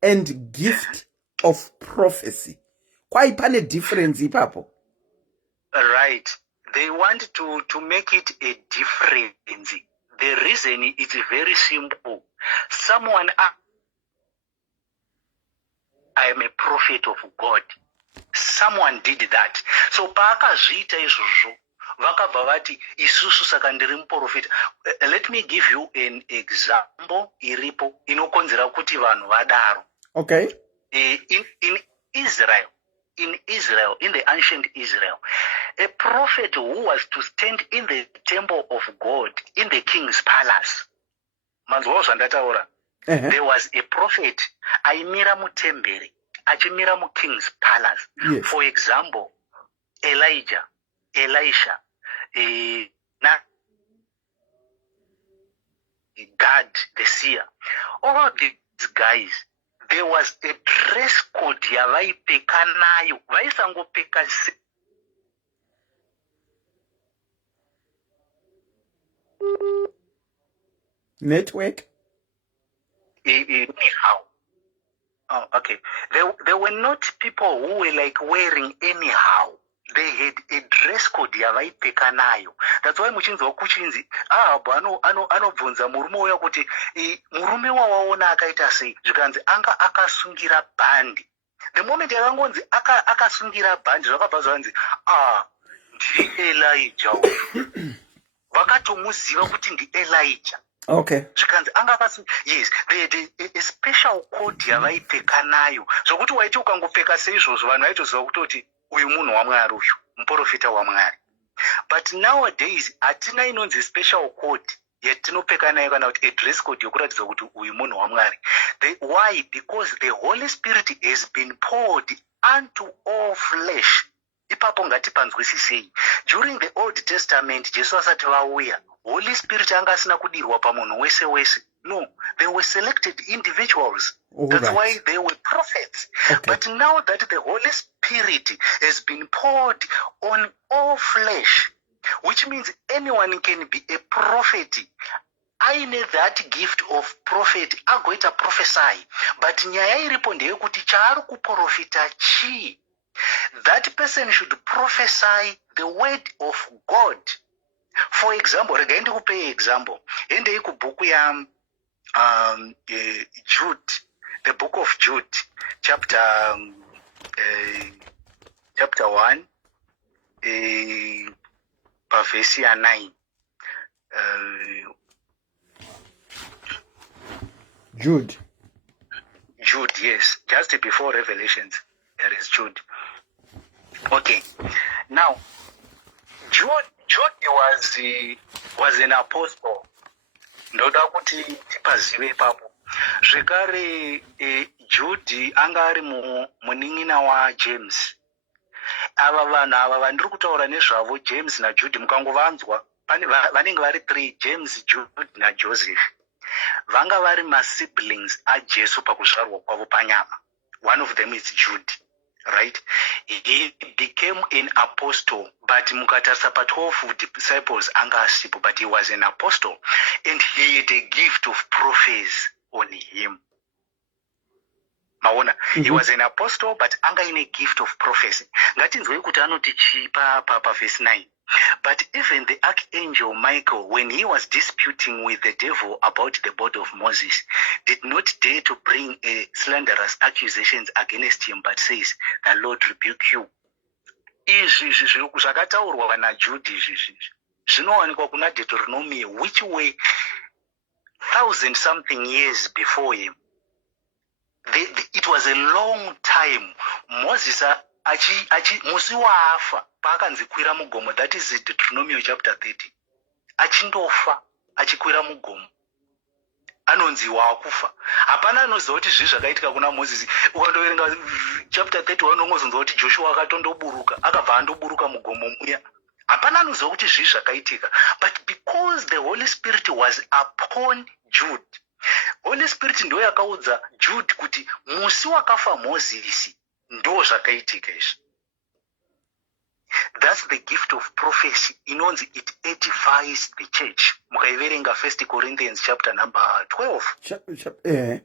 and gift of prophecy. Kwai pane difference ipapo? Right. They want to make it a difference. The reason is very simple. Someone, I am a prophet of God. Someone did that. So paakazviita izvozvo vakabva vati isusu saka ndiri muprofita. Let me give you an example iripo inokonzera kuti vanhu vadaro. Okay. In Israel, in the ancient Israel, a prophet who was to stand in the temple of God in the king's palace. Manzwa zvandataura. There was a prophet aimira mutemberi achimira muking's palace. Yes. For example, Elijah, Elisha, God the seer. All of guys, there was a dress code yavaipfeka nayo. Vaisangopfeka network. Anyhow. Oh, okay. There were not people who were like wearing anyhow. They had a dress code yavaipfeka nayo. That's why muchinzwa kuchinzi anobvunza murume uya kuti murume wawaona akaita sei, zvikanzi anga akasungira bhandi. The moment yakangonzi akasungira bhandi zvakabva zvanzi ndi-Elijah uyu. Vakatomuziva kuti ndi-Elijah. Okay. Zvikanzi anga yes, they had a special code yavaipfeka nayo. Zvokuti waiti ukangopfeka seizvozvo vanhu vaitoziva kutoti uyu munhu waMwari uyu, muprofita waMwari. But nowadays hatina inonzi special code yatinopfeka nayo kana kuti a dress code yokuratidza kuti uyu munhu waMwari. Why? Because the Holy Spirit has been poured unto all flesh. Ipapo ngatipanzwisisei. During the Old Testament, Jesu asati vauya, Holy Spirit anga asina kudirwa pamunhu wese wese. No, they were selected individuals. That's why they were prophets. Okay. But now that the Holy Spirit has been poured on all flesh, which means anyone can be a prophet. I need that gift of prophet, agoita prophesy. But nyaya iripo ndeyekuti chaari kuprofita chi. That person should prophesy the word of God. For example, regai ndikupe example. Endei kubhuku ya Jude, the book of Jude, chapter 1, verse 9. Jude, yes, just before Revelations, there is Jude. Okay, now Jude was an apostle. Ndoda kuti tipazive ipapo. Zvekare Jude anga ari munin'ina waJames. Ava vanhu ava vandiri kutaura nezvavo, James naJude, mukangovanzwa vanenge vari 3, James, Jude naJoseph. Vanga vari masiblings aJesu pakuzvarwa kwavo panyama. One of them is Jude, right? He became an apostle, but mukatarisa pa12 disciples anga asipo, but he was an apostle and he had a gift of prophecy on him. Maona, he was an apostle but anga in a gift of prophecy. Ngatinzwei kuti anoti chi pa verse 9. But even the archangel Michael, when he was disputing with the devil about the body of Moses, did not dare to bring slanderous accusations against him, but says, "The Lord rebuke you." Izvi zvakataurwa naJude zvinowanikwa kuna Deuteronomy, which were 1,000-something years before him. It was a long time. Moses musi waafa paakanzikwira mugomo, that is Deuteronomy chapter 30. Achindofa achikwira mugomo, anonzi waakufa. Hapana anoziva kuti zvii zvakaitika kuna Moses. Ukandoverenga chapter 30 wanongozonzwa kuti Joshua akatondoburuka, akabva andoburuka mugomo muya. Hapana anoziva kuti zvii zvakaitika. But because the Holy Spirit was upon Jude, Holy Spirit ndo yakaudza Jude kuti musi wakafa Moses ndo zvakaitika izvi. That's the gift of prophecy. Inonzi it edifies the church. Mukaiverenga 1 Corinthians chapter number 12. 1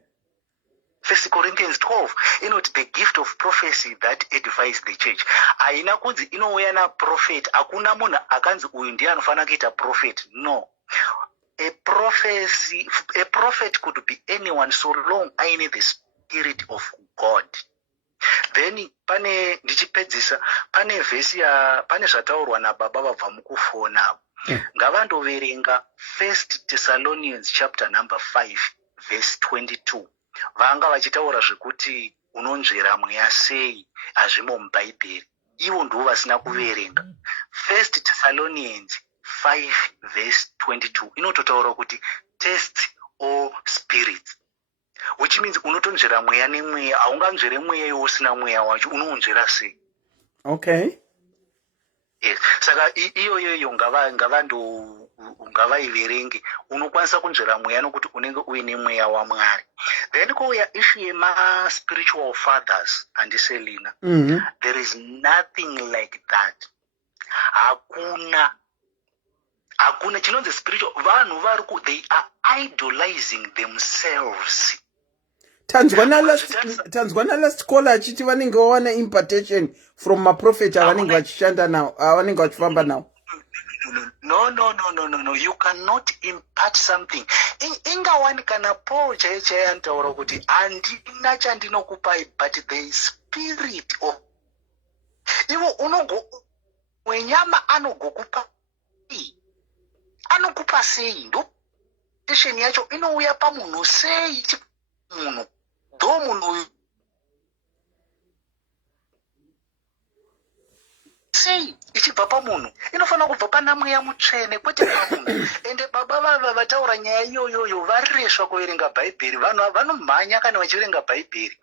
Corinthians 12. Inoti the gift of prophecy that edifies the church. Haina kunzi inouya na prophet. Hakuna munhu akanzi uyu ndiye anofanira kuita prophet. No. A prophet could be anyone so long aine the Spirit of God. Then pane ndichipedzisa pane vhesi pane zvataurwa nababa vabva mukufona. Ngavandoverenga 1 Thessalonians chapter number 5 verse 22. Vanga vachitaura zvekuti unonzvera mweya sei hazvimo muBhaibheri. Ivo ndivo vasina kuverenga. 1 Thessalonians 5 verse 22 inototaura kuti test all spirits, which means unotonzvera mweya nemweya. Haunganzvere mweya iwo usina mweya wacho, unounzvera sei? Okay. Yes. Saka iyoyo ngavaiverenge unokwanisa kunzvera mweya nokuti unenge uine mweya waMwari. Then kouya issue yema-spiritual fathers handiselina. There is nothing like that. Hakuna chinonzi spiritual. Vanhu they are idolizing themselves. Tanzwana last call achiti vanenge vawana impartation from maprofeti avanenge vachishanda nawo avanenge vachifamba nawo. No. You cannot impart something. Ingawani kana Paul chaiye anotaura kuti handina chandinokupai, but the spirit of ivo wenyama anogokupa anokupa sei? Ndo station yacho inouya pamunhu sei? Munhu ndo munhu sei ichibva pamunhu inofanira kubva pana mweya mutsvene, kwete pamunhu. Ende baba vava vataura nyaya iyoyoyo vareswa kuverenga bhaibheri. Vanhu vanomhanya kana vachiverenga bhaibheri.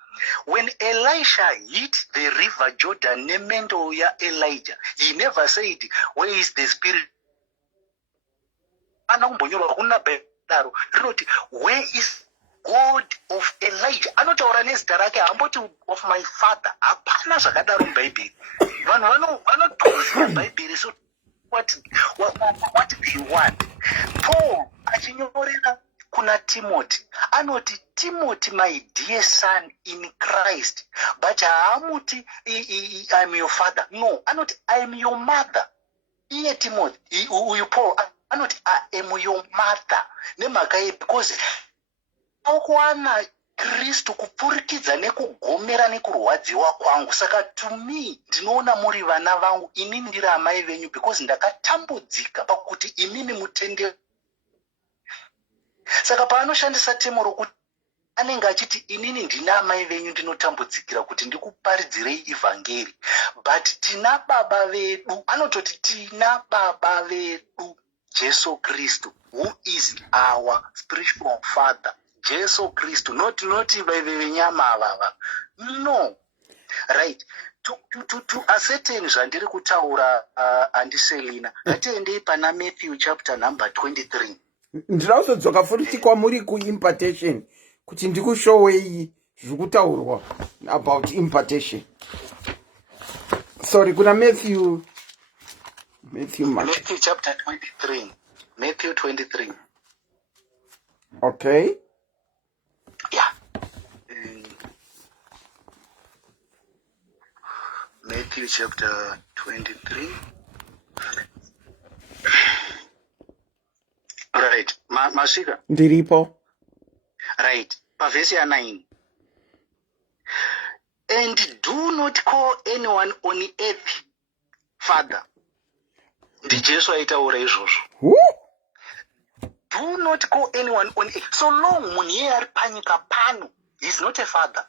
When Elisha hit the river Jordan nemendo yaElijah, he never said, where is the spirit? Anombonyorwa kuna bhaibheri rinoti, where is God of Elijah? Anotaura nezita rake, hamboti of my father. Hapana zvakadaro mubhaibheri. Vanhu vanotoziva bhaibheri, so what they want. Paul achinyorera kuna Timothy anoti, Timothy, my dear son in Christ, but haamuti I'm your father. No, anoti I am your mother. Iye Timothy uyu Paul anoti I am your mother. Nemhaka ye because akuwana Kristu kupurikidza nekugomera nekurwadziwa kwangu. Saka to me ndinoona muri vana vangu, inini ndiri amai venyu because ndakatambudzika pakuti inini mutende. Saka paanoshandisa temo rokuti anenge achiti inini ndina amai venyu ndinotambudzikira kuti ndikuparidzirei evhangeri, but tina baba vedu, anototi tina baba vedu Jesu Kristu, who is our spiritual father. Jesu Kristu, not venyama vava. No. Right. To a certain zvandiri kutaura handiselina. Ngatiendei pana Matthew chapter number 23. Ndinozodzoka futi kwamuri kuimpartation kuti ndikushowei zvikutaurwa about impartation. Sorry, kuna Matthew chapter 23. Matthew 23. Okay. Yeah. Matthew chapter 23. Right. Masika. Ndiripo. Right. Verse 9. And do not call anyone on earth father. Ndijesu aitaura izvozvo. Do not call anyone on earth. So long munhu iye ari panyika pano, he is not a father.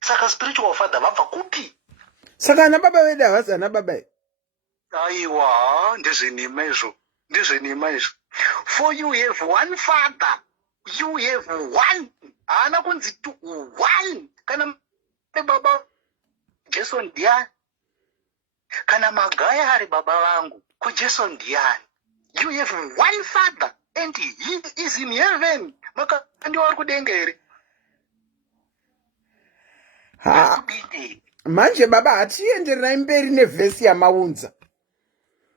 Saka spiritual father vabva kupi? Saka ana baba vedu havasi ana baba. Aiwa, ndizvinima izvo. For you have one father. You have one. Haana kunzi one. Kana baba Jesu ndiani? Kana magaya ari baba vangu, ko Jesu ndiani? You have one father and he is in heaven. Maka ndiwo ari kudenga here. Manje baba hatienderai mberi nevhesi yamaunza.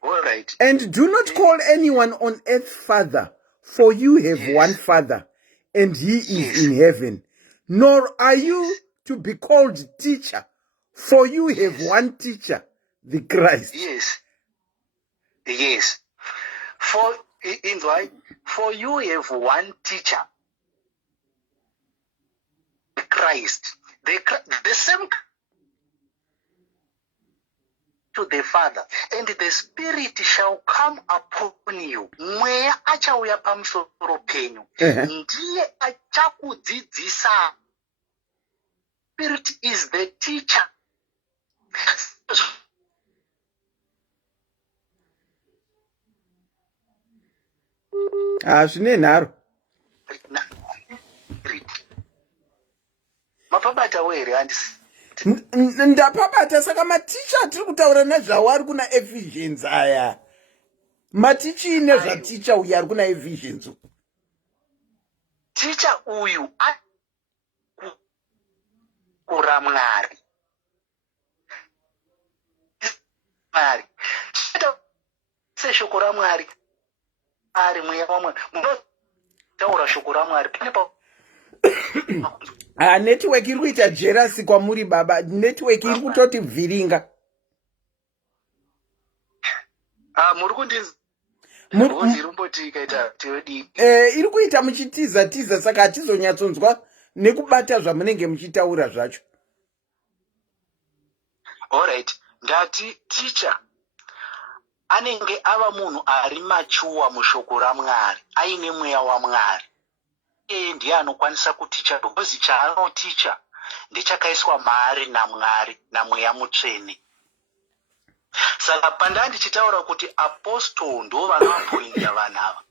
All right. And do not call anyone on earth father, for you have one father, and he is in heaven. Nor are you to be called teacher, for you have one teacher, the Christ. Yes. For you have one teacher, the Christ. The same to the Father, and the Spirit shall come upon you. Mweya achauya pamusoro penyu. Ndiye achakudzidzisa. Spirit is the teacher. Zvine nharo. Mapabata were handisi. Ndapabata saka maticha tiri kutaura nezvawo ari kuna Ephesians aya. Matichi nezvaticha uyu ari kuna Ephesians. Ticha uyu kura Mwari. Mwari. Seshoko raMwari ari mweya waMwari. Munotaura shoko raMwari. Network iri kuita jealousy kwamuri baba. Network iri kutoti vhiringa. Muri kundinzwa. Iri kuita muchitiza saka hatizonyatsonzwa nekubata zvamunenge muchitaura zvacho. Alright, ndati ticha anenge ava munhu ari machuwa mushoko raMwari, aine mweya waMwari. Ndiye anokwanisa kuticha because chaanoticha ndechakaiswa maari naMwari namweya mutsvene. Saka pandanga ndichitaura kuti apostle ndo vanoapointa vanhu ava,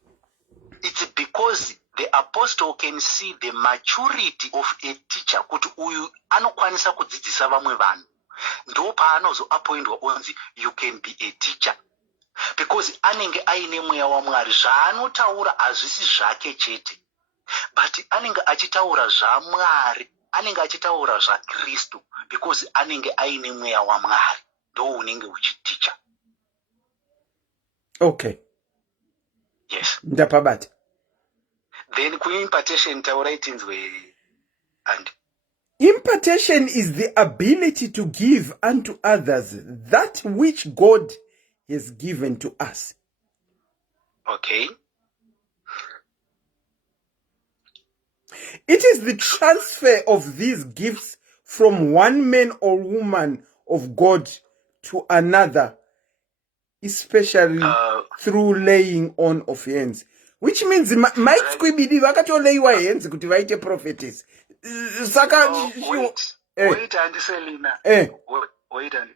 it's because the apostle can see the maturity of a teacher, kuti uyu anokwanisa kudzidzisa vamwe vanhu. Ndo paanozoapoindwa onzi you can be a teacher, because anenge aine mweya waMwari. Zvaanotaura hazvisi zvake chete, but anenge achitaura zvaMwari, anenge achitaura zvaKristu, because anenge aine mweya waMwari. Ndo unenge uchiticha. Okay. Yes. Ndapabata. Then kuimpartation taura itinzwe and impartation is the ability to give unto others that which God has given to us. Okay. It is the transfer of these gifts from one man or woman of God to another, especially through laying on of hands. Which means might kwibidi vakatoleiwa hands kuti vaite prophetess. Saka wait andiselina. Wait and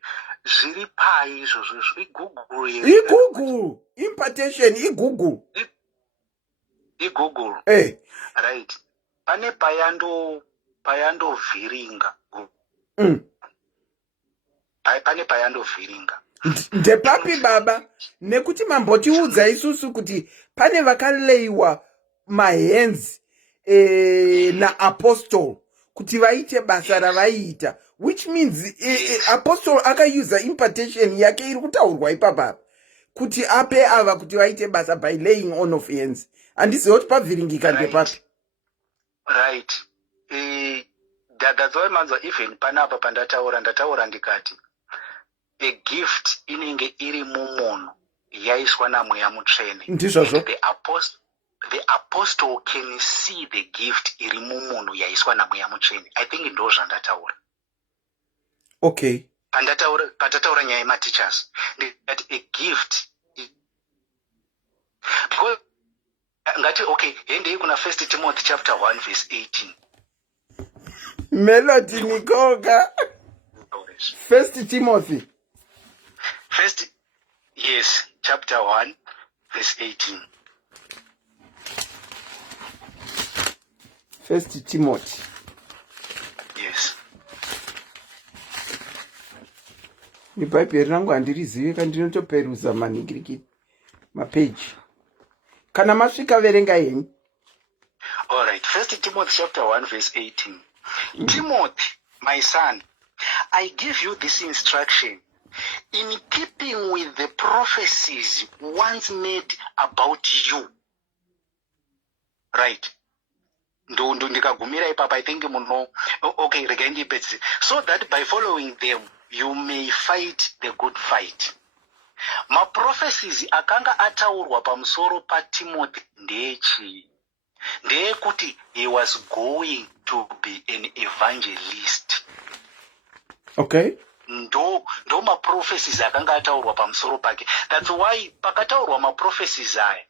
zviri pai izvozvo iGoogle. iGoogle impartation iGoogle. iGoogle. Right. Pane payando vhiringa. Pane payando vhiringa. Ndepapi baba nekuti mambotiudza isusu kuti pane vakaleiwa mahands naapostle kuti vaite basa ravaiita, which means apostle akausa impartation yake iri kutaurwa ipapa kuti ape ava kuti vaite basa by laying on of hands. Handiziva kuti pabviringika ndepapi. Right. That's why manzwa even panapa ndataura ndikati a gift inenge iri mumunhu yaiswa namweya mutsvene. Ndizvozvo. The apostle can see the gift iri mumunhu yaiswa namweya mutsvene. I think ndo zvandataura. Okay. Pandataura nyaya yemateachers, that a gift because ngati okay, ende kuna 1 Timothy chapter 1 verse 18. Melody Nikoga. 1 Timothy. Yes, chapter 1 verse 18. 1 Timothy. Yes. Ibhaibheri rangu handirizivi kandi ndinotoperuza manhingiriki mapage. Kana masvika verenga henyu. All right, 1 Timothy chapter 1 verse 18. Timothy, my son, I give you this instruction in keeping with the prophecies once made about you. Right. Ndo ndikagumira ipapa, I think muno. Okay, regendi petse. So that by following them you may fight the good fight. Ma prophecies akanga ataurwa pamusoro pa Timothy ndechi. Ndekuti he was going to be an evangelist. Okay. Ndo ma prophecies akanga ataurwa pamusoro pake. That's why pakataurwa ma prophecies aya,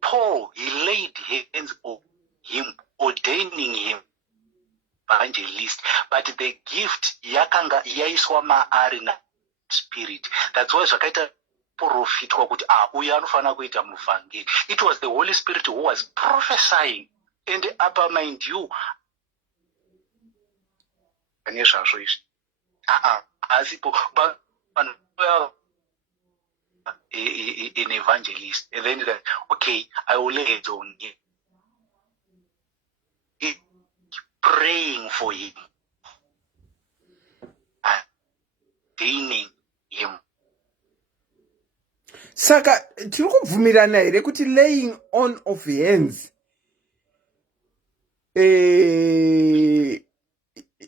Paul, he laid hands on him, ordaining him evangelist, but the gift yakanga yaiswa maari na spirit. That's why zvakaita profitwa kuti uyu anofana kuita muvhangeri. It was the Holy Spirit who was prophesying, and upper mind you. asipo an evangelist, and then like, okay, I will lay it on him, praying for him, gaining him. Saka tiri kubvumirana here kuti laying on of hands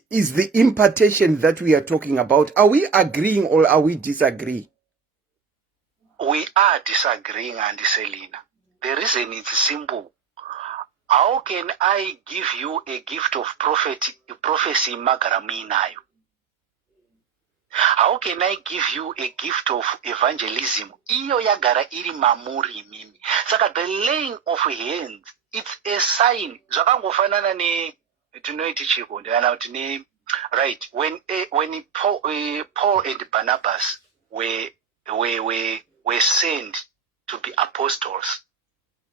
is the impartation that we are talking about. Are we agreeing or are we disagreeing? We are disagreeing, Auntie Selina. The reason is simple. How can I give you a gift of prophecy magaraminayo? How can I give you a gift of evangelism? Iyo yagara iri mamuri mimi. Saka the laying of hands, it's a sign. Zvakangofanana ne tinoiti chiko ndana kuti right when Paul and Barnabas were sent to be apostles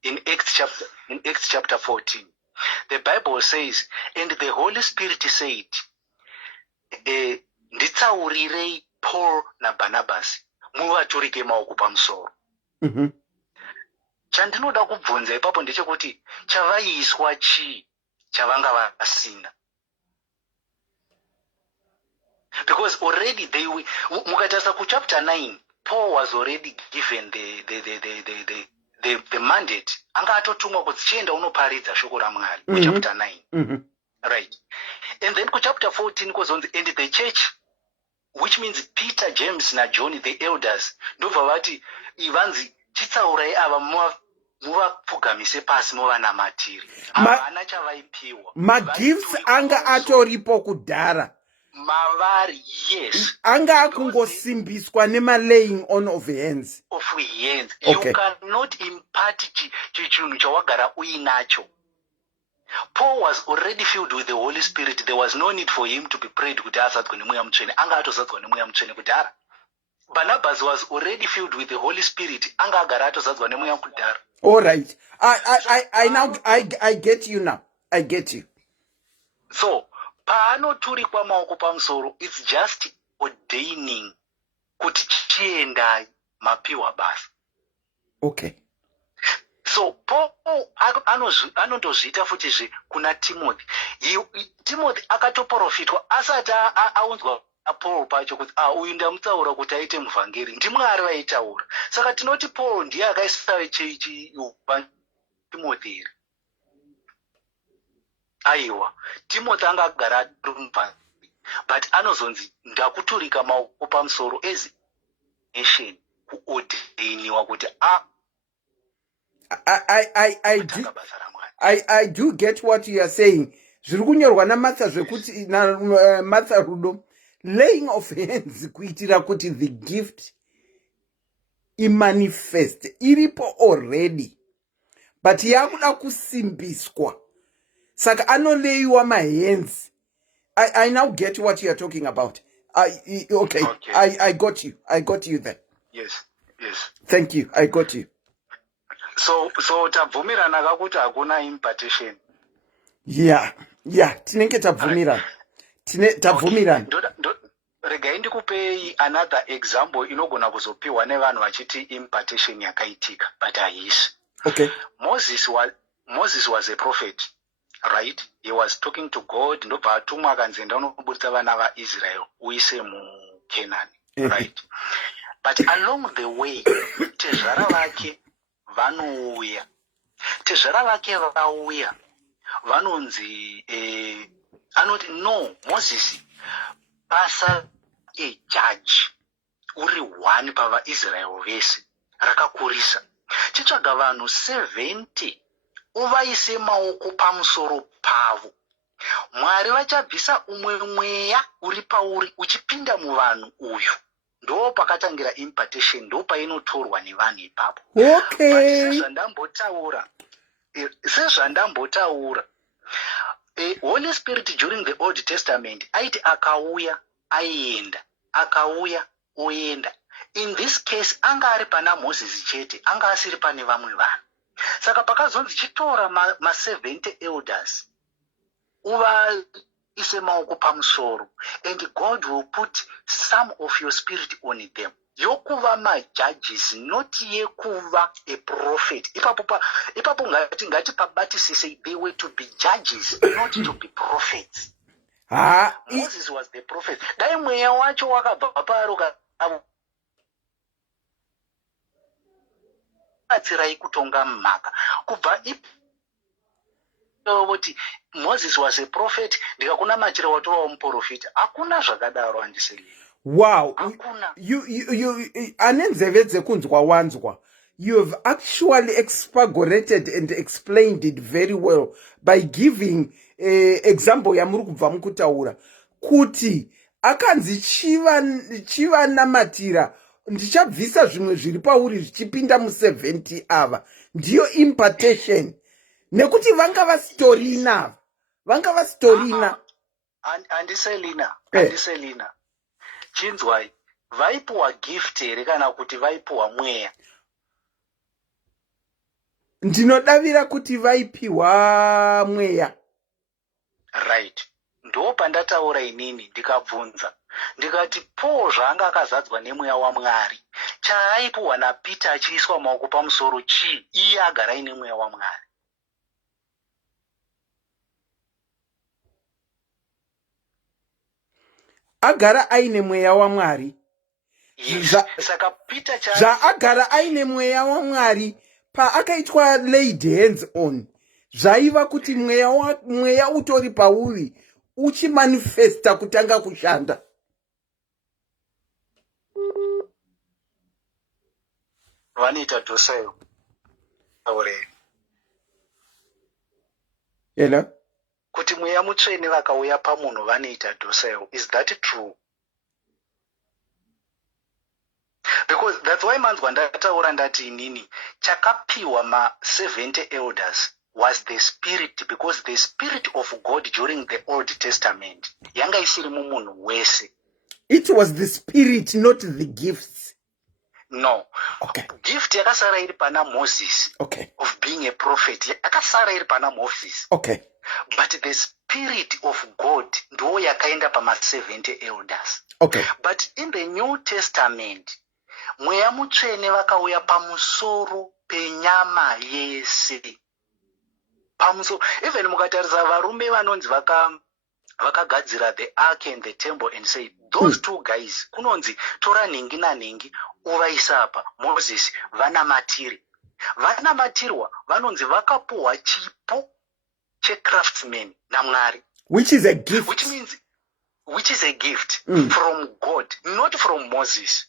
in Acts chapter 14. The Bible says, and the Holy Spirit said, nditsaurire Paul na Barnabas muvaturike maoko pamusoro. Chandinoda kubvunza ipapo ndechekuti chavaiswa chii chavanga vasina. Because already they were, mukatarisa ku chapter 9, Paul was already given the mandate. Anga atotumwa kuti chienda unoparidza shoko raMwari ku chapter 9. Right. And then ku chapter 14 kozonzi, and the church, which means Peter, James na John, the elders, ndobva vati ivanzi chitsaurai ava muvapfugamise pasi muvanamatiri. Havana chavaipiwa. Magifts anga atoripo kudhara. Mavari, yes. Anga akungosimbiswa nema laying on of hands. Of hands. Okay. You cannot impart chinhu chawagara uinacho. Paul was already filled with the Holy Spirit. There was no need for him to be prayed kuti asatswe nemweya mutsvene. Anga atozadzwa nemweya mutsvene kudhara. Barnabas was already filled with the Holy Spirit. Anga agara atozadzwa nemweya kudhara. All right. I get you now. I get you. So, paanoturikwa maoko pamusoro, it's just ordaining kuti chiendai mapiwa basa. Okay. So Paul anondozviita futizve kuna Timothy. Timothy akatoprofitwa asati aunzwa Paul pacho kuti uyu ndamutsaura kuti aite muvhangeri, ndimwari vaitaura. Saka tinoti Paul ndiye akaisa Timothy. Aiwa, Timothy anga agara ari muvhangeri, but anozonzi ndakuturika maoko pamusoro as nation kuordainiwa kuti I do get what you are saying. Zviri kunyorwa naMatha zvekuti Matha Rudo, laying of hands kuitira kuti the gift imanifest iripo already, but yakuda kusimbiswa. Saka anoleyiwa hands. I now get what you are talking about. Okay. I got you. I got you there. Yes. Thank you. I got you. So tabvumirana kakuti hakuna impartation. Yeah, tinenge tabvumirana. Tabvumirana. Regai ndikupei another example inogona kuzopiwa nevanhu vachiti impartation yakaitika, but haisi. Okay. Moses was a prophet, right? He was talking to God, ndobva atumwa akanzi enda unobudisa vana vaIsrael uise muKenani, right? But along the way, tezvara vake vanouya. Tezvara vake vauya vanonzi anoti no, Moses basa judge uri one pavaIsrael vese rakakurisa. Chitsvaga vanhu 70 uvaise maoko pamusoro pavo. Mwari vachabvisa umwe mweya uri pauri uchipinda muvanhu uyu. Ndo pakatangira impartation, ndo painotorwa nevanhu ipapo. Okay. Sezvandambotaura, Holy Spirit during the Old Testament aiti akauya aienda, akauya oenda. In this case anga ari pana Moses chete, anga asiri pane vamwe vanhu. Saka pakazonzi chitora ma 70 elders ise maoko pamusoro, and God will put some of your spirit on them. Yokuva majudges, not yekuva a prophet. Ipapo ngati pabatisise, they were to be judges, not to be prophets. Moses was the prophet. Dai mweya wacho wakabva paro atsirai kutonga mumhaka. Kubva kuti Moses was a prophet, ndikakuna machira watova muprofita. Hakuna zvakadaro handiseli. Wow, you anenzeve dzekunzwa wanzwa. You have actually expurgated and explained it very well by giving example yamuri kubva mukutaura kuti akanzi chiva namatira ndichabvisa zvimwe zviri pauri zvichipinda mu70 ava ndiyo impartation nekuti vanga vastorina handiselina chinzwai vaipuwa gift here kana kuti vaipuwa mweya? Ndinodavira kuti vaipiwa mweya. Right. Ndo pandataura inini ndikabvunza. Ndikati Paul zvanga akazadzwa nemweya waMwari. Chaaipuwa naPeter achiiswa maoko pamusoro chi? Iye agara ine mweya waMwari. Agara aine mweya waMwari. Yes. Saka Peter agara aine mweya waMwari. Pa akaitwa laid hands on zvaiva kuti mweya utori pauri uchimanifesta kutanga kushanda. Vanoita dosayo aure hello kuti mweya mutsvene vakauya pamunhu vanoita dosayo. Is that true? Because that's why manzwa ndataura ndati inini chakapiwa ma70 elders was the spirit, because the spirit of God during the Old Testament yanga isiri mumunhu wese. It was the spirit, not the gifts. No. Okay. Gift yakasara iri pana Moses. Okay. Of being a prophet yakasara iri pana Moses. Okay. But the spirit of God ndo yakaenda pama70 elders. Okay. But in the New Testament mweya mutsvene vakauya pamusoro penyama yese. Pamusoro. Even mukatarisa varume vanonzi vakagadzira the ark and the temple and say those two guys kunonzi tora nhingi nanhingi uvaisa apa. Moses vanamatirwa vanonzi vakapuwa chipo checraftsman naMwari, which is a gift, which is a gift from God, not from Moses.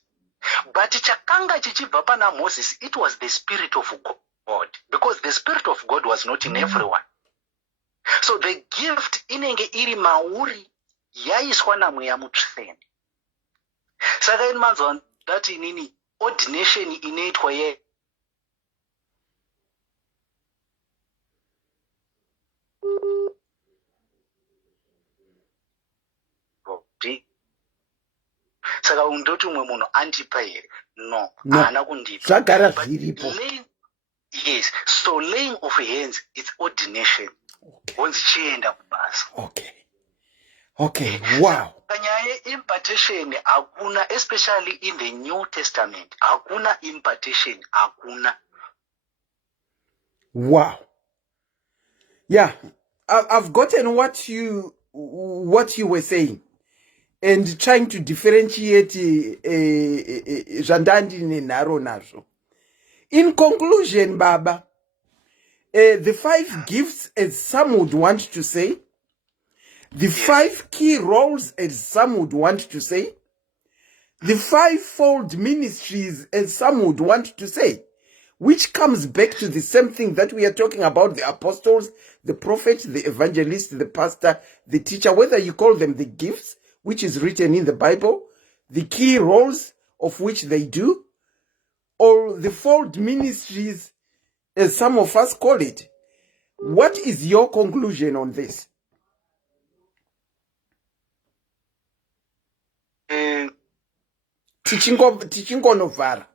But chakanga chichibva pana Moses, it was the spirit of God, because the spirit of God was not in everyone. So the gift inenge iri mauri yaiswa namweya mutsvene. Saka ini manzwa ndati inini ordination inoitwa ye saka undoti umwe munhu andipa here? No, haana kundipa. Zvagara zviripo. Yes, so laying of hands, it's ordination. Once chienda kubasa. Okay, wow. Kanyaya impartation hakuna, especially in the New Testament. Hakuna impartation, hakuna. Wow. Yeah, I've gotten what you were saying. And trying to differentiate Zandandi nenharo nazvo. In conclusion, Baba, the 5 gifts, as some would want to say, the 5 key roles, as some would want to say, the 5-fold ministries, as some would want to say, which comes back to the same thing that we are talking about: the apostles, the prophet, the evangelist, the pastor, the teacher, whether you call them the gifts, which is written in the Bible, the key roles of which they do, or the fold ministries, as some of us call it. What is your conclusion on this? Tichingonovhara.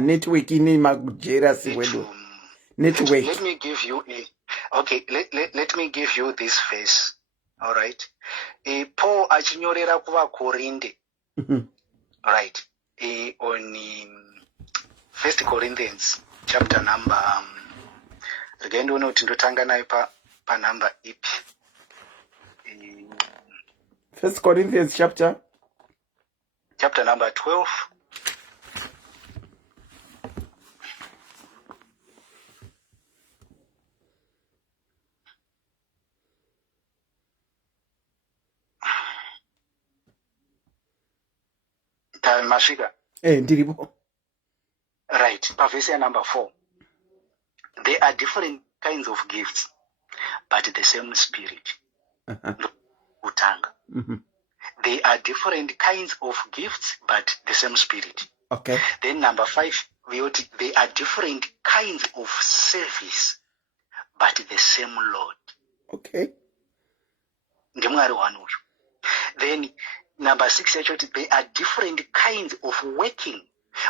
Network ine majerasi wedu. network. Let me give you let me give you this verse. All right. Paul achinyorera kuvakorinde. Right. On 1 Corinthians chapter number again we know tindotanga nayo pa number ipi. 1 Corinthians chapter number 12. Mashika. Ndiripo. Right. Verse number 4. There are different kinds of gifts, but the same Spirit. Utanga. There are different kinds of gifts, but the same Spirit. Okay. Then number 5, there are different kinds of service, but the same Lord. Okay. Then number 6, actually, there are different kinds of working,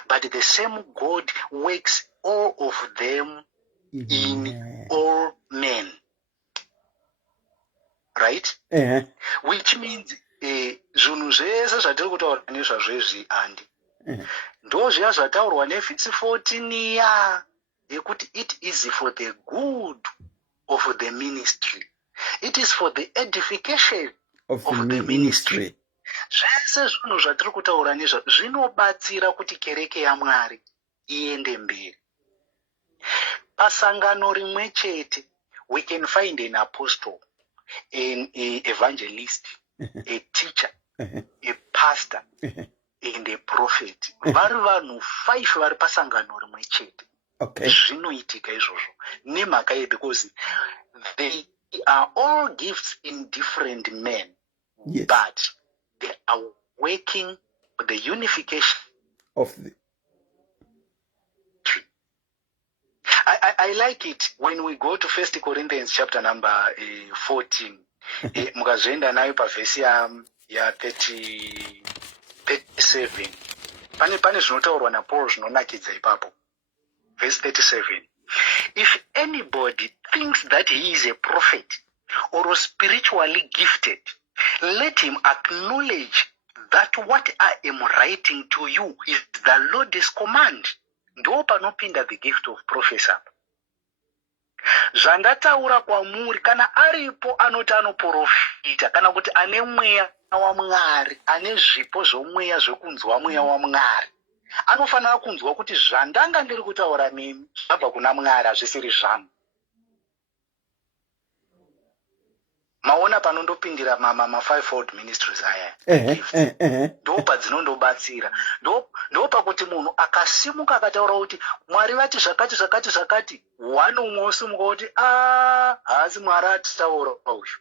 but the same God works all of them in all men. Right? Which means zvinhu zvese zvatiri kutaura nezvazvezvi andi ndo zviya zvataurwa neFits 14 ya yekuti it is for the good of the ministry, it is for the edification of the ministry. Zvese zvinhu zvatiri kutaura nezva zvinobatsira kuti kereke yaMwari iende mberi. Pasangano rimwe chete we can find an apostle, an evangelist, a teacher, a pastor, and a prophet. Vari vanhu 5 vari pasangano rimwe chete. Okay. Zvinoitika izvozvo nemhaka ye because they are all gifts in different men. Yes. But they are working for the unification of the. I like it when we go to 1 Corinthians chapter number 14. Mukazenda nayo pa verse ya 37. Pane zvinotaurwa na Paul zvinonakidza ipapo. Verse 37. If anybody thinks that he is a prophet or spiritually gifted, let him acknowledge that what I am writing to you is the Lord's command. Ndo panopinda the gift of prophecy. Zvandataura kwamuri kana aripo anoti anoprofita kana kuti ane mweya waMwari, ane zvipo zvomweya zvekunzwa mweya waMwari, anofanira kunzwa kuti zvandanga ndiri kutaura nemi zvabva kuna Mwari, hazvisiri zvangu. Maona panondopindira ma fivefold ministries aya. Ndo padzinondobatsira. Ndo pakuti munhu akasimuka akataura kuti Mwari vati zvakati one umwe osimuka kuti haasi Mwari atitaura uyu.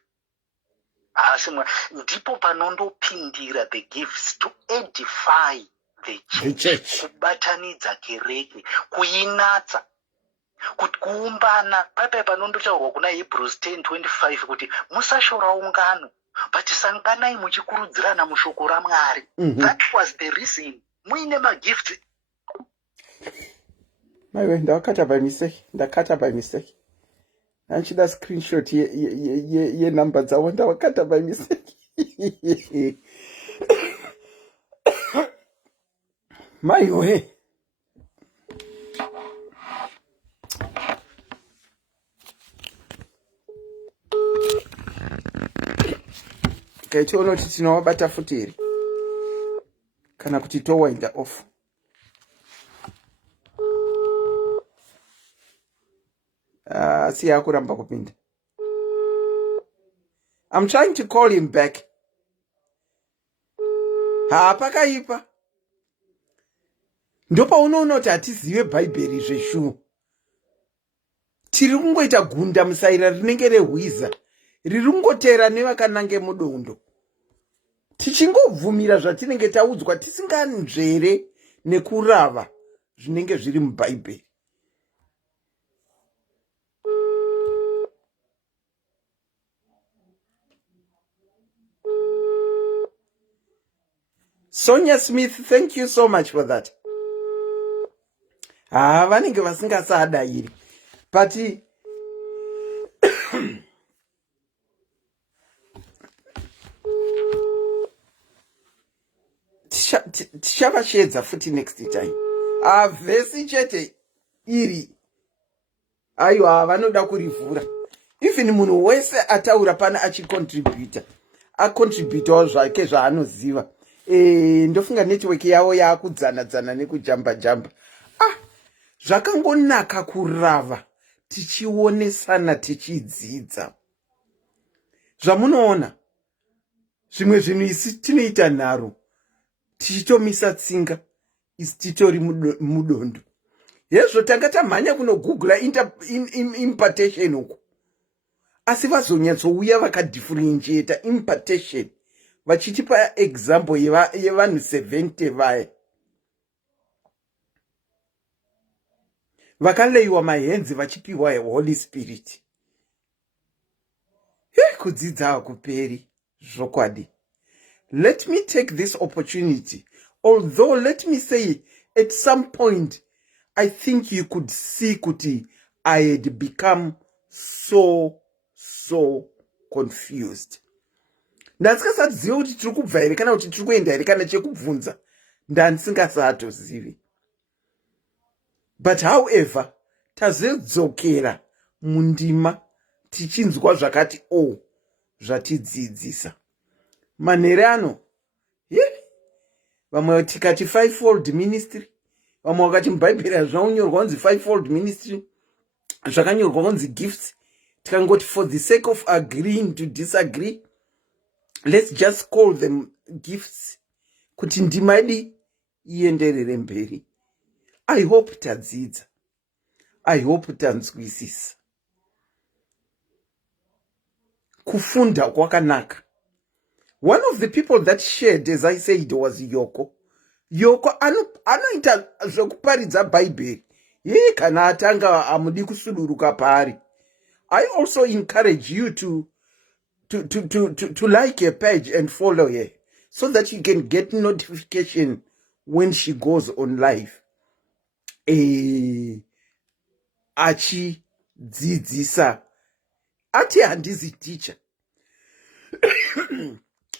Haasi Mwari. Ndipo panondopindira the gifts to edify the church. Kubatanidza kereke, kuinatsa. Kuti kuumbana paipai panondotaurwa kuna Hebrews 10:25 kuti musashora ungano but sanganai muchikurudzirana mushoko raMwari. That was the reason muine magifts. Maiwe ndakata by mistake. Anchida screenshot ye number dzawo ndawakata by mistake. Maiwe. Tiona kuti tinowabata futi here kana kuti towind off. Si yakuramba kupinda. I'm trying to call him back. Pakaipa. Ndopa unoona kuti hatizive bhaibheri zveshuwo. Tiri kungoita gunda musaira rinenge rehwiza riri kungotera nevakanange mudondo. Tichingovhumira zvatinenge taudzwa tisinganzvere nekurava zvinenge zviri mubhaibheri. Sonia Smith, thank you so much for that. Vanenge vasingasadairi. but tichavashedza futi next time. Vhesi chete iri aiwa vanoda kurivhura. Even munhu wese ataura pana achicontributa acontributawo zvake zvaanoziva. Ndofunga network yavo yakudzana nekujamba. Zvakangonaka kurava tichionesana tichidzidza. Zvamunoona zvimwe zvinhu isi tinoita nharo tichitomisa tsinga isi titori mudondo. Hezvo tanga tamhanya kunogoogla impartation uku, asi vazonyatsouya vakadifferentiata impartation vachitipa example yevanhu 70 vaya vakaleyiwa mahenzi vachipiwa Holy Spirit. Kudzidza hakuperi zvokwadi. Let me take this opportunity, although let me say at some point I think you could see kuti I had become so confused. Ndasingasaziva kuti tiri kubva here kana kuti tiri kuenda here kana chekubvunza ndandisingatozivi. But however, tazedzokera mundima tichinzwa zvakati zvatidzidzisa. Manhere ano, vamwe tikati fivefold ministry, vamwe wakati mubhaibheri hazvaunyorwa kunzi fivefold ministry, zvakanyorwa kunzi gifts. Tikangoti for the sake of agreeing to disagree, let's just call them gifts, kuti ndima yedu ienderere mberi. I hope tadzidza. I hope tanzwisisa. Kufunda kwakanaka. One of the people that shared, as I said, was Yoko. Yoko anoita zvekuparidza Bible. Kana atanga amudi kusuduruka pari. I also encourage you to like a page and follow her so that you can get notification when she goes on live. Achidzidzisa. Ati handizi teacher.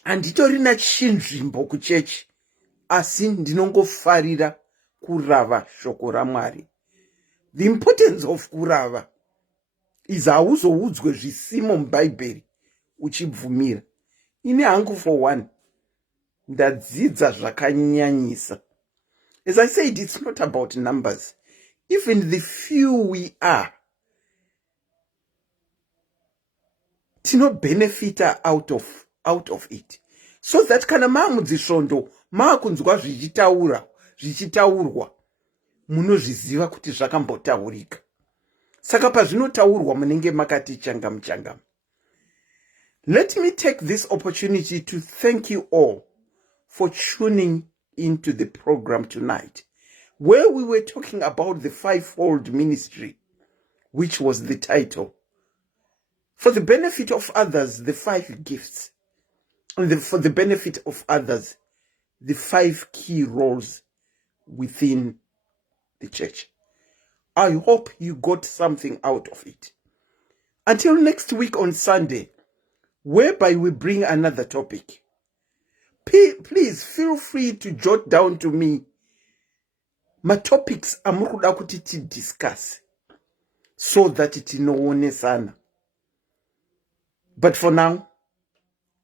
Handitorina chinzvimbo kuchechi, asi ndinongofarira kurava shoko raMwari. The importance of kurava is hauzoudzwe zvisimo mubhaibheri uchibvumira. Ini hangu for one ndadzidza zvakanyanyisa. As I said, it's not about numbers. Even the few we are, tino benefita out of it. So that kana mamudzisvondo makunzwa zvichitaurwa munozviziva kuti zvakambotaurika. Saka pazvinotaurwa munenge makati changam. Let me take this opportunity to thank you all for tuning into the program tonight, where we were talking about the fivefold ministry, which was the title. For the benefit of others, the 5 gifts. And for the benefit of others, the 5 key roles within the church. I hope you got something out of it. Until next week on Sunday, whereby we bring another topic. Please feel free to jot down to me my topics amukuda kuti ti discuss so that tinowonesana. But for now,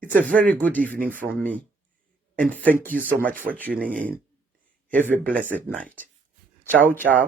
it's a very good evening from me, and thank you so much for tuning in. Have a blessed night. Ciao, ciao.